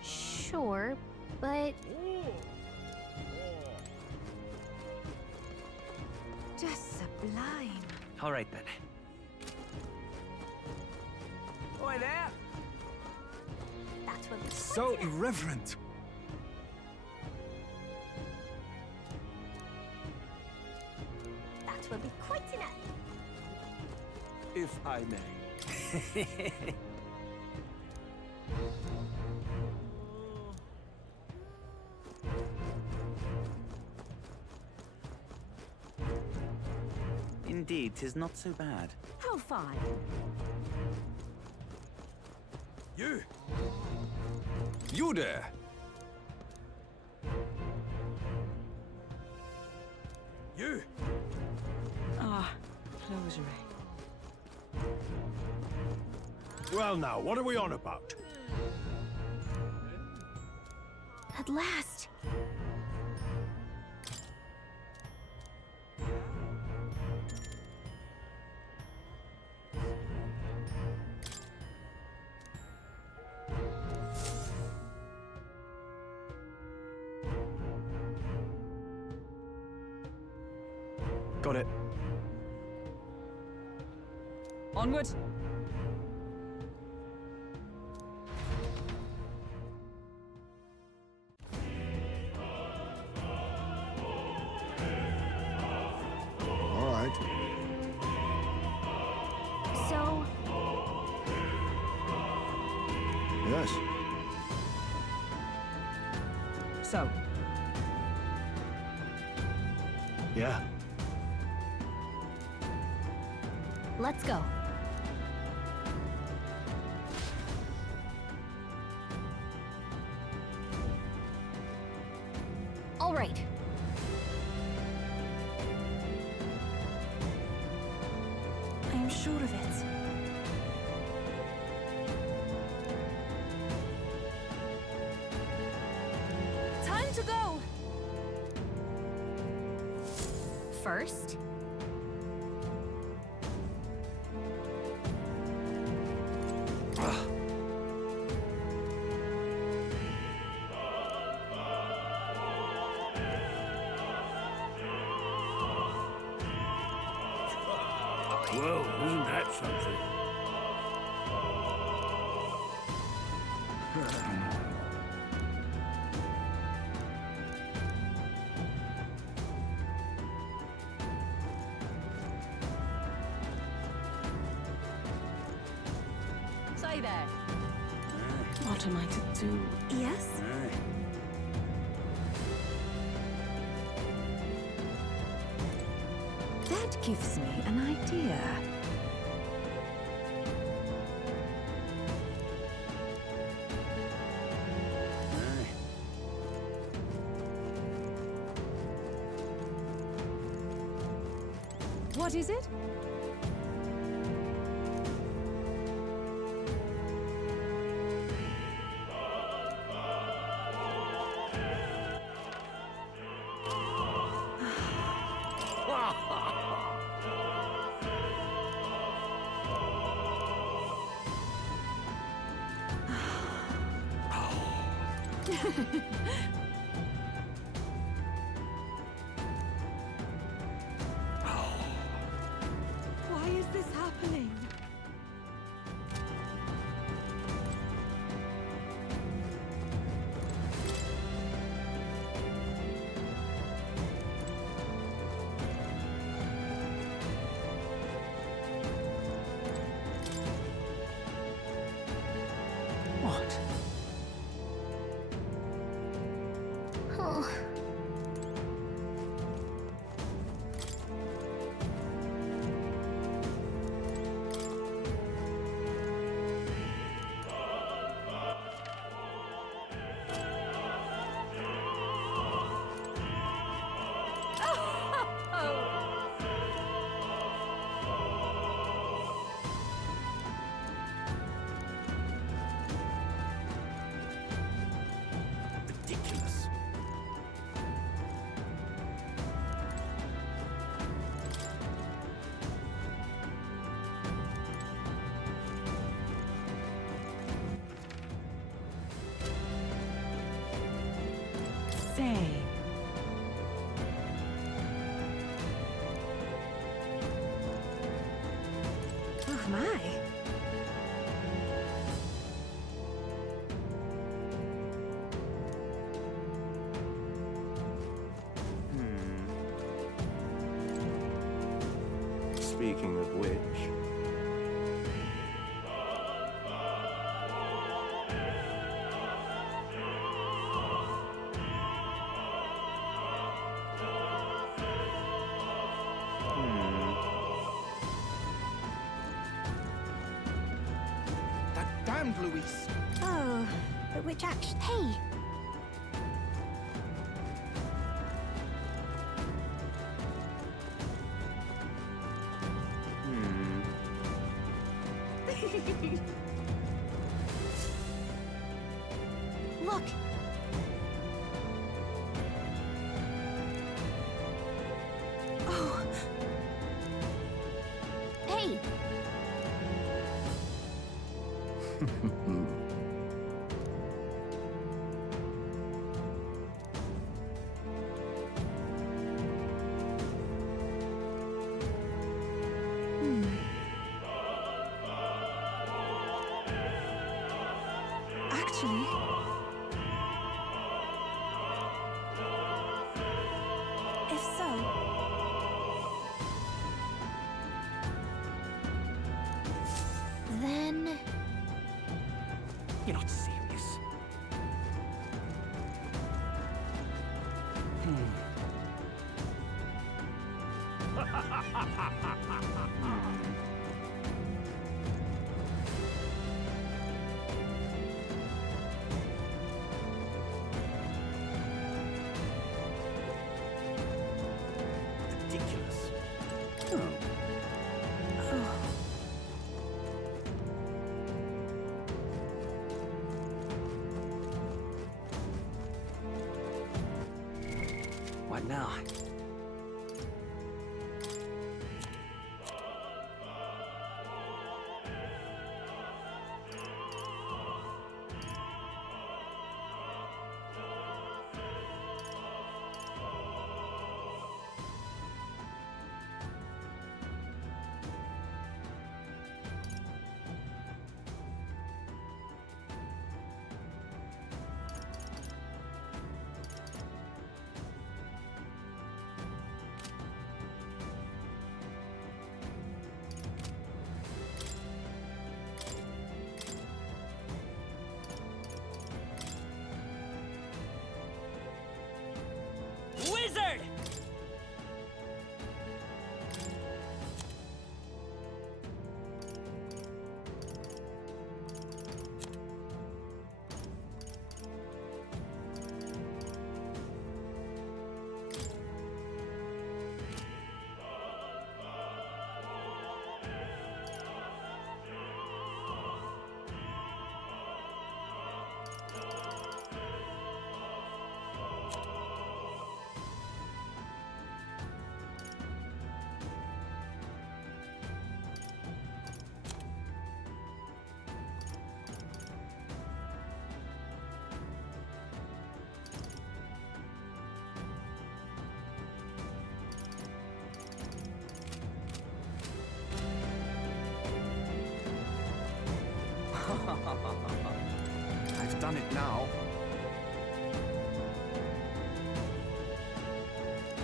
Sure, but Just sublime. all right then. Oi there! that will be So irreverent. that will be quite enough. If I may. Indeed, 'tis not so bad. How fine. You! You there! You! Ah, closure. Well now, what are we on about? At last. Got it. Onward. All right. So, Yes. So, Yeah. let's go. All right. I am sure of it. Time to go! First, Well, isn't that something? Say there. What am I to do? Yes? That gives me an idea. What is it? Why is this happening? what? My. Speaking of which... That damned Luis. Oh, but which action? Hey! Look! Oh. Hey! Actually... If so... Then... You're not serious. Ridiculous. What now? Wizard! I've done it now.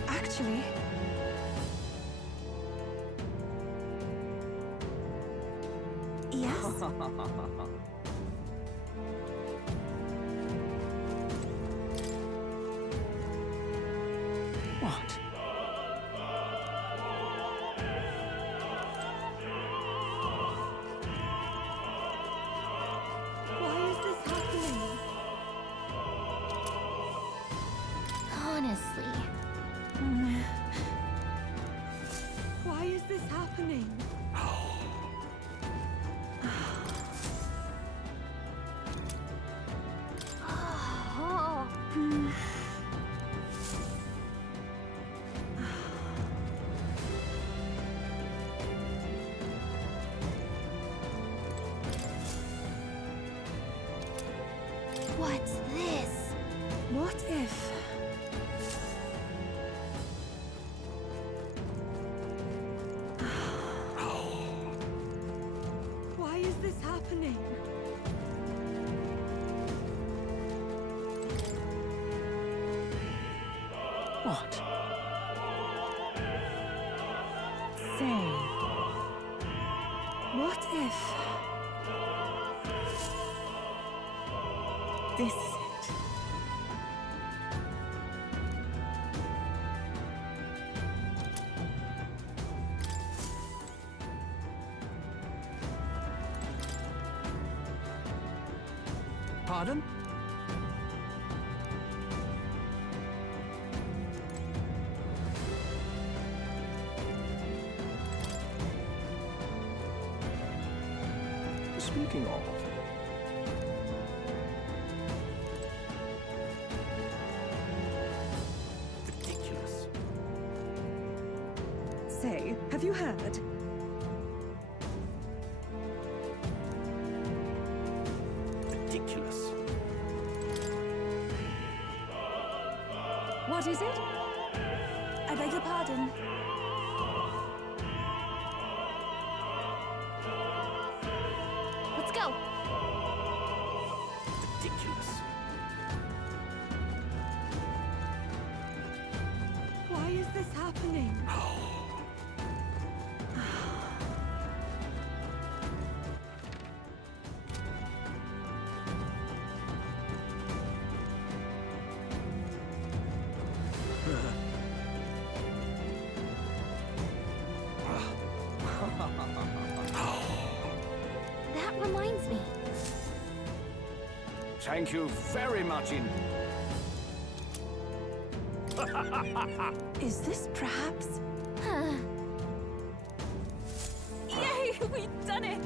Actually... Yes? What? Why is this happening? Honestly. Why is this happening? What? Say, what if... this is it? Pardon? Speaking of... Ridiculous. Say, have you heard? Ridiculous. What is it? I beg your pardon. Let's go. Ridiculous. Why is this happening? That reminds me. Thank you very much in... Is this perhaps... Yay! We've done it!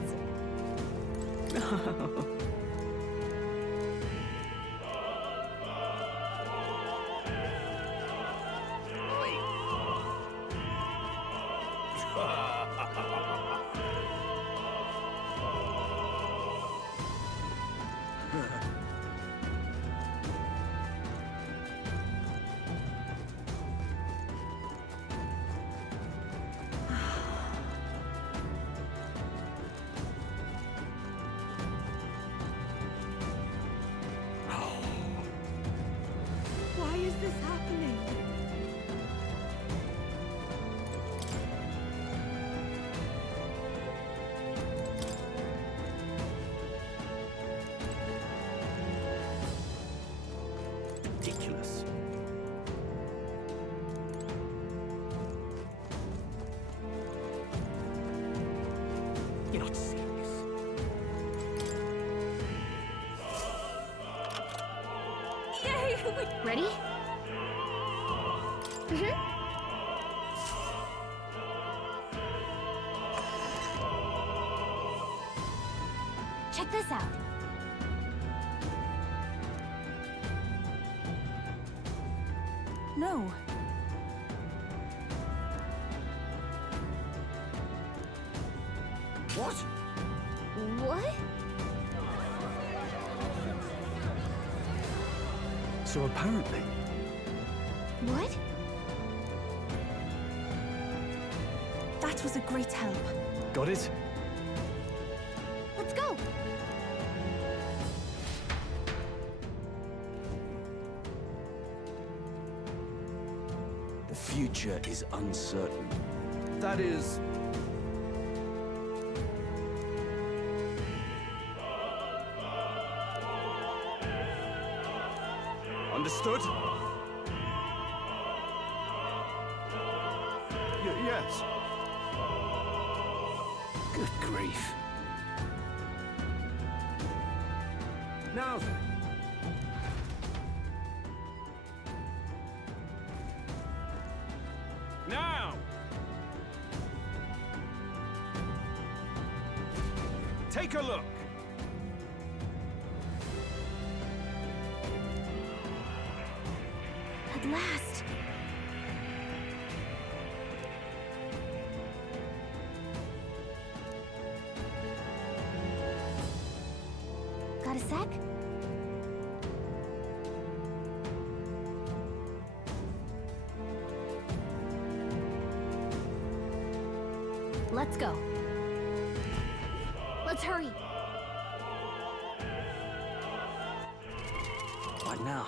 Why is this happening? Ridiculous. You're not serious. Yay! Ready? Check this out. No. What? What? So apparently... What? That was a great help. Got it? Let's go. The future is uncertain. That is... Understood? Yes. Good grief. Now then. Now! Take a look. At last. Got a sec? Let's go. Let's hurry. What now?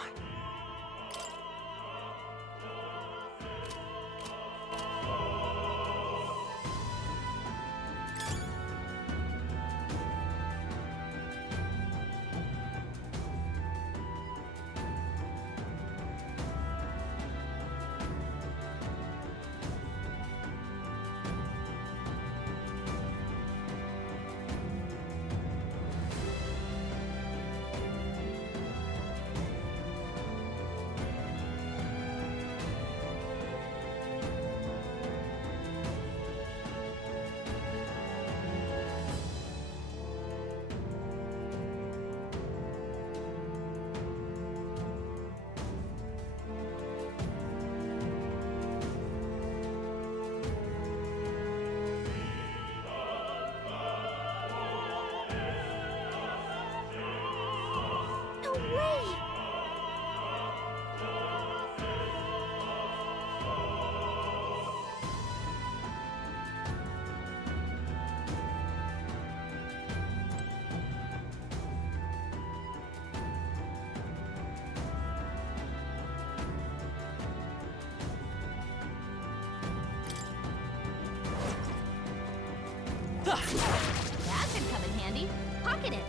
That could come in handy. Pocket it.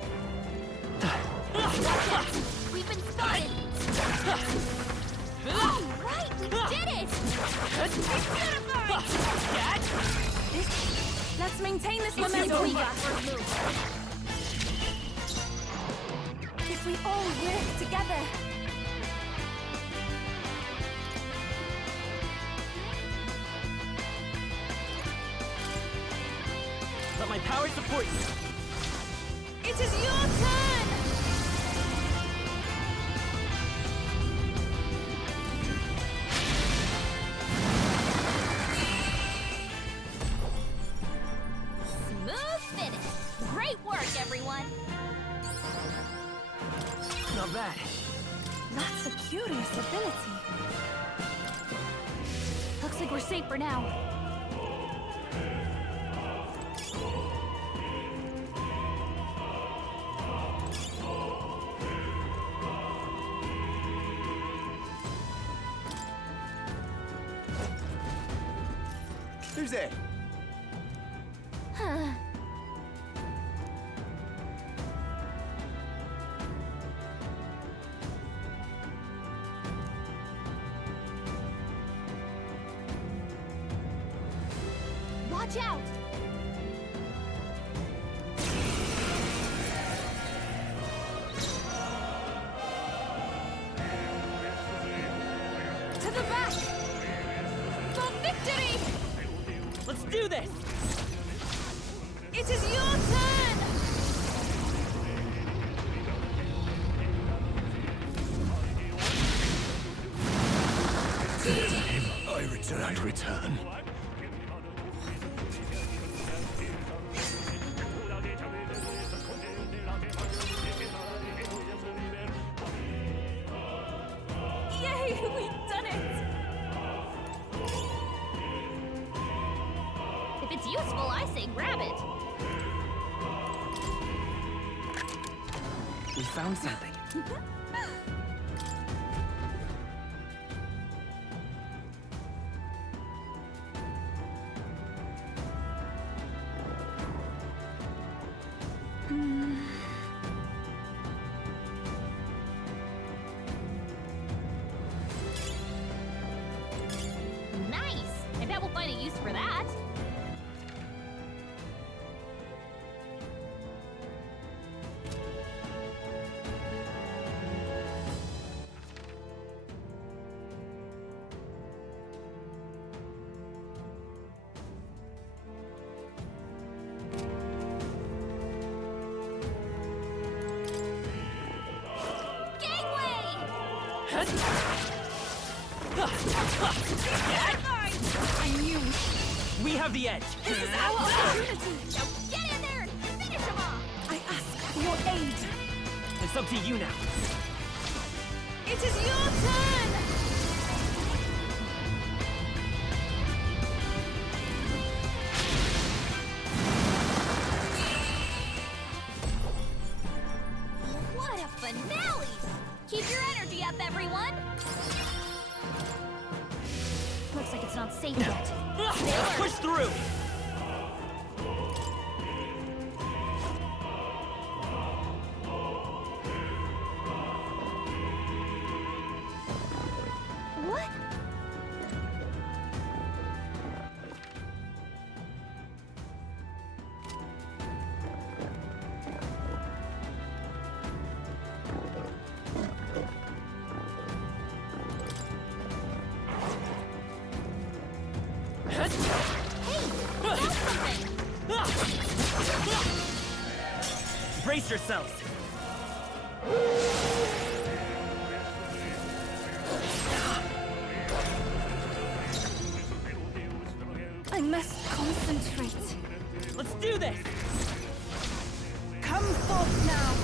We've been spotted. All right, we did it. It's beautiful. Let's maintain this momentum. If we all work together. Let my power support you. It is your turn! Smooth finish. Great work, everyone. Not bad. That's a curious ability. Looks like we're safe for now. Who's there? Watch out! To the back! For victory! Let's do this! It is your turn! I return. Yay, we've done it! If it's useful, I say grab it. We found something. Nice! I bet we'll find a use for that. I knew! We have the edge! This is our opportunity! Now get in there and finish him off! I ask for your aid! It's up to you now! It is your turn! What a finale! Keep your energy up, everyone! Looks like it's not safe yet. Let's push through! What? Brace yourselves! I must concentrate. Let's do this! Come forth now!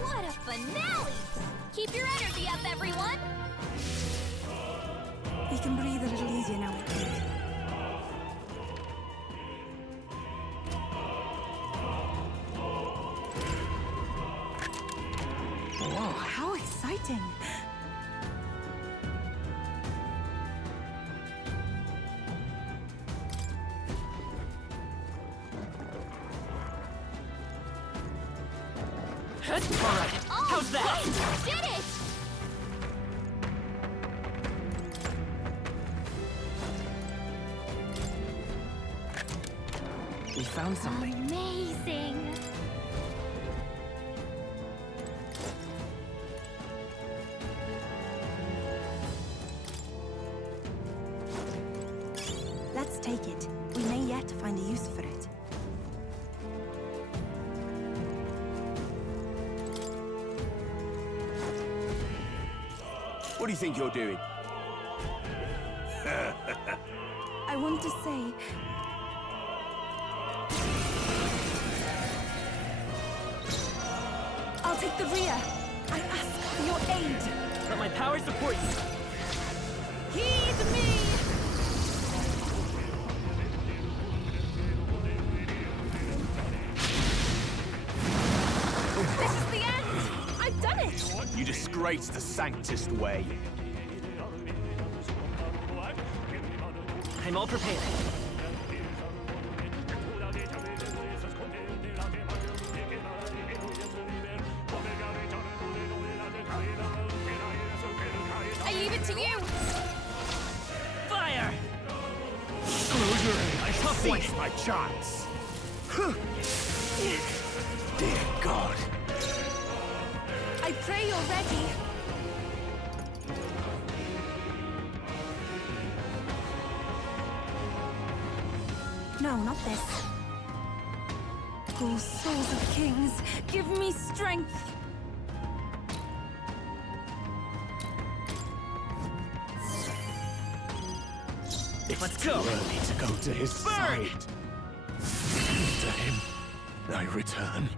What a finale! Keep your energy up, everyone! We can breathe a little easier now, I think. exciting. Alright, how's that? Did it! We found something. Amazing! Let's take it. We may yet find a use for it. What do you think you're doing? I want to say... I'll take the rear. I ask for your aid. Let my power support you. Heed me! This is the end! I've done it! You disgrace the Sanctist way. I'm all prepared. I leave it to you! Fire! I seize my chance. Dear God. I pray you're ready. No, not this. Oh, souls of kings, give me strength. Let's go! Early to go to his side. To him, I return.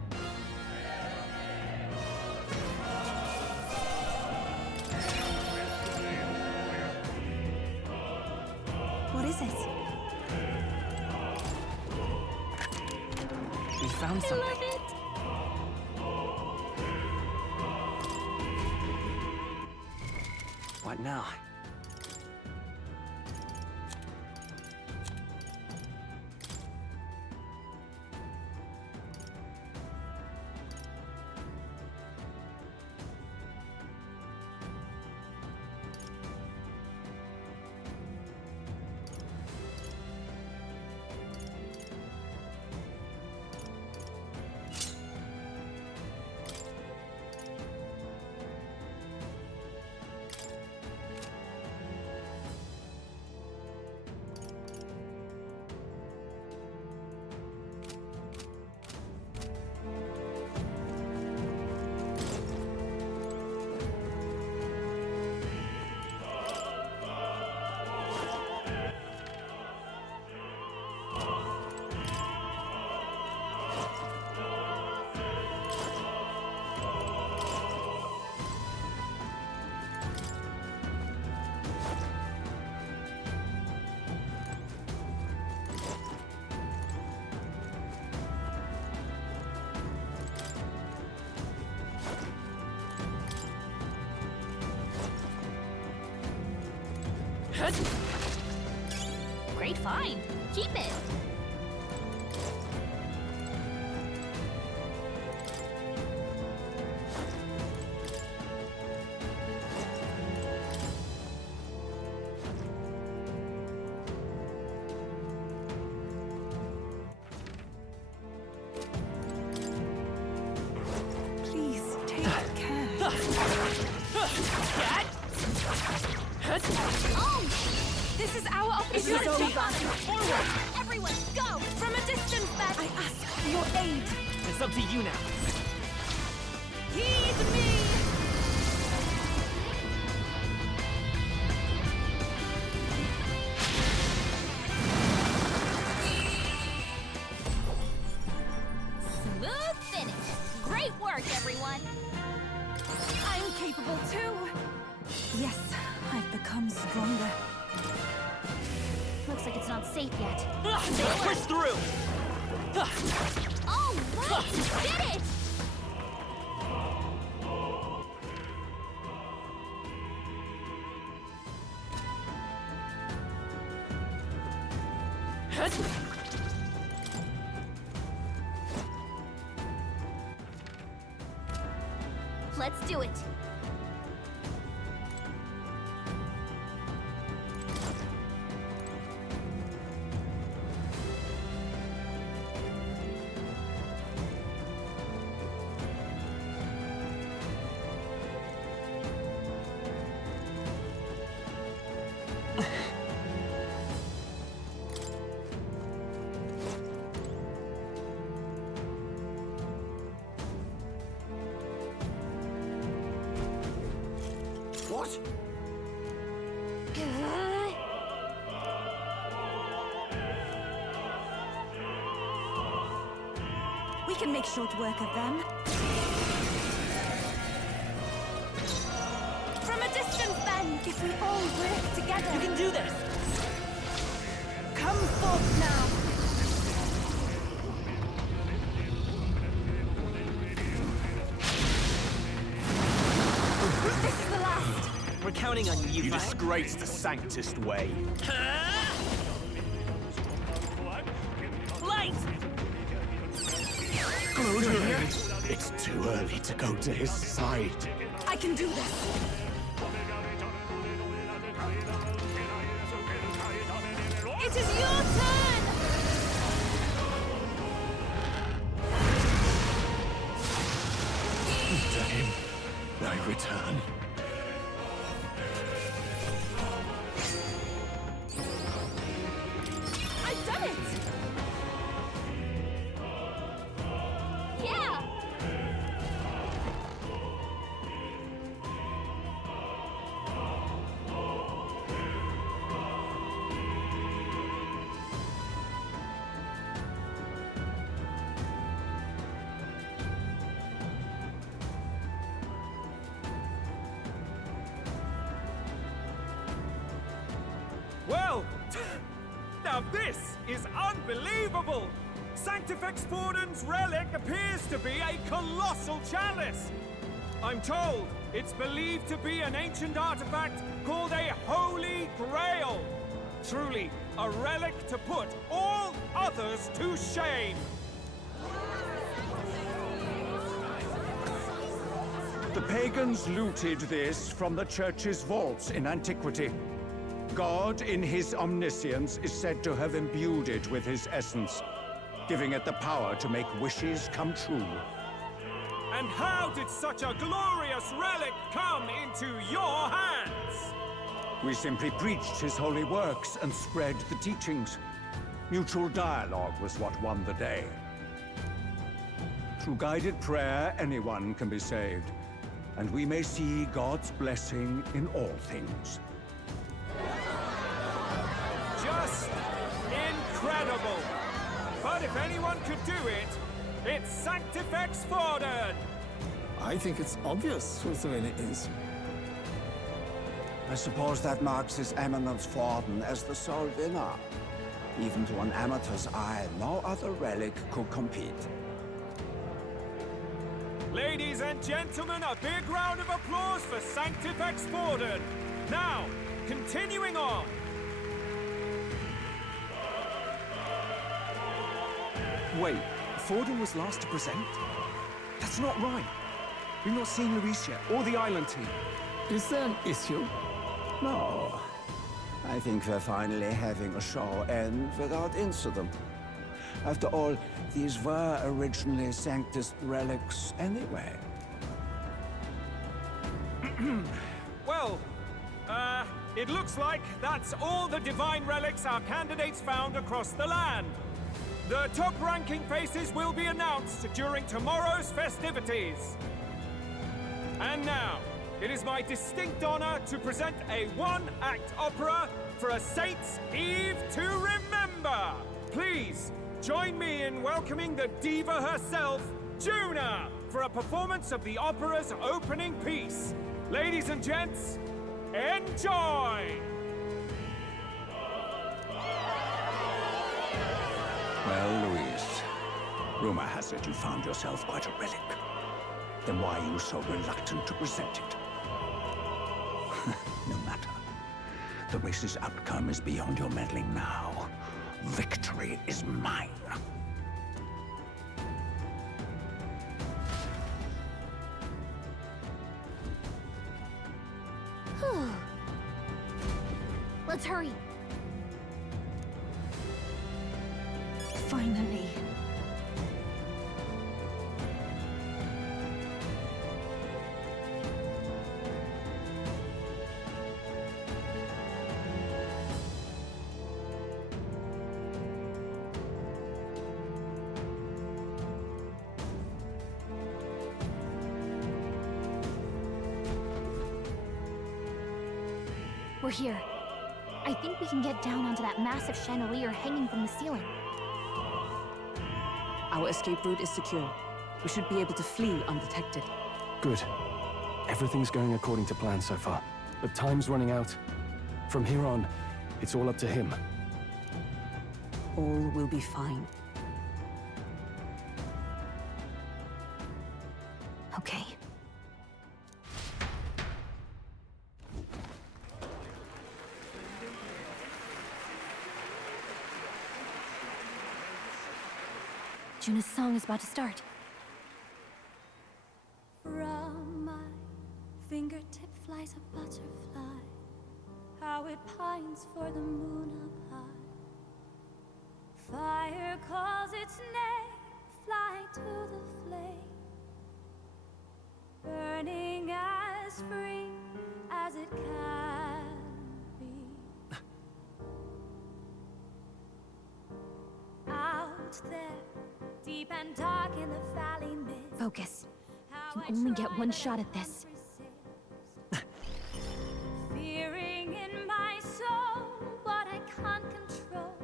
What is it? We found something. I love it. What now? Great find. Keep it. Please, take care. Oh! This is our opportunity! Forward! Everyone, go! From a distance, then! I ask for your aid! It's up to you now. Heed me! Smooth finish. Great work, everyone. I'm capable too! Yes, I've become stronger. Looks like it's not safe yet. Push through! All right! Did it! Let's do it. What? We can make short work of them. From a distance, then! If we all work together... You can do this! Come forth now! This is the last! We're counting on you, You Yuffie. disgrace the Sanctist way. Light! It's too early to go to his side. I can do this! It is your turn! To him, I return. I've done it! Yeah! Well, now this is unbelievable! Sanctifex Forden's relic appears to be a colossal chalice! I'm told it's believed to be an ancient artifact called a Holy Grail! Truly, a relic to put all others to shame! The pagans looted this from the church's vaults in antiquity. God, in his omniscience, is said to have imbued it with his essence, giving it the power to make wishes come true. And how did such a glorious relic come into your hands? We simply preached his holy works and spread the teachings. Mutual dialogue was what won the day. Through guided prayer, anyone can be saved, and we may see God's blessing in all things. Just incredible! But if anyone could do it, it's Sanctifex Forden! I think it's obvious who the winner is. I suppose that marks His Eminence Forden as the sole winner. Even to an amateur's eye, no other relic could compete. Ladies and gentlemen, a big round of applause for Sanctifex Forden! Now, continuing on. Wait, Forden was last to present? That's not right. We've not seen Luis yet, or the island team. Is there an issue? No. I think we're finally having a show end without incident. After all, these were originally Sanctist relics anyway. Well, it looks like that's all the divine relics our candidates found across the land. The top-ranking faces will be announced during tomorrow's festivities. And now, it is my distinct honor to present a one-act opera for a Saint's Eve to remember. Please, join me in welcoming the diva herself, Juna, for a performance of the opera's opening piece. Ladies and gents, enjoy! Well, Luis, rumor has it you found yourself quite a relic. Then why are you so reluctant to present it? No matter. The race's outcome is beyond your meddling now. Victory is mine. Let's hurry. Finally. We're here. I think we can get down onto that massive chandelier hanging from the ceiling. Our escape route is secure. We should be able to flee undetected. Good. Everything's going according to plan so far. But time's running out. From here on, it's all up to him. All will be fine. Okay. Juna's song is about to start. From my fingertip flies a butterfly, how it pines for the moon up high. Fire calls its name, fly to the flame, burning as free as it can be. Out there, deep and dark in the valley mid. Focus. You can only get one shot at this. Fearing in my soul what I can't control.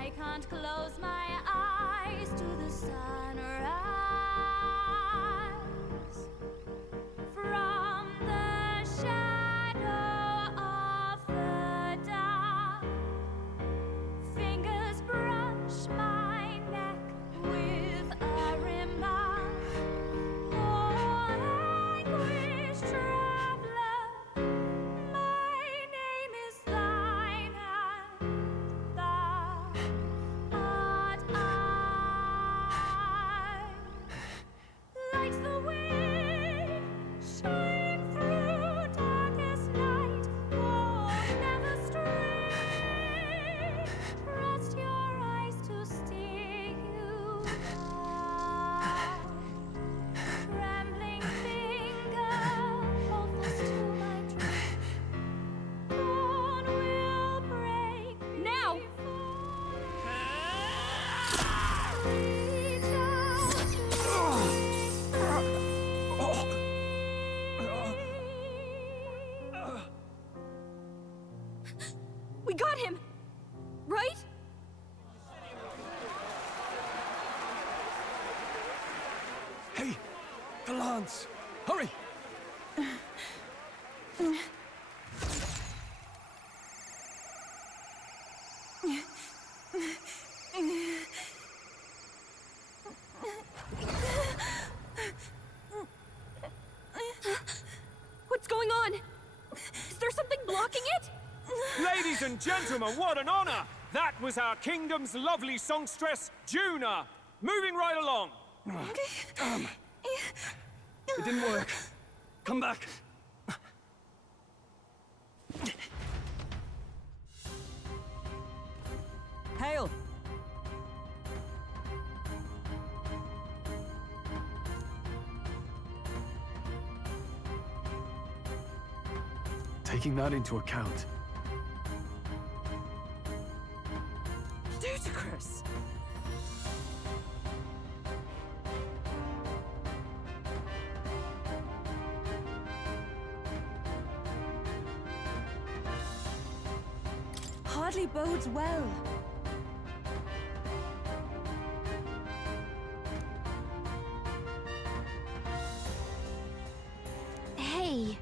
I can't close my eyes to the sunrise. From the shadow of the dark, fingers brush my neck with a remark. Oh, anguish traveler, my name is thine, and thou art I. Like the wind, shine through darkest night. Oh, never stray. Trust your eyes to steer you by. Trembling finger, hold fast to my dream. Dawn will break. Now! Reach out We got him! Right? Hey! The lance! Hurry! What's going on? Is there something blocking it? Ladies and gentlemen, what an honor! That was our kingdom's lovely songstress, Juna. Moving right along. It didn't work. Come back. Hail! Taking that into account, Ludicrous! Hardly bodes well. Hey!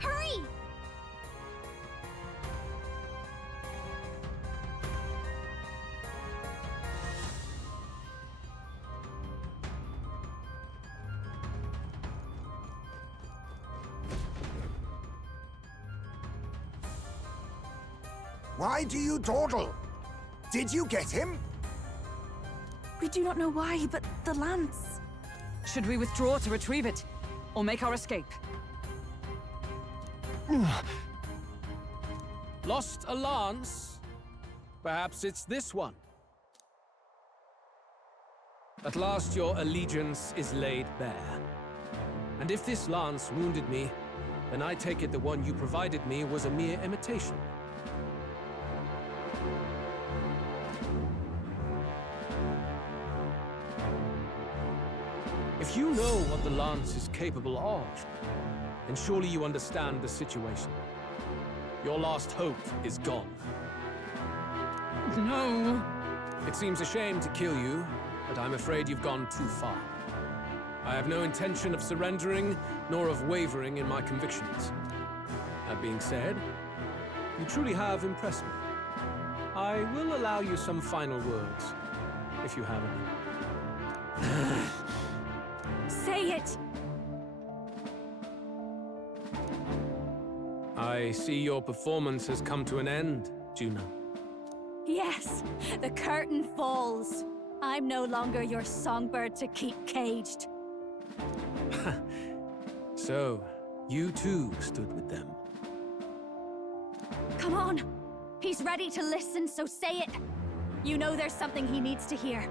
Hurry! Why do you dawdle? Did you get him? We do not know why, but the lance... Should we withdraw to retrieve it? Or make our escape? Lost a lance? Perhaps it's this one. At last your allegiance is laid bare. And if this lance wounded me, then I take it the one you provided me was a mere imitation. If you know what the lance is capable of, then surely you understand the situation. Your last hope is gone. No. It seems a shame to kill you, but I'm afraid you've gone too far. I have no intention of surrendering, nor of wavering in my convictions. That being said, you truly have impressed me. I will allow you some final words, if you have any. Say it! I see your performance has come to an end, Juno. Yes, the curtain falls. I'm no longer your songbird to keep caged. So, you too stood with them. Come on! He's ready to listen, so say it! You know there's something he needs to hear.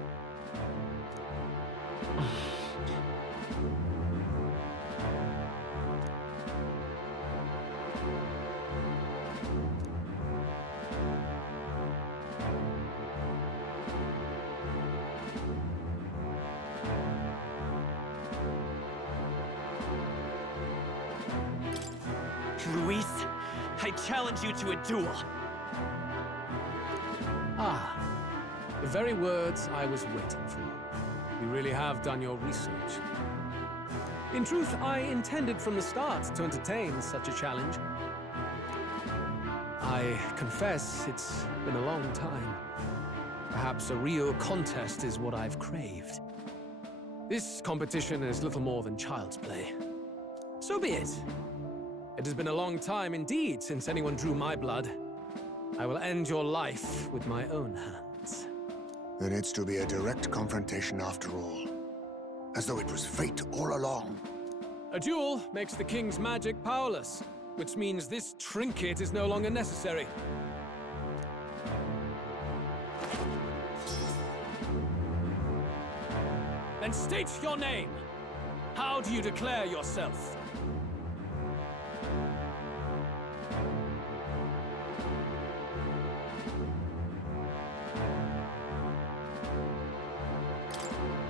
Luis, I challenge you to a duel. Ah, the very words I was waiting for. You really have done your research. In truth, I intended from the start to entertain such a challenge. I confess it's been a long time. Perhaps a real contest is what I've craved. This competition is little more than child's play. So be it. It has been a long time indeed since anyone drew my blood. I will end your life with my own hands. Then it's to be a direct confrontation after all. As though it was fate all along. A duel makes the king's magic powerless, which means this trinket is no longer necessary. Then state your name. How do you declare yourself?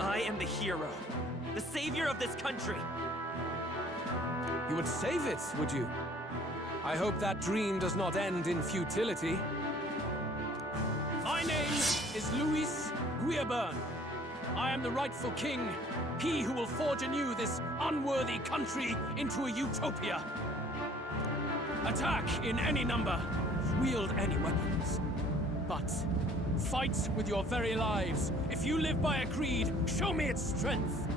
I am the hero, the savior of this country. You would save it, would you? I hope that dream does not end in futility. My name is Luis Guillaburn. I am the rightful king, he who will forge anew this unworthy country into a utopia. Attack in any number, wield any weapons. But fight with your very lives. If you live by a creed, show me its strength.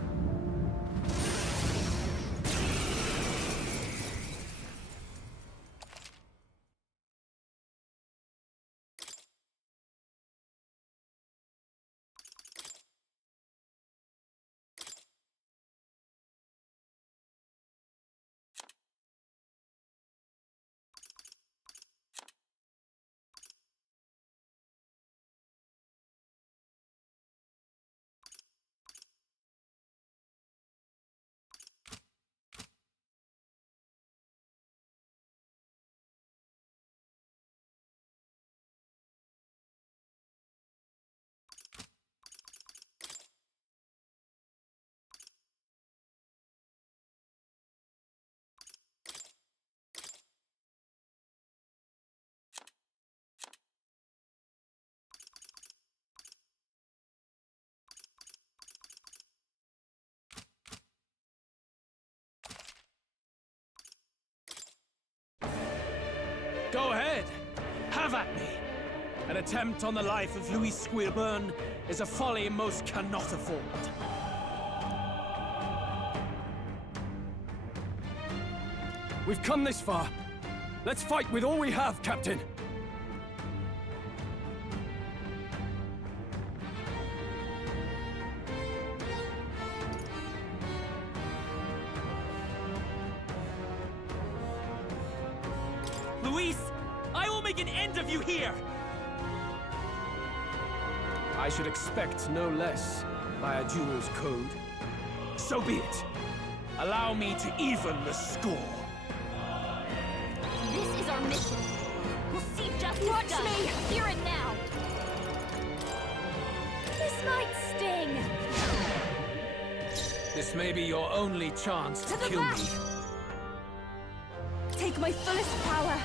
Go ahead. Have at me. An attempt on the life of Luis Guillaburn is a folly most cannot afford. We've come this far. Let's fight with all we have, Captain. Luis, I will make an end of you here! I should expect no less by a duel's code. So be it. Allow me to even the score. This is our mission. We'll see justice Watch done, me! here and now. This might sting. This may be your only chance to the kill back! me. Take my fullest power.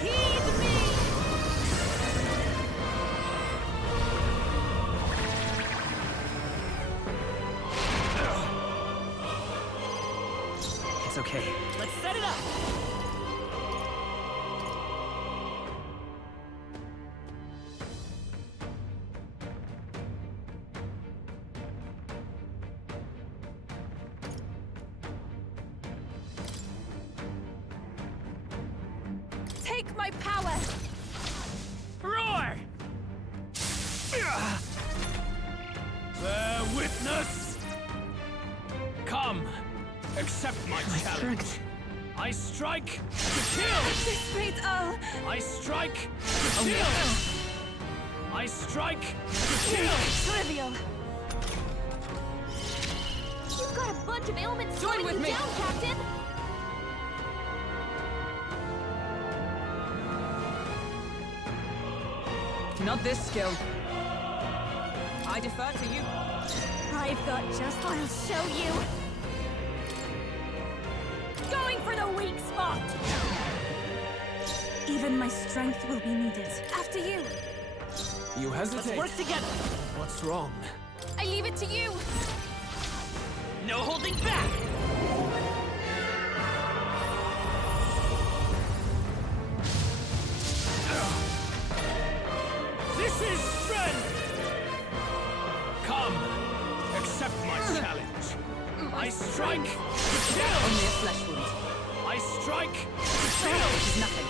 Heed me! It's okay. Let's set it up! Take my power. Roar! Bear witness! Come, accept my challenge. I strike to kill! This fate all. I strike to kill! I strike to kill! Trivial. You've got a bunch of ailments Join slowing with you me. down, Captain! Not this skill. I defer to you. I've got just what I'll show you! going for the weak spot. Even my strength will be needed. After you. You Let's hesitate. work together! What's wrong? I leave it to you. No holding back! This is strength! Come, accept my challenge. I strike to kill! Only a flesh wound. I strike to It kill! is nothing.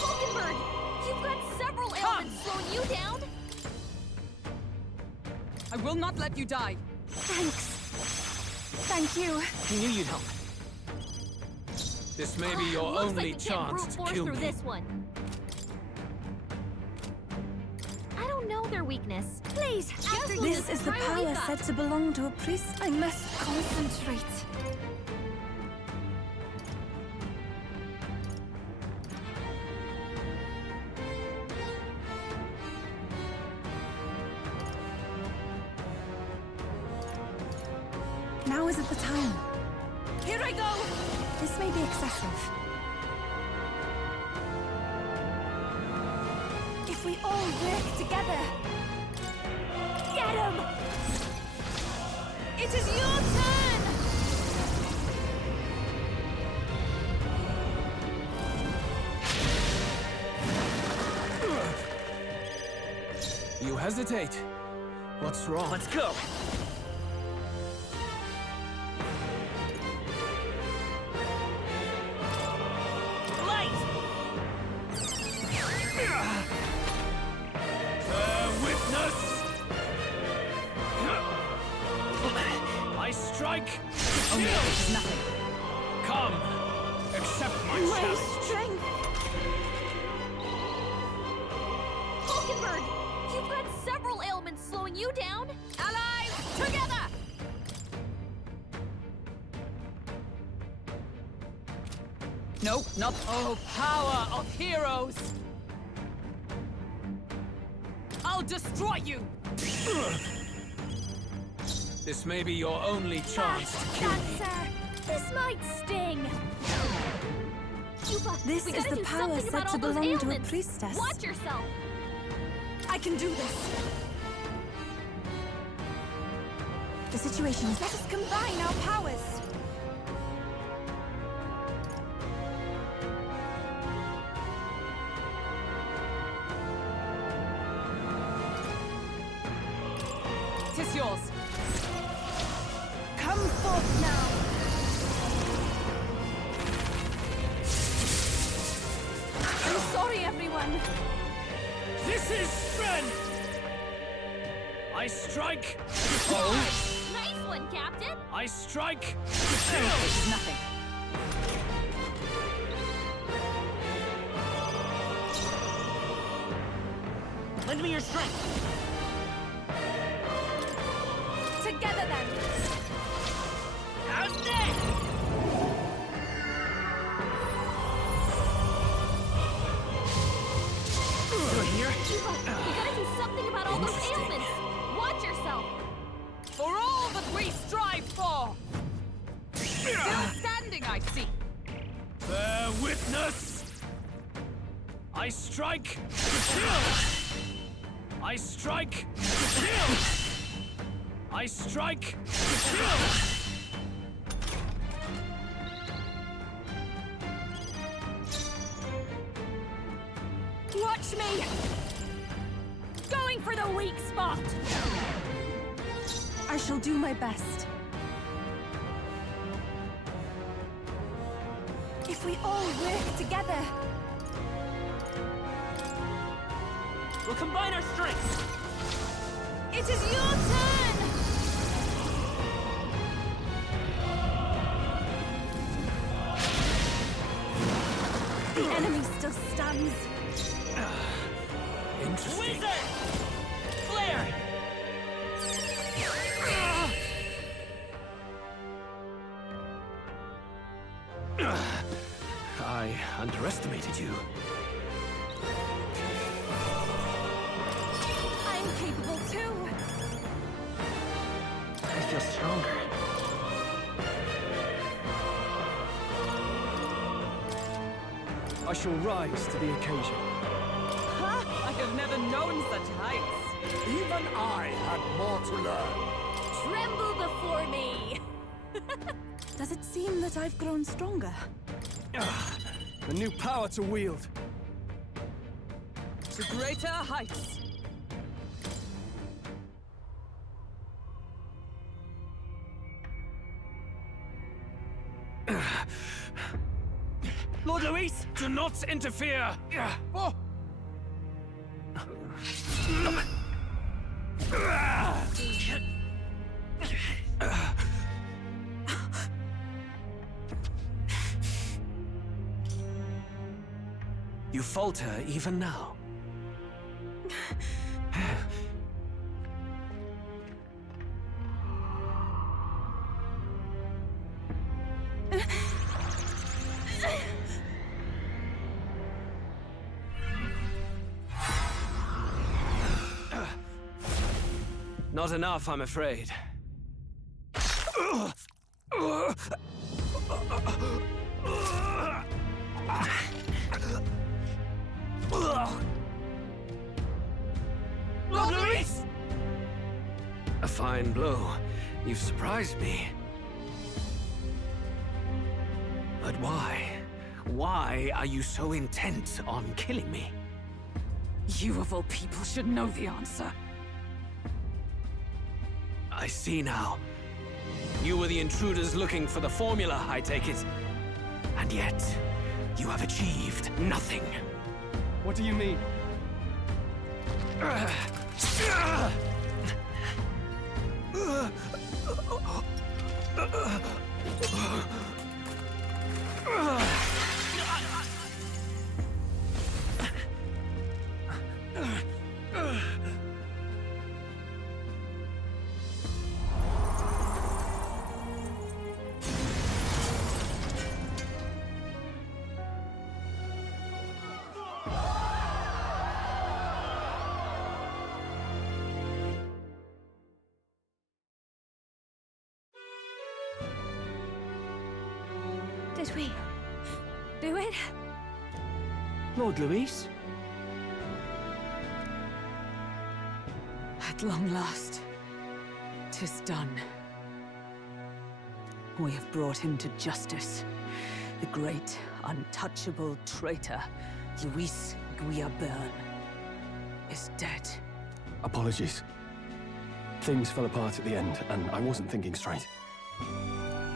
Falkenberg! You've got several ailments slowing you down! I will not let you die. Thanks. Thank you. He knew you'd help. This may be your Looks only like we can't chance brute to force kill through me. this one. I don't know their weakness. Please, After This is the try what we've power got. said to belong to a priest. I must concentrate. Now isn't the time. Here I go. This may be excessive. If we all work together. Get him! It is your turn! You hesitate. What's wrong? Let's go! Light! Bear witness! I strike to Only kill! it is nothing. Come, accept my My challenge. strength! Falkenberg! You've got several ailments slowing you down! Allies, together! No, not. Oh, power of heroes! I'll destroy you! This may be your only chance to kill me. Cancer! This might sting! This we is gotta the do power something said about to all those belong to a ailments. priestess. Watch yourself! I can do this. The situation is... Let us combine our powers. Tis yours. Come forth now. I'm sorry, everyone. This is strength! I strike! Nice one, Captain! I strike! Nothing. Lend me your strength. Together then. How's next? Eva, we gotta do something about all those ailments. Watch yourself. For all that we strive for! Still standing, I see. Bear witness! I strike! I strike! I strike! Watch me! Going for the weak spot! I shall do my best. If we all work together... We'll combine our strengths. It is your turn! The enemy still stands. Interesting. Wizard! Flare! I underestimated you. I'm capable too. I feel stronger. I shall rise to the occasion. Ha! I have never known such heights. Even I had more to learn. Tremble before me. Does it seem that I've grown stronger? A new power to wield. To greater heights. Lord Luis, do not interfere! Oh. You falter even now. Not enough, I'm afraid. Lord Luis! A fine blow. You've surprised me. But why? Why are you so intent on killing me? You of all people should know the answer. I see now. You were the intruders looking for the formula, I take it. And yet, you have achieved nothing. What do you mean? Did we do it? Lord Luis? At long last, 'tis done. We have brought him to justice. The great, untouchable traitor, Luis Guillaburn, is dead. Apologies. Things fell apart at the end, and I wasn't thinking straight.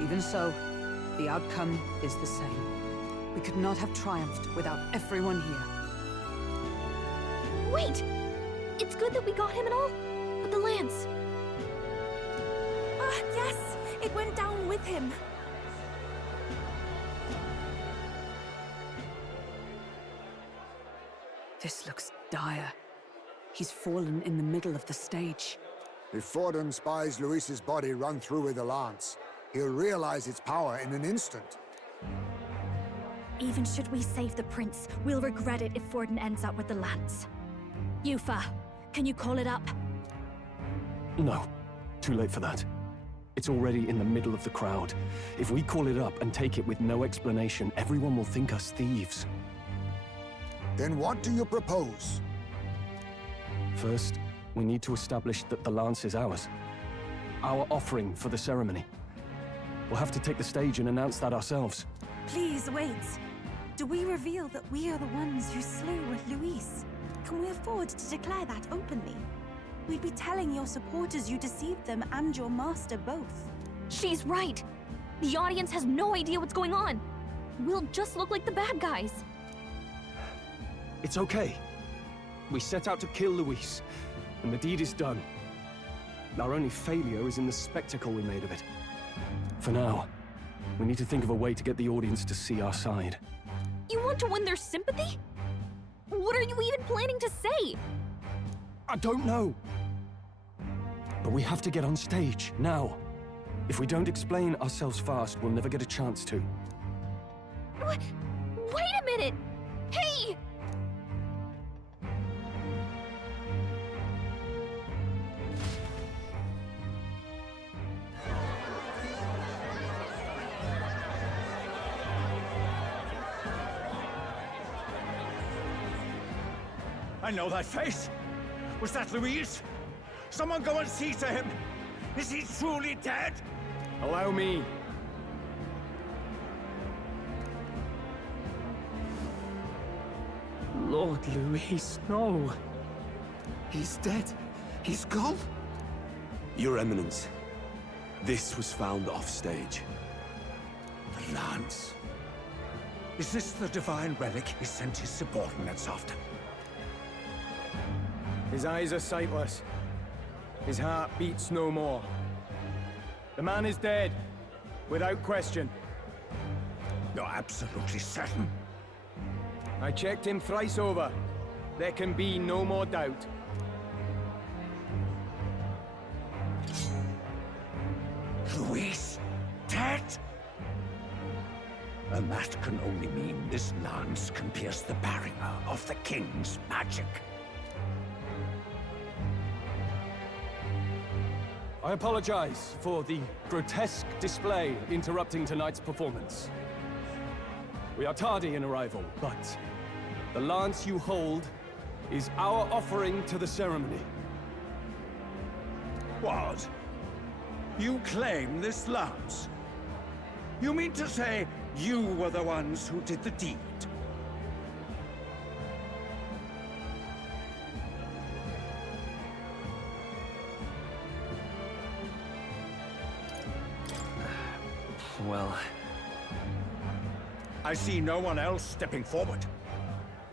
Even so, the outcome is the same. We could not have triumphed without everyone here. Wait! It's good that we got him and all, But the lance... Yes! It went down with him. This looks dire. He's fallen in the middle of the stage. If Forden spies Luis's body run through with a lance, he'll realize its power in an instant. Even should we save the prince, we'll regret it if Forden ends up with the lance. Yufa, can you call it up? No. Too late for that. It's already in the middle of the crowd. If we call it up and take it with no explanation, everyone will think us thieves. Then what do you propose? First, we need to establish that the lance is ours. Our offering for the ceremony. We'll have to take the stage and announce that ourselves. Please, wait. Do we reveal that we are the ones who slew Luis? Can we afford to declare that openly? We'd be telling your supporters you deceived them and your master both. She's right. The audience has no idea what's going on. We'll just look like the bad guys. It's okay. We set out to kill Luis, and the deed is done. Our only failure is in the spectacle we made of it. For now, we need to think of a way to get the audience to see our side. You want to win their sympathy? What are you even planning to say? I don't know. But we have to get on stage, now. If we don't explain ourselves fast, we'll never get a chance to. Wait a minute! Hey! I know that face. Was that Luis? Someone go and see to him. Is he truly dead? Allow me. Lord Luis, no. He's dead. He's gone. Your Eminence, this was found off-stage. The lance. Is this the divine relic he sent his subordinates after? His eyes are sightless. His heart beats no more. The man is dead, without question. You're absolutely certain? I checked him thrice over. There can be no more doubt. Luis, dead? And that can only mean this lance can pierce the barrier of the king's magic. I apologize for the grotesque display interrupting tonight's performance. We are tardy in arrival, but the lance you hold is our offering to the ceremony. What? You claim this lance? You mean to say you were the ones who did the deed? Well... I see no one else stepping forward.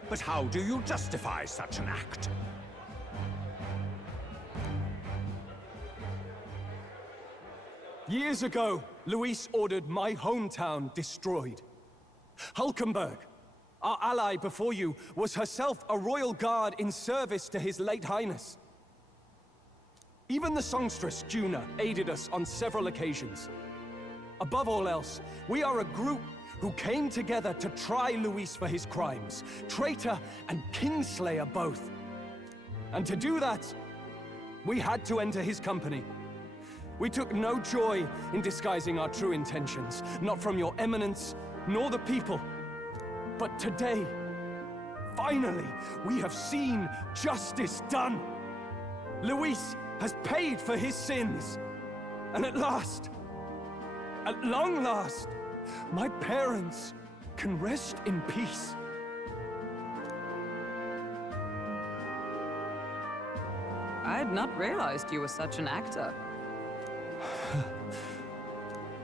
But how do you justify such an act? Years ago, Luis ordered my hometown destroyed. Hulkenberg, our ally before you, was herself a royal guard in service to his late highness. Even the songstress, Juna, aided us on several occasions. Above all else, we are a group who came together to try Luis for his crimes, traitor and kingslayer both. And to do that, we had to enter his company. We took no joy in disguising our true intentions, not from your eminence, nor the people. But today, finally, we have seen justice done. Luis has paid for his sins. And at last, at long last, my parents can rest in peace. I had not realized you were such an actor.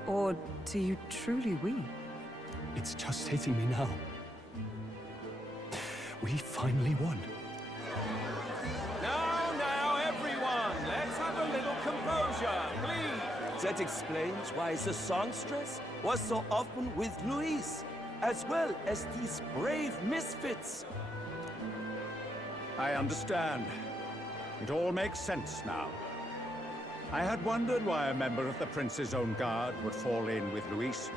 Or do you truly weep? It's just hitting me now. We finally won. Now, everyone, Pleasure, please. That explains why the songstress was so often with Luis, as well as these brave misfits. I understand. It all makes sense now. I had wondered why a member of the Prince's own guard would fall in with Luis.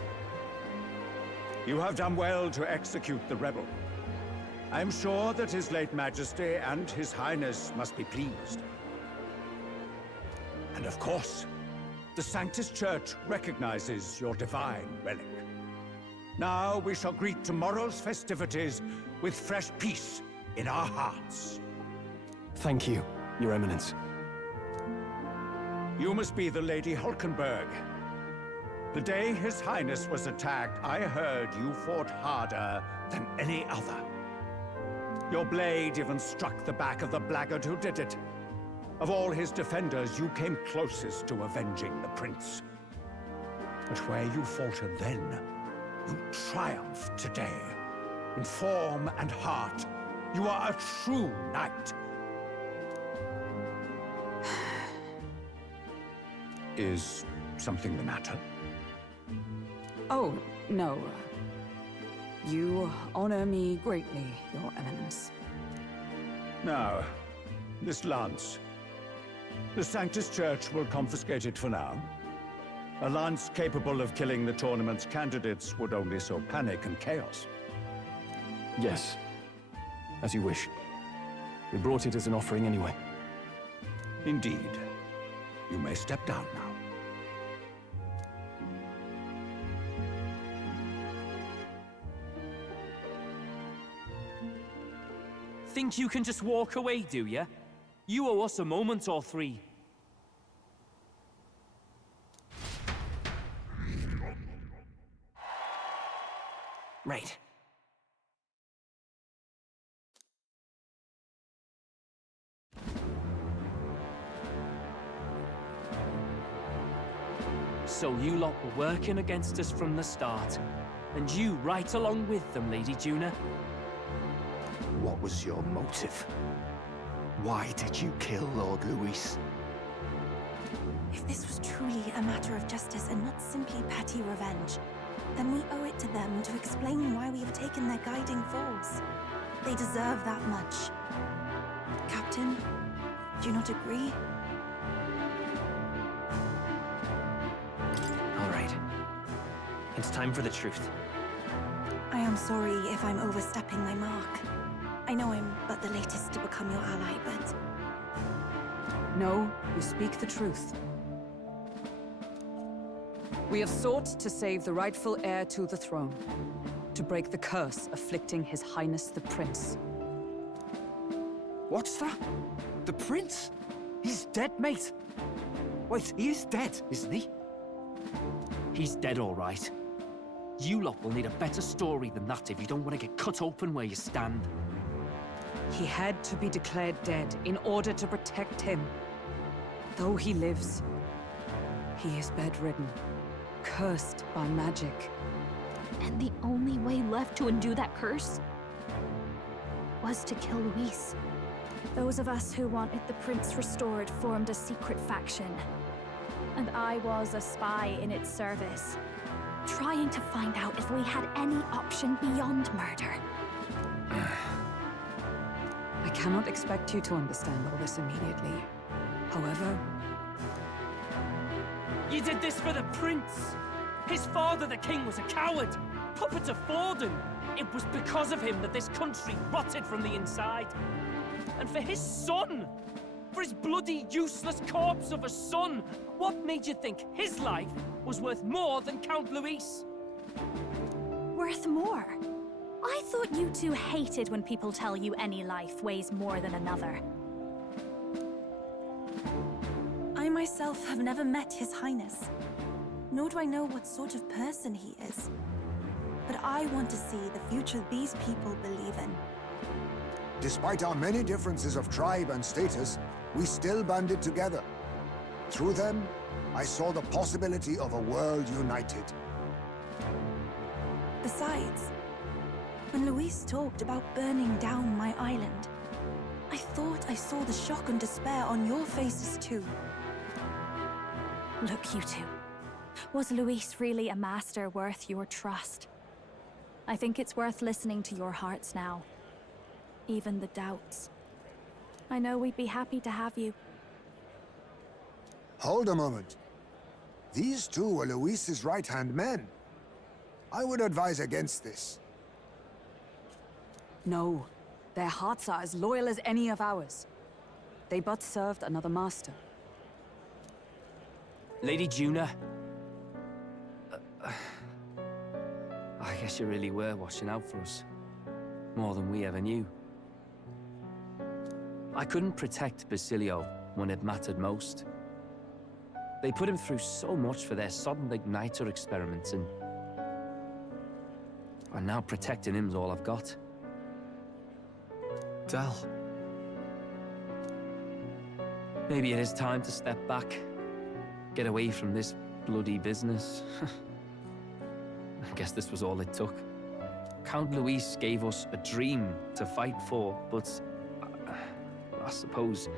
You have done well to execute the rebel. I am sure that His late Majesty and His Highness must be pleased. And of course, the Sanctus Church recognizes your divine relic. Now we shall greet tomorrow's festivities with fresh peace in our hearts. Thank you, Your Eminence. You must be the Lady Hulkenberg. The day His Highness was attacked, I heard you fought harder than any other. Your blade even struck the back of the blackguard who did it. Of all his defenders, you came closest to avenging the Prince. But where you faltered then, you triumph today. In form and heart, you are a true knight. Is something the matter? Oh, no. You honor me greatly, Your Eminence. Now, this lance. The Sanctus Church will confiscate it for now. A lance capable of killing the tournament's candidates would only sow panic and chaos. Yes, as you wish. We brought it as an offering anyway. Indeed. You may step down now. Think you can just walk away, do ya? You owe us a moment or three. Right. So you lot were working against us from the start, and you right along with them, Lady Juna. What was your motive? Why did you kill Lord Luis? If this was truly a matter of justice and not simply petty revenge, then we owe it to them to explain why we have taken their guiding force. They deserve that much. Captain, do you not agree? All right. It's time for the truth. I am sorry if I'm overstepping my mark. I know I'm but the latest to become your ally, but... No, you speak the truth. We have sought to save the rightful heir to the throne, to break the curse afflicting His Highness the Prince. What's that? The Prince? He's dead, mate. Wait, he is dead, isn't he? He's dead, all right. You lot will need a better story than that if you don't want to get cut open where you stand. He had to be declared dead in order to protect him. Though he lives, he is bedridden, cursed by magic. And the only way left to undo that curse was to kill Luis. Those of us who wanted the prince restored formed a secret faction. And I was a spy in its service, trying to find out if we had any option beyond murder. I cannot expect you to understand all this immediately. However... You did this for the prince! His father, the king, was a coward! Puppet of Forden! It was because of him that this country rotted from the inside! And for his son! For his bloody, useless corpse of a son! What made you think his life was worth more than Count Luis? Worth more? I thought you two hated when people tell you any life weighs more than another. I myself have never met His Highness, nor do I know what sort of person he is. But I want to see the future these people believe in. Despite our many differences of tribe and status, we still banded together. Through them, I saw the possibility of a world united. Besides, when Luis talked about burning down my island, I thought I saw the shock and despair on your faces too. Look, you two. Was Luis really a master worth your trust? I think it's worth listening to your hearts now. Even the doubts. I know we'd be happy to have you. Hold a moment. These two were Luis's right-hand men. I would advise against this. No. Their hearts are as loyal as any of ours. They but served another master. Lady Juna. I guess you really were watching out for us. More than we ever knew. I couldn't protect Basilio when it mattered most. They put him through so much for their sodden igniter experiments, and now protecting him's all I've got. Dal. Maybe it is time to step back. Get away from this bloody business. I guess this was all it took. Count Luis gave us a dream to fight for, but I suppose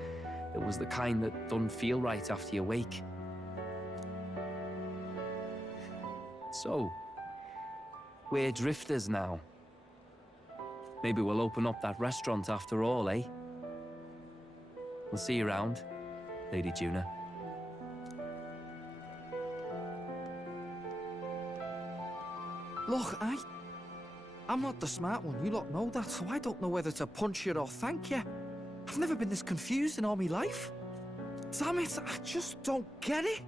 it was the kind that doesn't feel right after you wake. So, we're drifters now. Maybe we'll open up that restaurant after all, eh? We'll see you around, Lady Juna. Look, I'm not the smart one, you lot know that, so I don't know whether to punch you or thank you. I've never been this confused in all my life. Damn it, I just don't get it.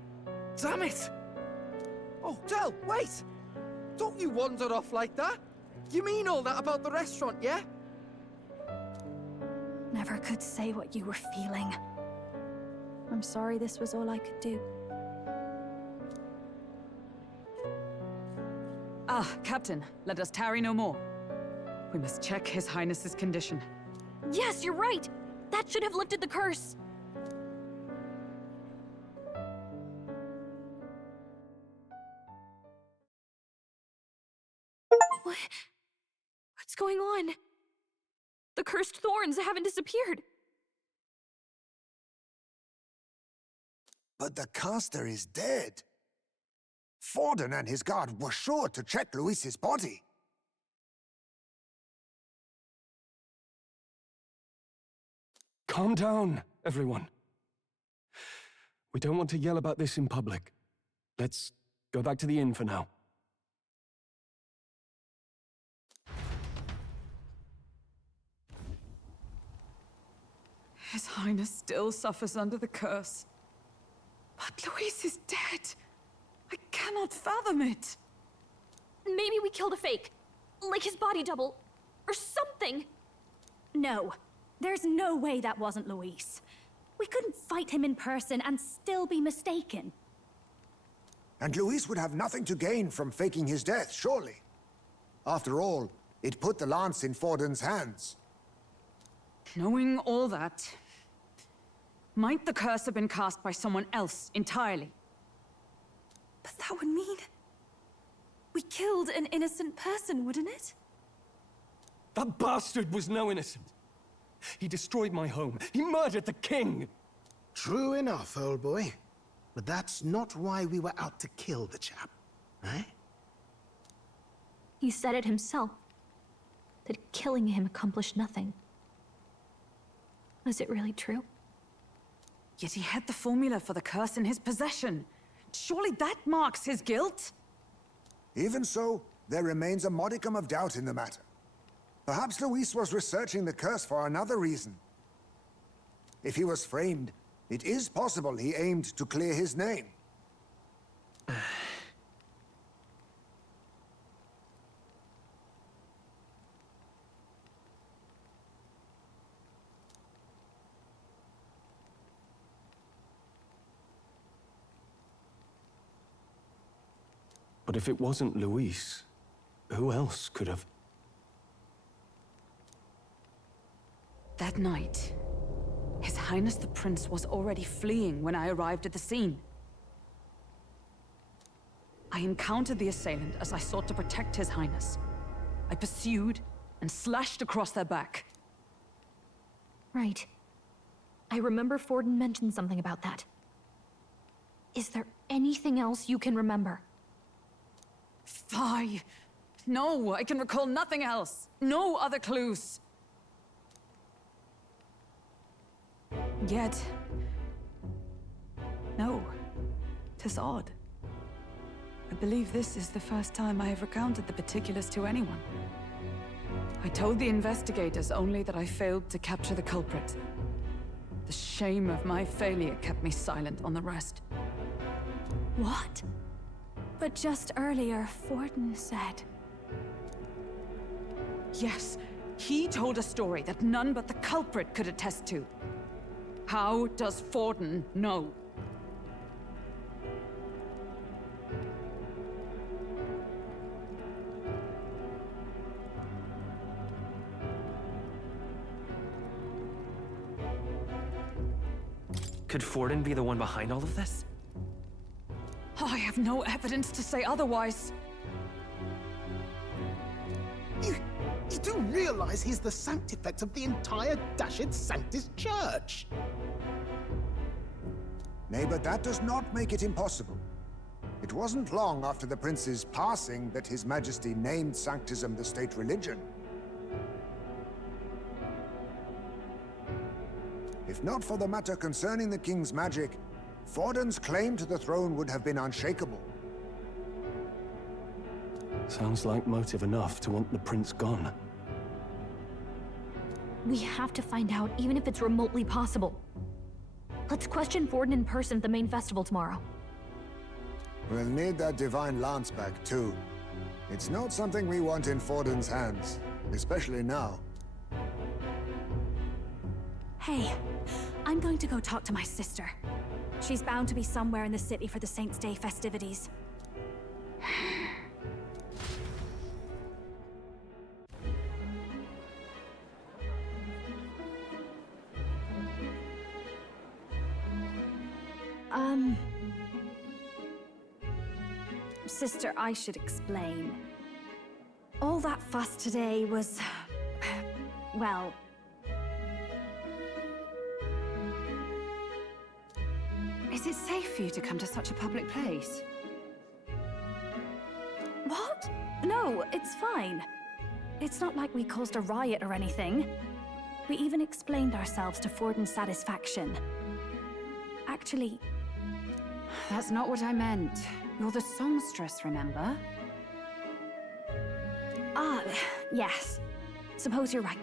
Damn it! Oh, Del, wait! Don't you wander off like that? You mean all that about the restaurant, yeah? Never could say what you were feeling. I'm sorry this was all I could do. Ah, Captain, let us tarry no more. We must check His Highness's condition. Yes, you're right! That should have lifted the curse! What's going on? The cursed thorns haven't disappeared. But the caster is dead. Forden and his guard were sure to check Luis's body. Calm down, everyone. We don't want to yell about this in public. Let's go back to the inn for now. His Highness still suffers under the curse. But Luis is dead. I cannot fathom it. Maybe we killed a fake. Like his body double. Or something. No. There's no way that wasn't Luis. We couldn't fight him in person and still be mistaken. And Luis would have nothing to gain from faking his death, surely. After all, it put the lance in Forden's hands. Knowing all that, might the curse have been cast by someone else entirely? But that would mean we killed an innocent person, wouldn't it? That bastard was no innocent. He destroyed my home. He murdered the king. True enough, old boy. But that's not why we were out to kill the chap, eh? He said it himself. That killing him accomplished nothing. Was it really true? Yet he had the formula for the curse in his possession. Surely that marks his guilt? Even so, there remains a modicum of doubt in the matter. Perhaps Luis was researching the curse for another reason. If he was framed, it is possible he aimed to clear his name. But if it wasn't Luis, who else could have? That night, His Highness the Prince was already fleeing when I arrived at the scene. I encountered the assailant as I sought to protect His Highness. I pursued and slashed across their back. Right. I remember Forden mentioned something about that. Is there anything else you can remember? Fie! No, I can recall nothing else. No other clues. Yet... no. 'Tis odd. I believe this is the first time I have recounted the particulars to anyone. I told the investigators only that I failed to capture the culprit. The shame of my failure kept me silent on the rest. What? But just earlier, Forden said... Yes, he told a story that none but the culprit could attest to. How does Forden know? Could Forden be the one behind all of this? I have no evidence to say otherwise. You do realize he's the sanctifex of the entire dashed Sanctus Church? Nay, but that does not make it impossible. It wasn't long after the prince's passing that His Majesty named Sanctism the state religion. If not for the matter concerning the king's magic, Forden's claim to the throne would have been unshakable. Sounds like motive enough to want the prince gone. We have to find out, even if it's remotely possible. Let's question Forden in person at the main festival tomorrow. We'll need that divine lance back, too. It's not something we want in Forden's hands, especially now. Hey, I'm going to go talk to my sister. She's bound to be somewhere in the city for the Saints' Day festivities. Sister, I should explain. All that fuss today was... well... Is it safe for you to come to such a public place? What? No, it's fine. It's not like we caused a riot or anything. We even explained ourselves to Forden's satisfaction. Actually... That's not what I meant. You're the songstress, remember? Ah, yes. Suppose you're right.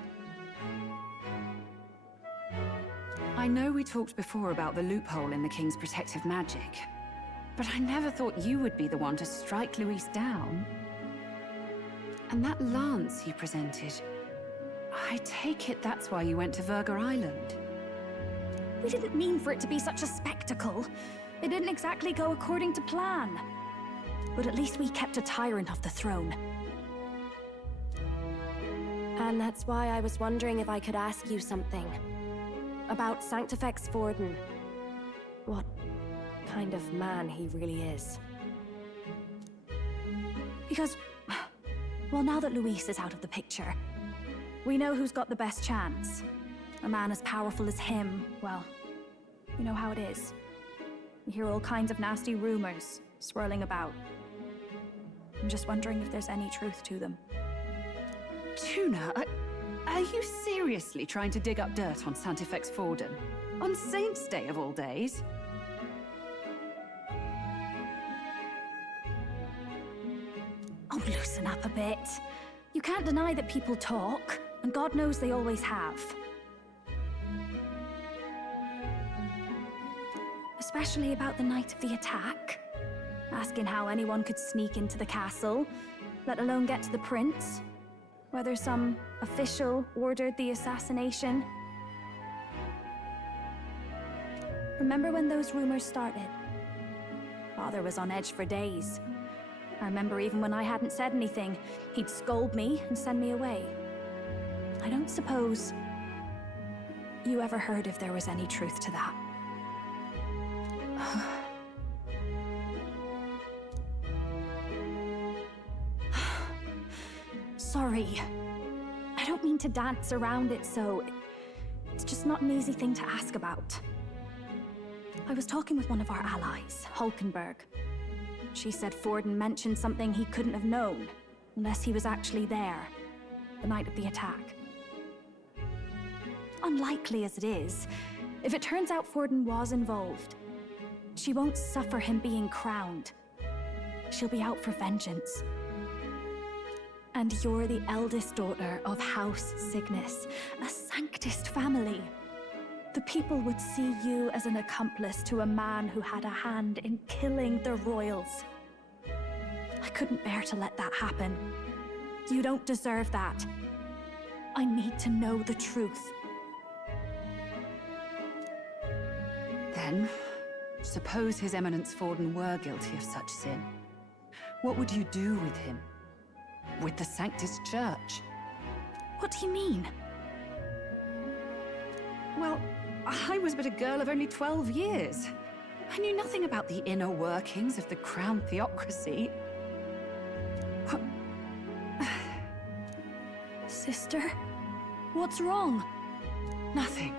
I know we talked before about the loophole in the King's protective magic, but I never thought you would be the one to strike Luis down. And that lance you presented, I take it that's why you went to Verger Island. We didn't mean for it to be such a spectacle. It didn't exactly go according to plan. But at least we kept a tyrant off the throne. And that's why I was wondering if I could ask you something. About Sanctifex Forden. What kind of man he really is. Because, well, now that Luis is out of the picture, we know who's got the best chance. A man as powerful as him, well, you know how it is. You hear all kinds of nasty rumors swirling about. I'm just wondering if there's any truth to them. Tuna, are you seriously trying to dig up dirt on Sanctifex Forden? On Saints' Day of all days? Oh, loosen up a bit. You can't deny that people talk, and God knows they always have. Especially about the night of the attack. Asking how anyone could sneak into the castle, let alone get to the prince. Whether some official ordered the assassination. Remember when those rumors started? Father was on edge for days. I remember even when I hadn't said anything, he'd scold me and send me away. I don't suppose you ever heard if there was any truth to that. Sorry. I don't mean to dance around it, so... It's just not an easy thing to ask about. I was talking with one of our allies, Hulkenberg. She said Forden mentioned something he couldn't have known, unless he was actually there, the night of the attack. Unlikely as it is, if it turns out Forden was involved, she won't suffer him being crowned. She'll be out for vengeance. And you're the eldest daughter of House Cygnus, a Sanctist family. The people would see you as an accomplice to a man who had a hand in killing the royals. I couldn't bear to let that happen. You don't deserve that. I need to know the truth. Then, suppose His Eminence Forden were guilty of such sin. What would you do with him? With the Sanctist Church? What do you mean? Well, I was but a girl of only 12 years. I knew nothing about the inner workings of the crown theocracy. Sister? What's wrong? Nothing.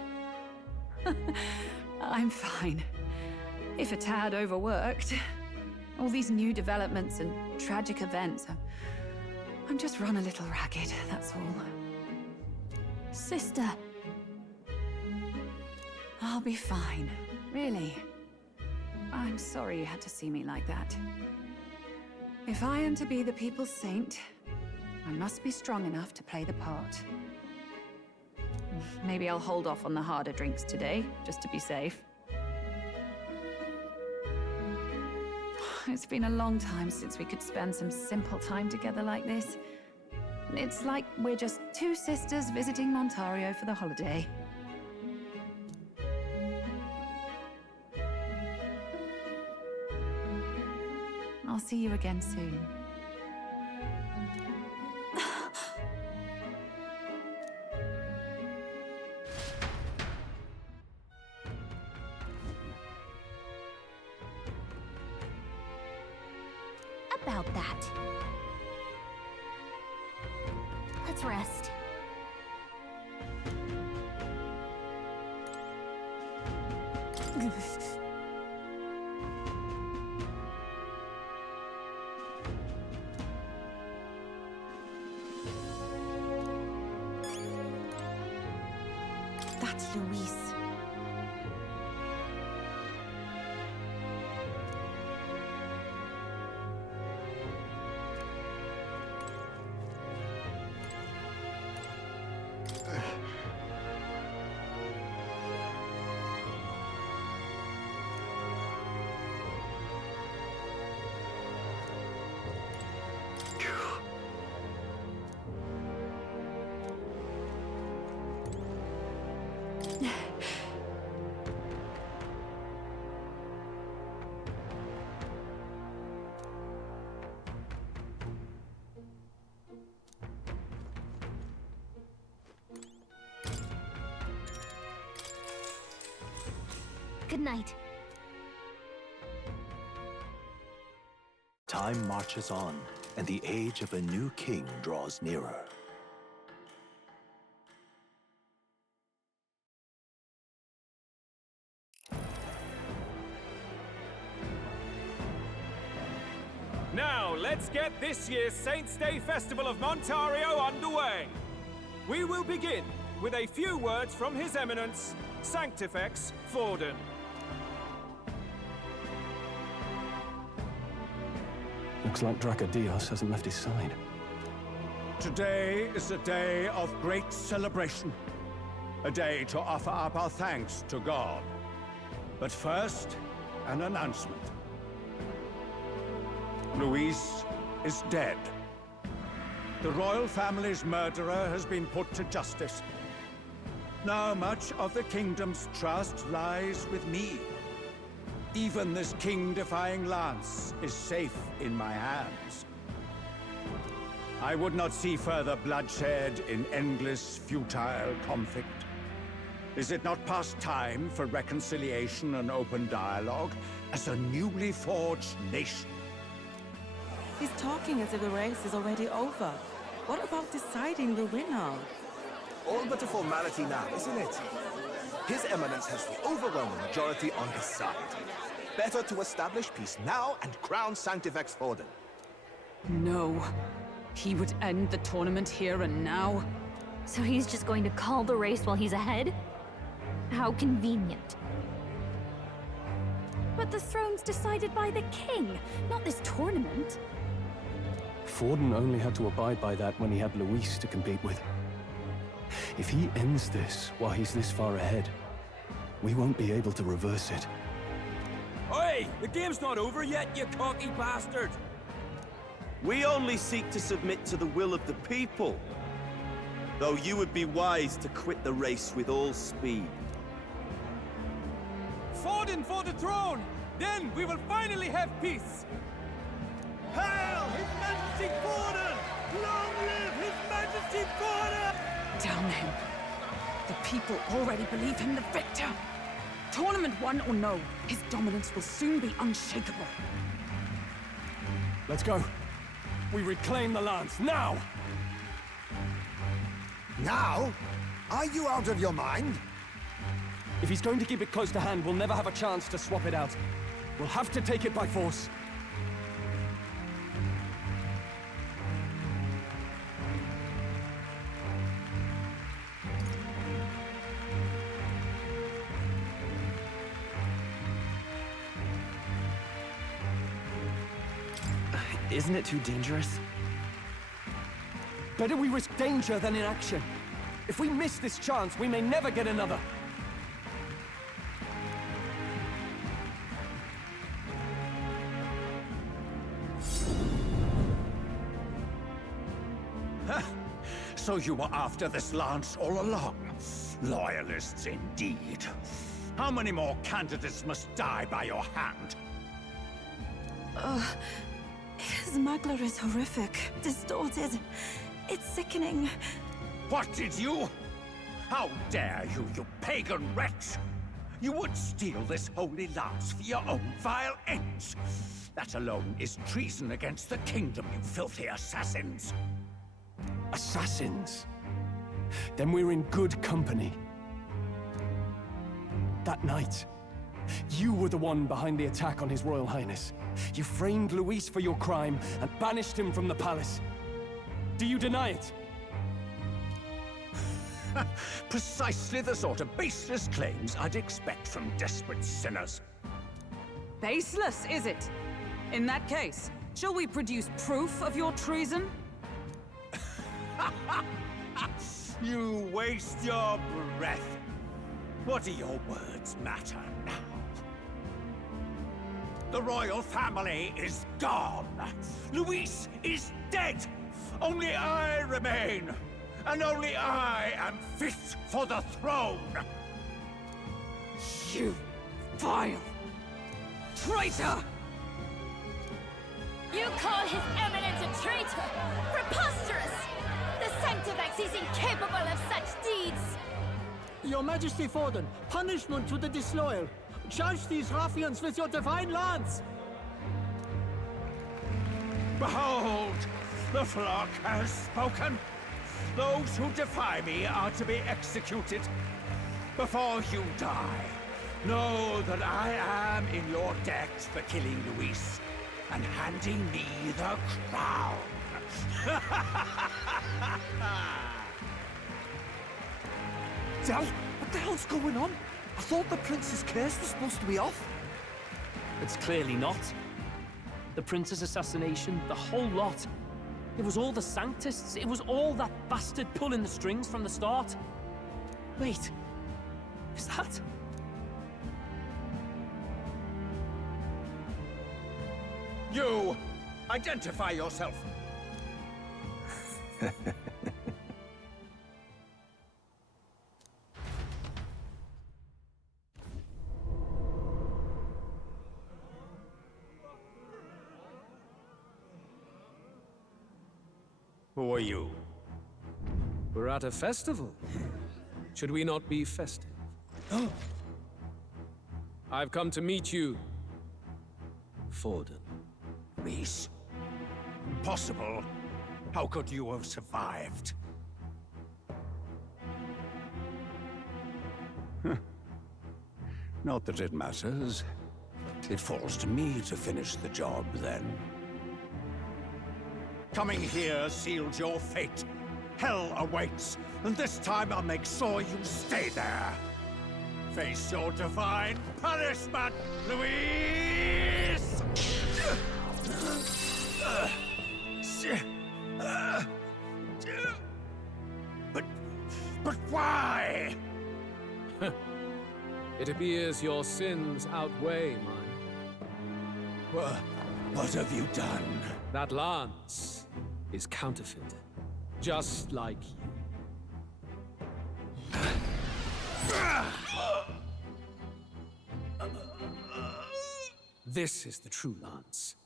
I'm fine. If a tad overworked. All these new developments and tragic events. I'm just run a little ragged, that's all. Sister. I'll be fine. Really. I'm sorry you had to see me like that. If I am to be the people's saint, I must be strong enough to play the part. Maybe I'll hold off on the harder drinks today, just to be safe. It's been a long time since we could spend some simple time together like this. It's like we're just two sisters visiting Montario for the holiday. I'll see you again soon. About that. Let's rest. That's Luis. Good night. Time marches on, and the age of a new king draws nearer. Now, let's get this year's Saints' Day Festival of Montario underway. We will begin with a few words from His Eminence, Sanctifist Forden. Looks like Tragedies hasn't left his side. Today is a day of great celebration. A day to offer up our thanks to God. But first, an announcement. Luis is dead. The royal family's murderer has been put to justice. Now much of the kingdom's trust lies with me. Even this king-defying lance is safe in my hands. I would not see further bloodshed in endless, futile conflict. Is it not past time for reconciliation and open dialogue as a newly forged nation? He's talking as if the race is already over. What about deciding the winner? All but a formality now, isn't it? His Eminence has the overwhelming majority on his side. Better to establish peace now and crown Sanctifex Forden. No. He would end the tournament here and now. So he's just going to call the race while he's ahead? How convenient. But the throne's decided by the king, not this tournament. Forden only had to abide by that when he had Luis to compete with. If he ends this while he's this far ahead, we won't be able to reverse it. Oi! The game's not over yet, you cocky bastard! We only seek to submit to the will of the people. Though you would be wise to quit the race with all speed. Forden for the throne! Then we will finally have peace! Hail His Majesty Forden! Long live His Majesty Forden! Damn him. The people already believe him the victor. Tournament won or no, his dominance will soon be unshakable. Let's go. We reclaim the lance, now! Now? Are you out of your mind? If he's going to keep it close to hand, we'll never have a chance to swap it out. We'll have to take it by force. Isn't it too dangerous? Better we risk danger than inaction. If we miss this chance, we may never get another. So you were after this lance all along? Loyalists indeed. How many more candidates must die by your hand? His magler is horrific, distorted. It's sickening. What did you? How dare you, you pagan wretch! You would steal this holy lance for your own vile ends. That alone is treason against the kingdom, you filthy assassins. Assassins? Then we're in good company. That night, you were the one behind the attack on His Royal Highness. You framed Luis for your crime and banished him from the palace. Do you deny it? Precisely the sort of baseless claims I'd expect from desperate sinners. Baseless, is it? In that case, shall we produce proof of your treason? You waste your breath. What do your words matter now? The royal family is gone. Luis is dead. Only I remain. And only I am fit for the throne. You vile traitor! You call His Eminence a traitor? Preposterous! The Sanctifex is incapable of such deeds! Your Majesty Forden, punishment to the disloyal. Judge these ruffians with your divine lance! Behold, the flock has spoken. Those who defy me are to be executed. Before you die, know that I am in your debt for killing Luis and handing me the crown. What the hell's going on? I thought the prince's curse was supposed to be off. It's clearly not. The prince's assassination, the whole lot. It was all the Sanctists. It was all that bastard pulling the strings from the start. Wait, is that? You! Identify yourself! Who are you? We're at a festival. Should we not be festive? I've come to meet you, Forden. Reese? Impossible. How could you have survived? Not that it matters. It falls to me to finish the job, then. Coming here sealed your fate. Hell awaits, and this time I'll make sure you stay there. Face your divine punishment, Louise! But why? It appears your sins outweigh mine. What have you done? That lance is counterfeit, just like you. This is the true lance.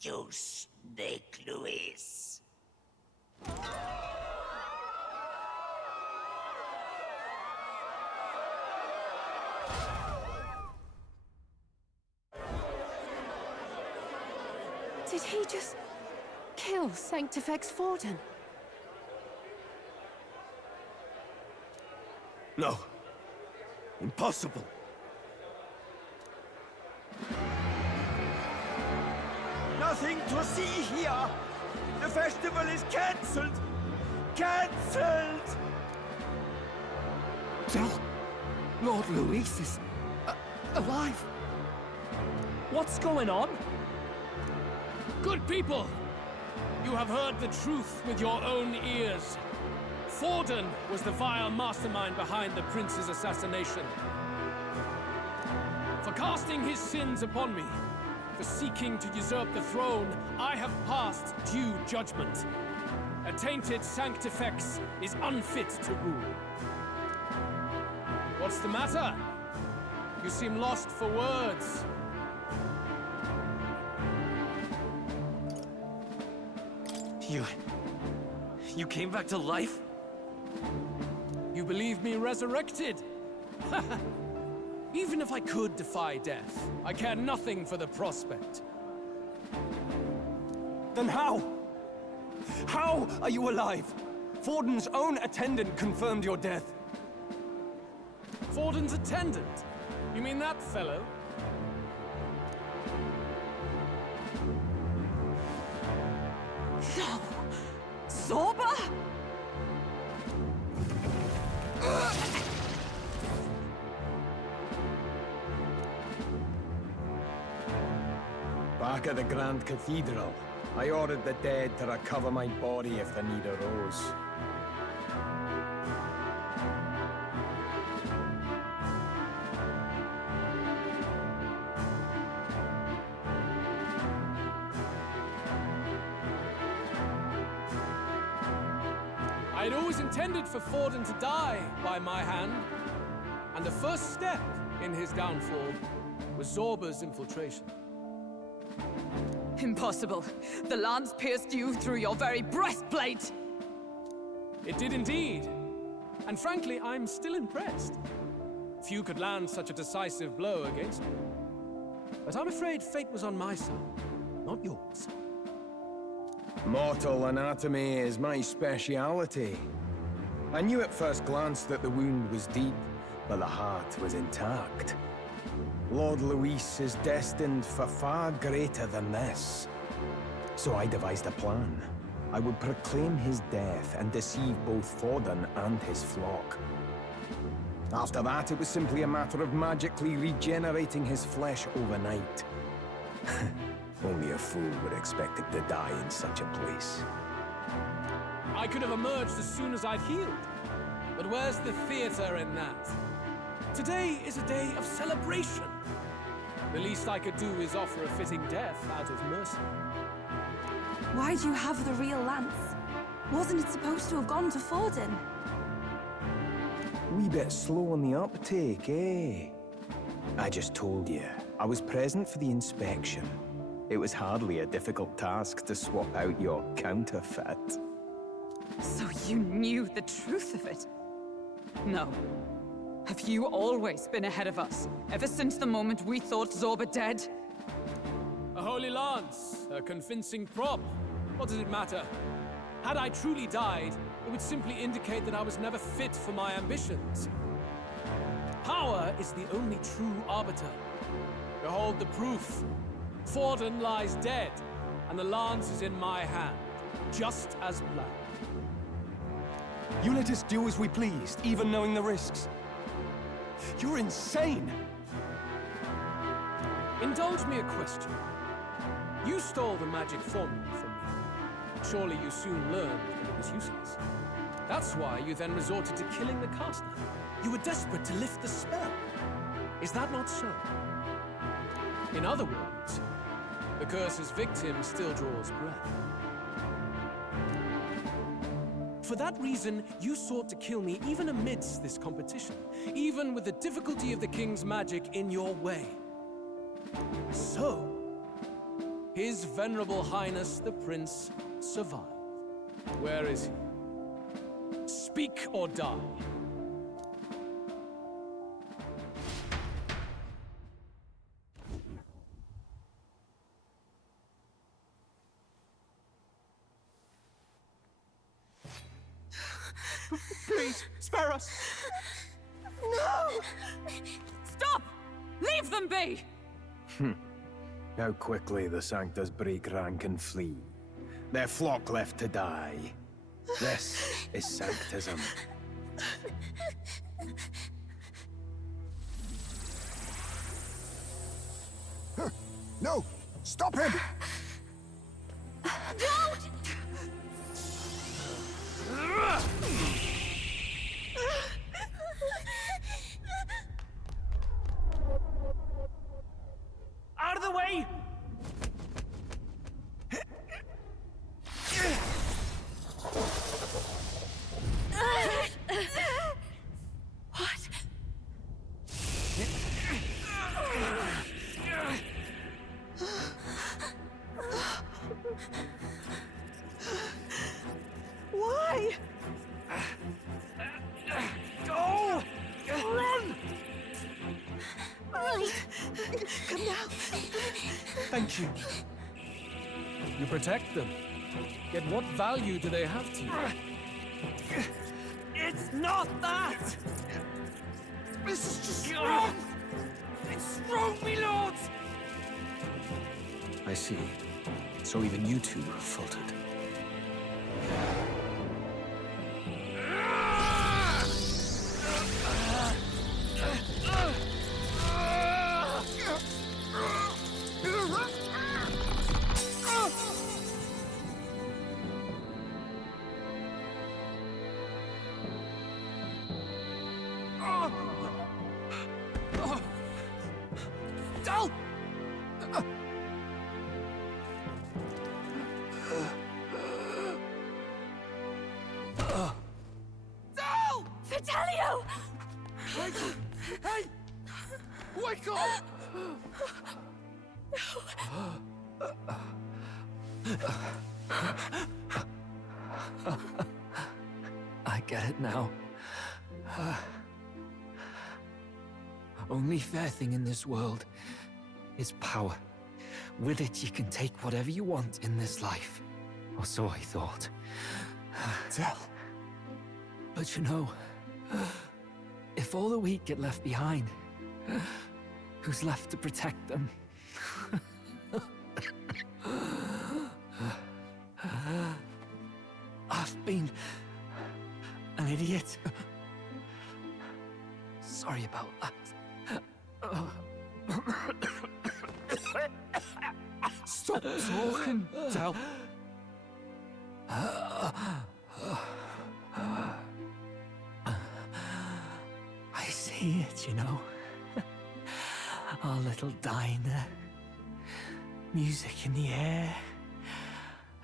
You snake, Louise. Did he just kill Sanctifist Forden? No. Impossible. Nothing to see here. The festival is cancelled. Cancelled! So, Lord Luis is alive. What's going on? Good people, you have heard the truth with your own ears. Forden was the vile mastermind behind the prince's assassination. For casting his sins upon me, for seeking to usurp the throne, I have passed due judgment. A tainted Sanctifex is unfit to rule. What's the matter? You seem lost for words. You came back to life? You believe me resurrected? Even if I could defy death, I care nothing for the prospect. Then how? How are you alive? Forden's own attendant confirmed your death. Forden's attendant? You mean that fellow? No! Zorba? Back at the Grand Cathedral, I ordered the dead to recover my body if the need arose. I'd always intended for Forden to die by my hand, and the first step in his downfall was Zorba's infiltration. Impossible. The lance pierced you through your very breastplate! It did indeed. And frankly, I'm still impressed. Few could land such a decisive blow against me. But I'm afraid fate was on my side, not yours. Mortal anatomy is my speciality. I knew at first glance that the wound was deep, but the heart was intact. Lord Luis is destined for far greater than this. So I devised a plan. I would proclaim his death and deceive both Forden and his flock. After that, it was simply a matter of magically regenerating his flesh overnight. Only a fool would expect him to die in such a place. I could have emerged as soon as I'd healed. But where's the theater in that? Today is a day of celebration. The least I could do is offer a fitting death out of mercy. Why'd you have the real lance? Wasn't it supposed to have gone to Forden? Wee bit slow on the uptake, eh? I just told you, I was present for the inspection. It was hardly a difficult task to swap out your counterfeit. So you knew the truth of it? No. Have you always been ahead of us, ever since the moment we thought Zorba dead? A holy lance, a convincing prop. What does it matter? Had I truly died, it would simply indicate that I was never fit for my ambitions. Power is the only true arbiter. Behold the proof. Forden lies dead, and the lance is in my hand, just as planned. You let us do as we pleased, even knowing the risks. You're insane! Indulge me a question. You stole the magic formula from me. Surely you soon learned that it was useless. That's why you then resorted to killing the caster. You were desperate to lift the spell. Is that not so? In other words, the curse's victim still draws breath. For that reason, you sought to kill me even amidst this competition, even with the difficulty of the king's magic in your way. So, His Venerable Highness the Prince survived. Where is he? Speak or die. Please, spare us! No! Stop! Leave them be! How quickly the Sanctors break rank and flee. Their flock left to die. This is Sanctism. No! Stop him! Don't! Out of the way! What? Why? Go! Run! Right. Come now. Thank you. You protect them. Yet what value do they have to you? It's not that! This is just wrong! It's wrong, me lords! I see. So even you two have faltered. Basilio! Hey! Wake up! I get it now. Only fair thing in this world is power. With it, you can take whatever you want in this life. Or so I thought. Tell. But you know, if all the weak get left behind, who's left to protect them? I've been an idiot. Sorry about that. Stop talking, Del. I see it, you know. Our little diner. Music in the air.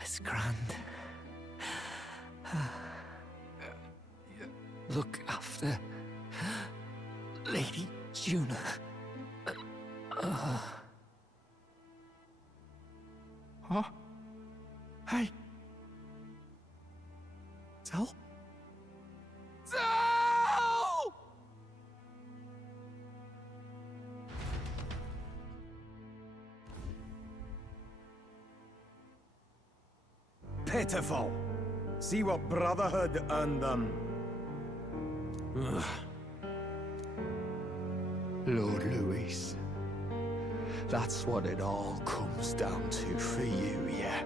It's grand. Look after Lady Juna. Huh? Hey. Del? Del! Pitiful. See what Brotherhood earned them. Ugh. Lord Luis, that's what it all comes down to for you, yeah?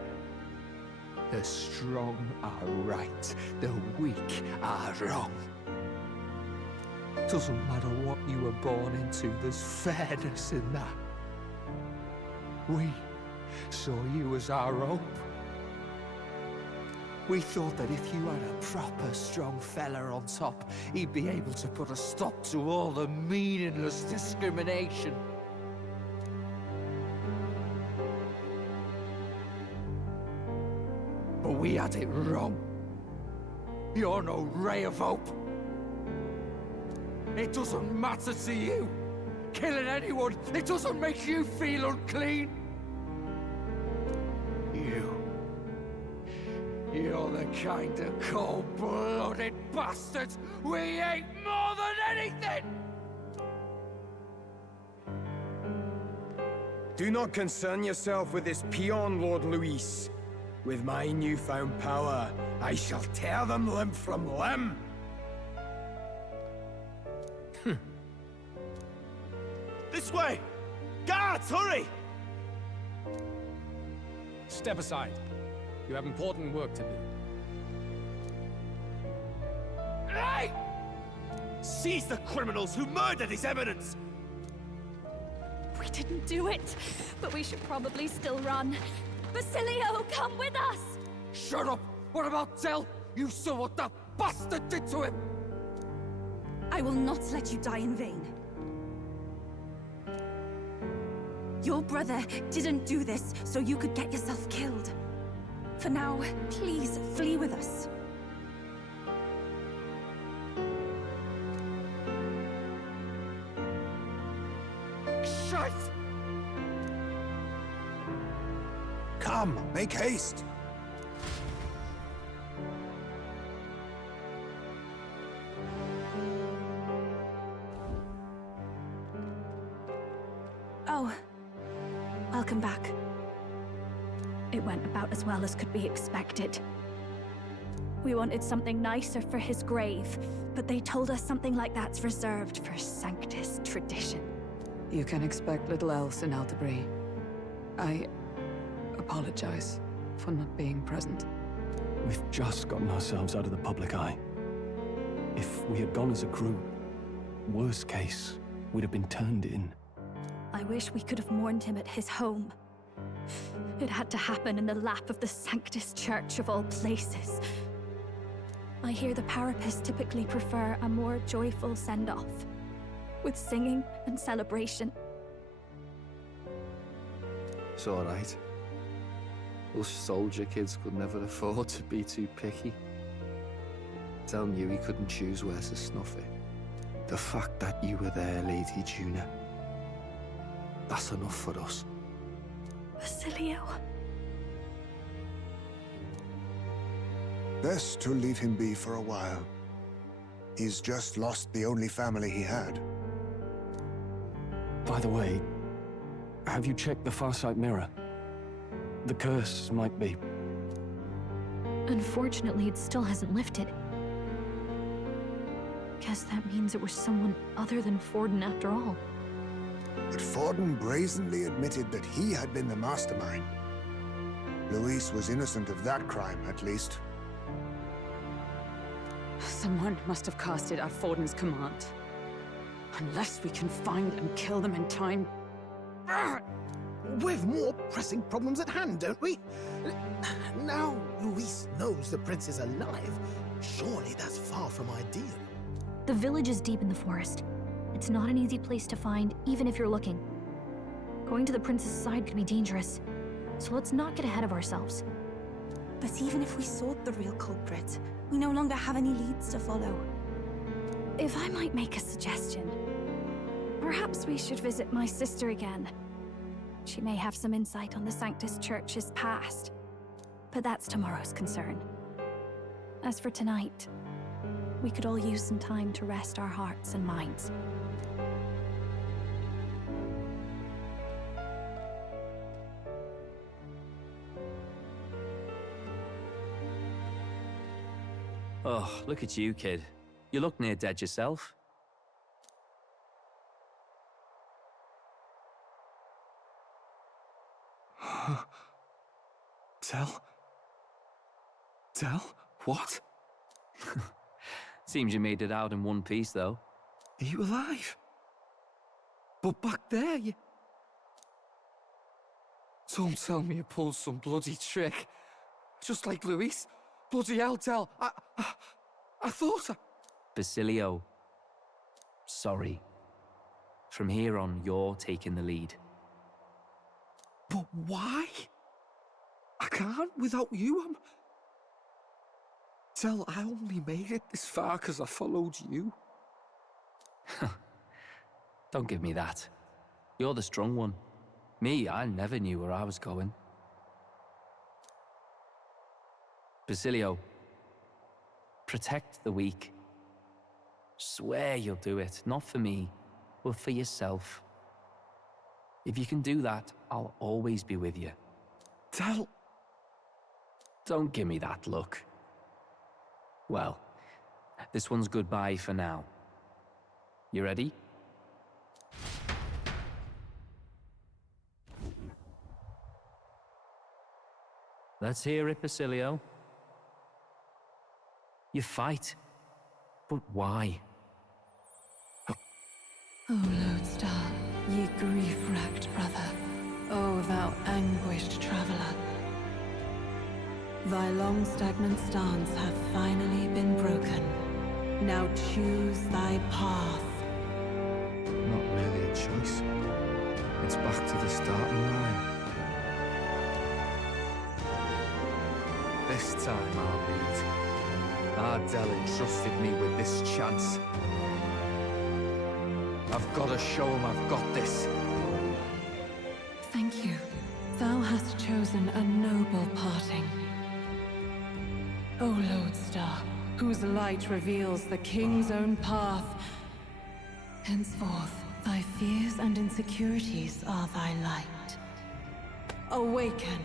The strong are right, the weak are wrong. Doesn't matter what you were born into, there's fairness in that. We saw you as our hope. We thought that if you had a proper strong fella on top, he'd be able to put a stop to all the meaningless discrimination. But we had it wrong. You're no ray of hope. It doesn't matter to you. Killing anyone, it doesn't make you feel unclean. You're the kind of cold-blooded bastards we hate more than anything! Do not concern yourself with this peon, Lord Luis. With my newfound power, I shall tear them limb from limb! This way! Guards, hurry! Step aside. You have important work to do. Hey! Seize the criminals who murdered his eminence! We didn't do it, but we should probably still run. Basilio, come with us! Shut up! What about Tell? You saw what that bastard did to him! I will not let you die in vain. Your brother didn't do this so you could get yourself killed. For now, please flee with us. Shite! Come, make haste! Oh, welcome back. It went about as well as could be expected. We wanted something nicer for his grave, but they told us something like that's reserved for Sanctus tradition. You can expect little else in Altabri. I apologize for not being present. We've just gotten ourselves out of the public eye. If we had gone as a group, worst case, we'd have been turned in. I wish we could have mourned him at his home. It had to happen in the lap of the Sanctus Church of all places. I hear the Parapists typically prefer a more joyful send-off, with singing and celebration. It's all right. Us soldier kids could never afford to be too picky. Telling you he couldn't choose where to snuff it. The fact that you were there, Lady Juna, that's enough for us. Basilio. Best to leave him be for a while. He's just lost the only family he had. By the way, have you checked the Farsight mirror? The curse might be... Unfortunately, it still hasn't lifted. Guess that means it was someone other than Forden after all. But Forden brazenly admitted that he had been the mastermind. Luis was innocent of that crime, at least. Someone must have cast it at Forden's command. Unless we can find and kill them in time. We've more pressing problems at hand, don't we? Now Luis knows the prince is alive. Surely that's far from ideal. The village is deep in the forest. It's not an easy place to find, even if you're looking. Going to the prince's side could be dangerous, so let's not get ahead of ourselves. But even if we sought the real culprit, we no longer have any leads to follow. If I might make a suggestion, perhaps we should visit my sister again. She may have some insight on the Sanctus Church's past, but that's tomorrow's concern. As for tonight, we could all use some time to rest our hearts and minds. Oh, look at you, kid. You look near dead yourself. Tell? What? Seems you made it out in one piece, though. Are you alive? But back there, you... Don't tell me you pulled some bloody trick. Just like Luis. Bloody hell, Tell. I thought I... Basilio. Sorry. From here on, you're taking the lead. But why? I can't without you. Tell, I only made it this far because I followed you. Don't give me that. You're the strong one. Me, I never knew where I was going. Basilio, protect the weak. Swear you'll do it, not for me, but for yourself. If you can do that, I'll always be with you. Tell... Don't give me that look. Well, this one's goodbye for now. You ready? Let's hear it, Basilio. You fight, but why? O Lodestar, ye grief-racked brother, O thou anguished traveler. Thy long stagnant stance hath finally been broken. Now choose thy path. Not really a choice. It's back to the starting line. This time I'll lead. Ardell entrusted me with this chance. I've got to show him I've got this. Thank you. Thou hast chosen a noble parting. O Lodestar, whose light reveals the king's own path. Henceforth, thy fears and insecurities are thy light. Awaken.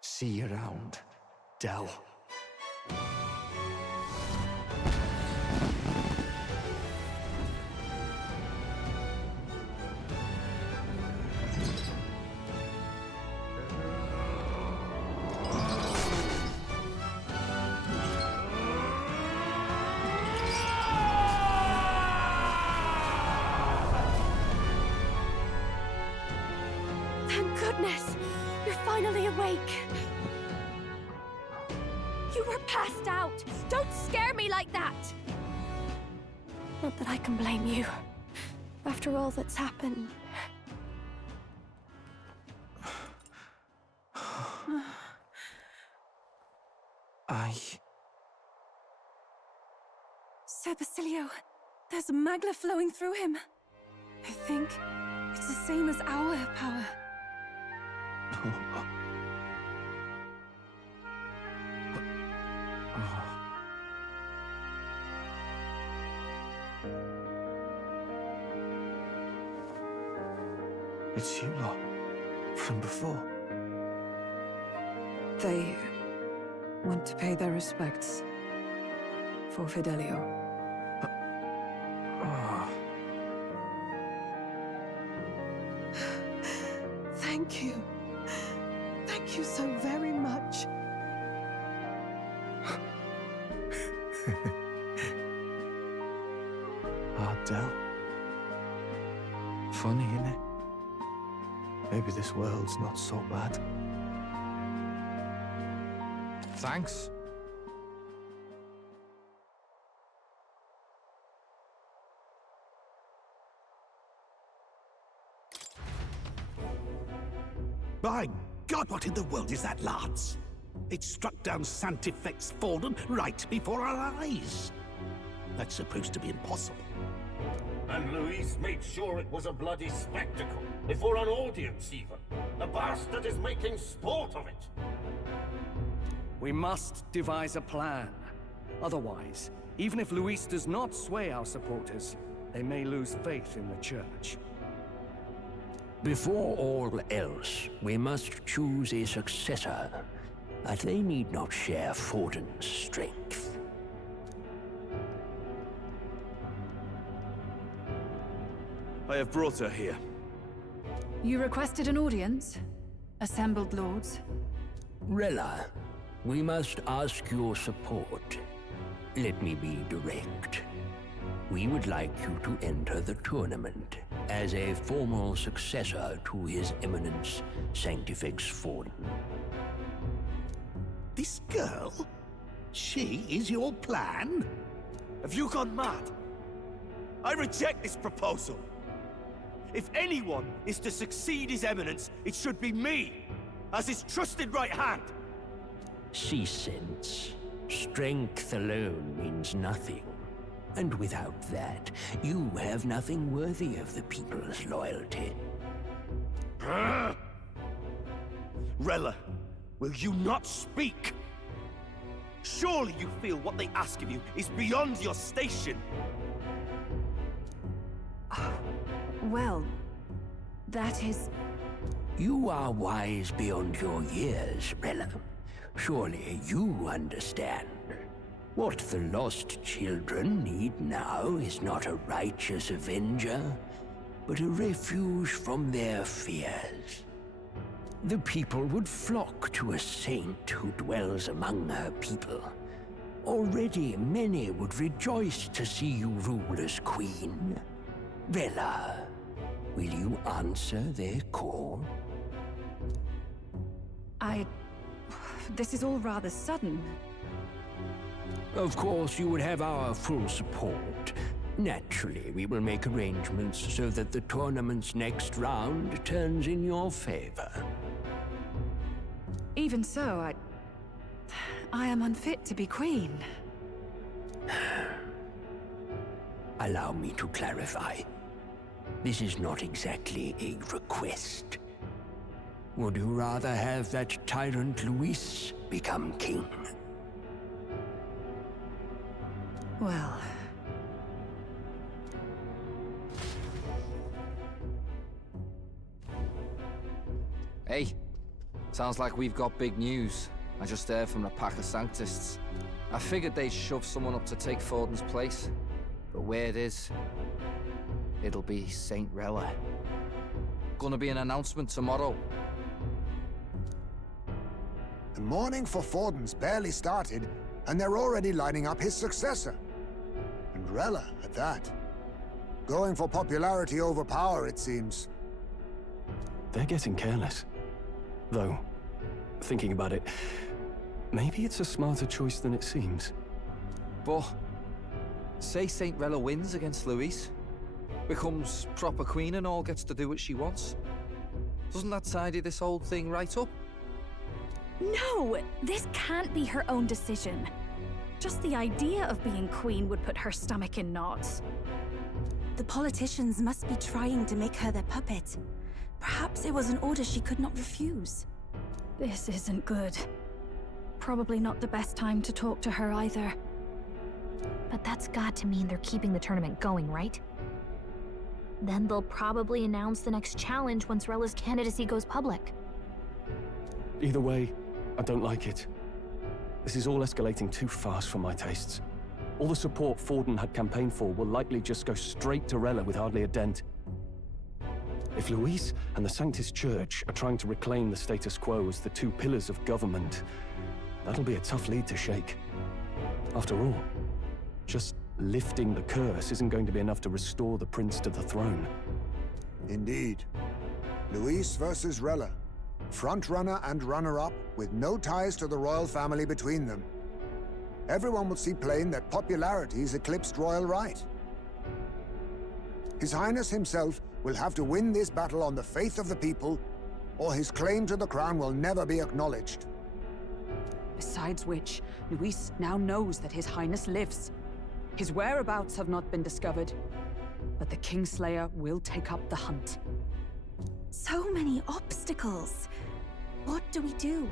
See you around, Dell. Thank goodness! You're finally awake! You were passed out! Don't scare me like that! Not that I can blame you. After all that's happened. Sir Basilio, there's magla flowing through him. I think it's the same as our power. It's you lot, from before. They went to pay their respects for Fidelio. Thank you. Thank you so very much. Ardell. Funny, innit? Maybe this world's not so bad. Thanks. By God, what in the world is that, lads? It struck down Sanctifist Forden right before our eyes. That's supposed to be impossible. And Luis made sure it was a bloody spectacle, before an audience even. The bastard is making sport of it. We must devise a plan. Otherwise, even if Luis does not sway our supporters, they may lose faith in the church. Before all else, we must choose a successor. But they need not share Forden's strength. I have brought her here. You requested an audience? Assembled lords? Rella, we must ask your support. Let me be direct. We would like you to enter the tournament as a formal successor to His Eminence Sanctifist Forden. This girl? She is your plan? Have you gone mad? I reject this proposal. If anyone is to succeed His Eminence, it should be me, as his trusted right hand. She sense. Strength alone means nothing. And without that, you have nothing worthy of the people's loyalty. Rella, will you not speak? Surely you feel what they ask of you is beyond your station. Well, that is... You are wise beyond your years, Rella. Surely you understand. What the lost children need now is not a righteous avenger, but a refuge from their fears. The people would flock to a saint who dwells among her people. Already many would rejoice to see you rule as queen. Rella, will you answer their call? This is all rather sudden. Of course, you would have our full support. Naturally, we will make arrangements so that the tournament's next round turns in your favor. Even so, I am unfit to be queen. Allow me to clarify. This is not exactly a request. Would you rather have that tyrant Luis become king? Well... Hey, sounds like we've got big news. I just heard from the pack of Sanctists. I figured they'd shove someone up to take Forden's place. But where it is, it'll be Saint Rella. Gonna be an announcement tomorrow. The mourning for Forden's barely started, and they're already lining up his successor. And Rella, at that. Going for popularity over power, it seems. They're getting careless. Though, thinking about it, maybe it's a smarter choice than it seems. But, say Saint Rella wins against Luis, becomes proper queen and all, gets to do what she wants. Doesn't that tidy this whole thing right up? No! This can't be her own decision. Just the idea of being queen would put her stomach in knots. The politicians must be trying to make her their puppet. Perhaps it was an order she could not refuse. This isn't good. Probably not the best time to talk to her either. But that's got to mean they're keeping the tournament going, right? Then they'll probably announce the next challenge once Rella's candidacy goes public. Either way, I don't like it. This is all escalating too fast for my tastes. All the support Forden had campaigned for will likely just go straight to Rella with hardly a dent. If Luis and the Sanctist Church are trying to reclaim the status quo as the two pillars of government, that'll be a tough lead to shake. After all, just lifting the curse isn't going to be enough to restore the prince to the throne. Indeed. Luis versus Rella. Frontrunner and runner-up, with no ties to the royal family between them. Everyone will see plain that popularity's eclipsed royal right. His Highness himself will have to win this battle on the faith of the people, or his claim to the crown will never be acknowledged. Besides which, Luis now knows that His Highness lives. His whereabouts have not been discovered, but the Kingslayer will take up the hunt. So many obstacles. What do we do?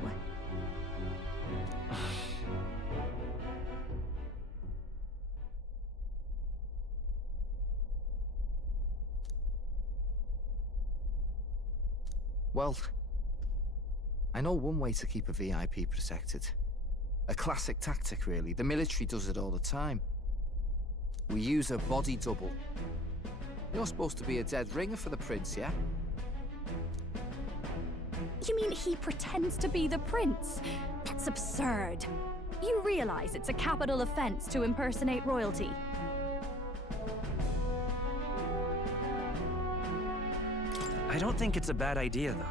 Well, I know one way to keep a VIP protected. A classic tactic, really. The military does it all the time. We use a body double. You're supposed to be a dead ringer for the prince, yeah? You mean he pretends to be the prince? That's absurd. You realize it's a capital offense to impersonate royalty. I don't think it's a bad idea, though.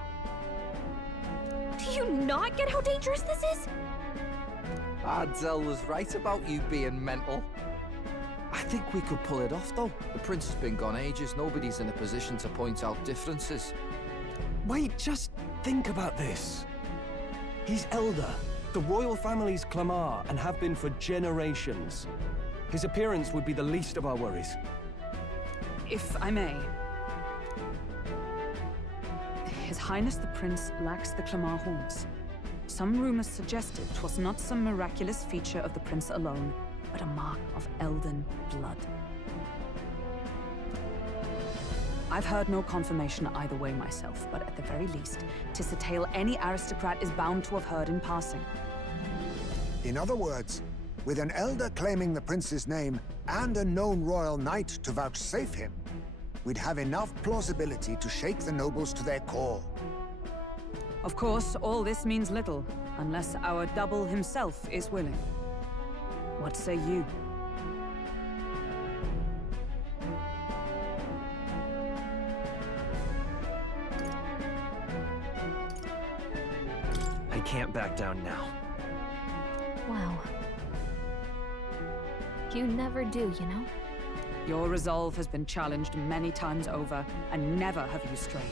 Do you not get how dangerous this is? Ardell was right about you being mental. I think we could pull it off, though. The prince has been gone ages. Nobody's in a position to point out differences. Wait, just think about this. He's elder. The royal family's Clamar, and have been for generations. His appearance would be the least of our worries. If I may. His Highness the Prince lacks the Clamar horns. Some rumors suggested 'twas not some miraculous feature of the prince alone, but a mark of elden blood. I've heard no confirmation either way myself, but at the very least, 'tis a tale any aristocrat is bound to have heard in passing. In other words, with an elder claiming the prince's name and a known royal knight to vouchsafe him, we'd have enough plausibility to shake the nobles to their core. Of course, all this means little, unless our double himself is willing. What say you? I can't back down now. Wow. You never do, you know? Your resolve has been challenged many times over, and never have you strayed.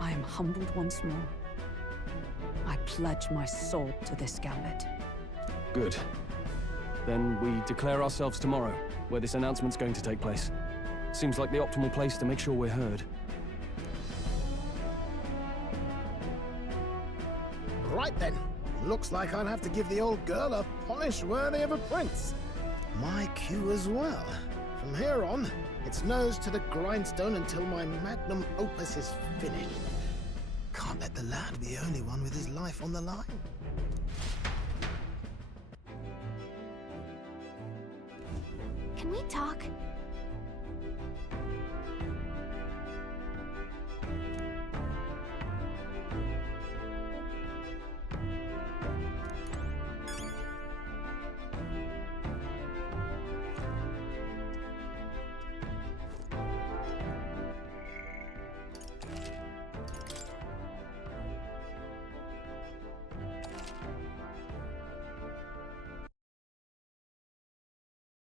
I am humbled once more. I pledge my sword to this gambit. Good. Then we declare ourselves tomorrow, where this announcement's going to take place. Seems like the optimal place to make sure we're heard. Right then. Looks like I'll have to give the old girl a polish worthy of a prince. My cue as well. From here on, it's nose to the grindstone until my magnum opus is finished. Can't let the lad be the only one with his life on the line. Can we talk?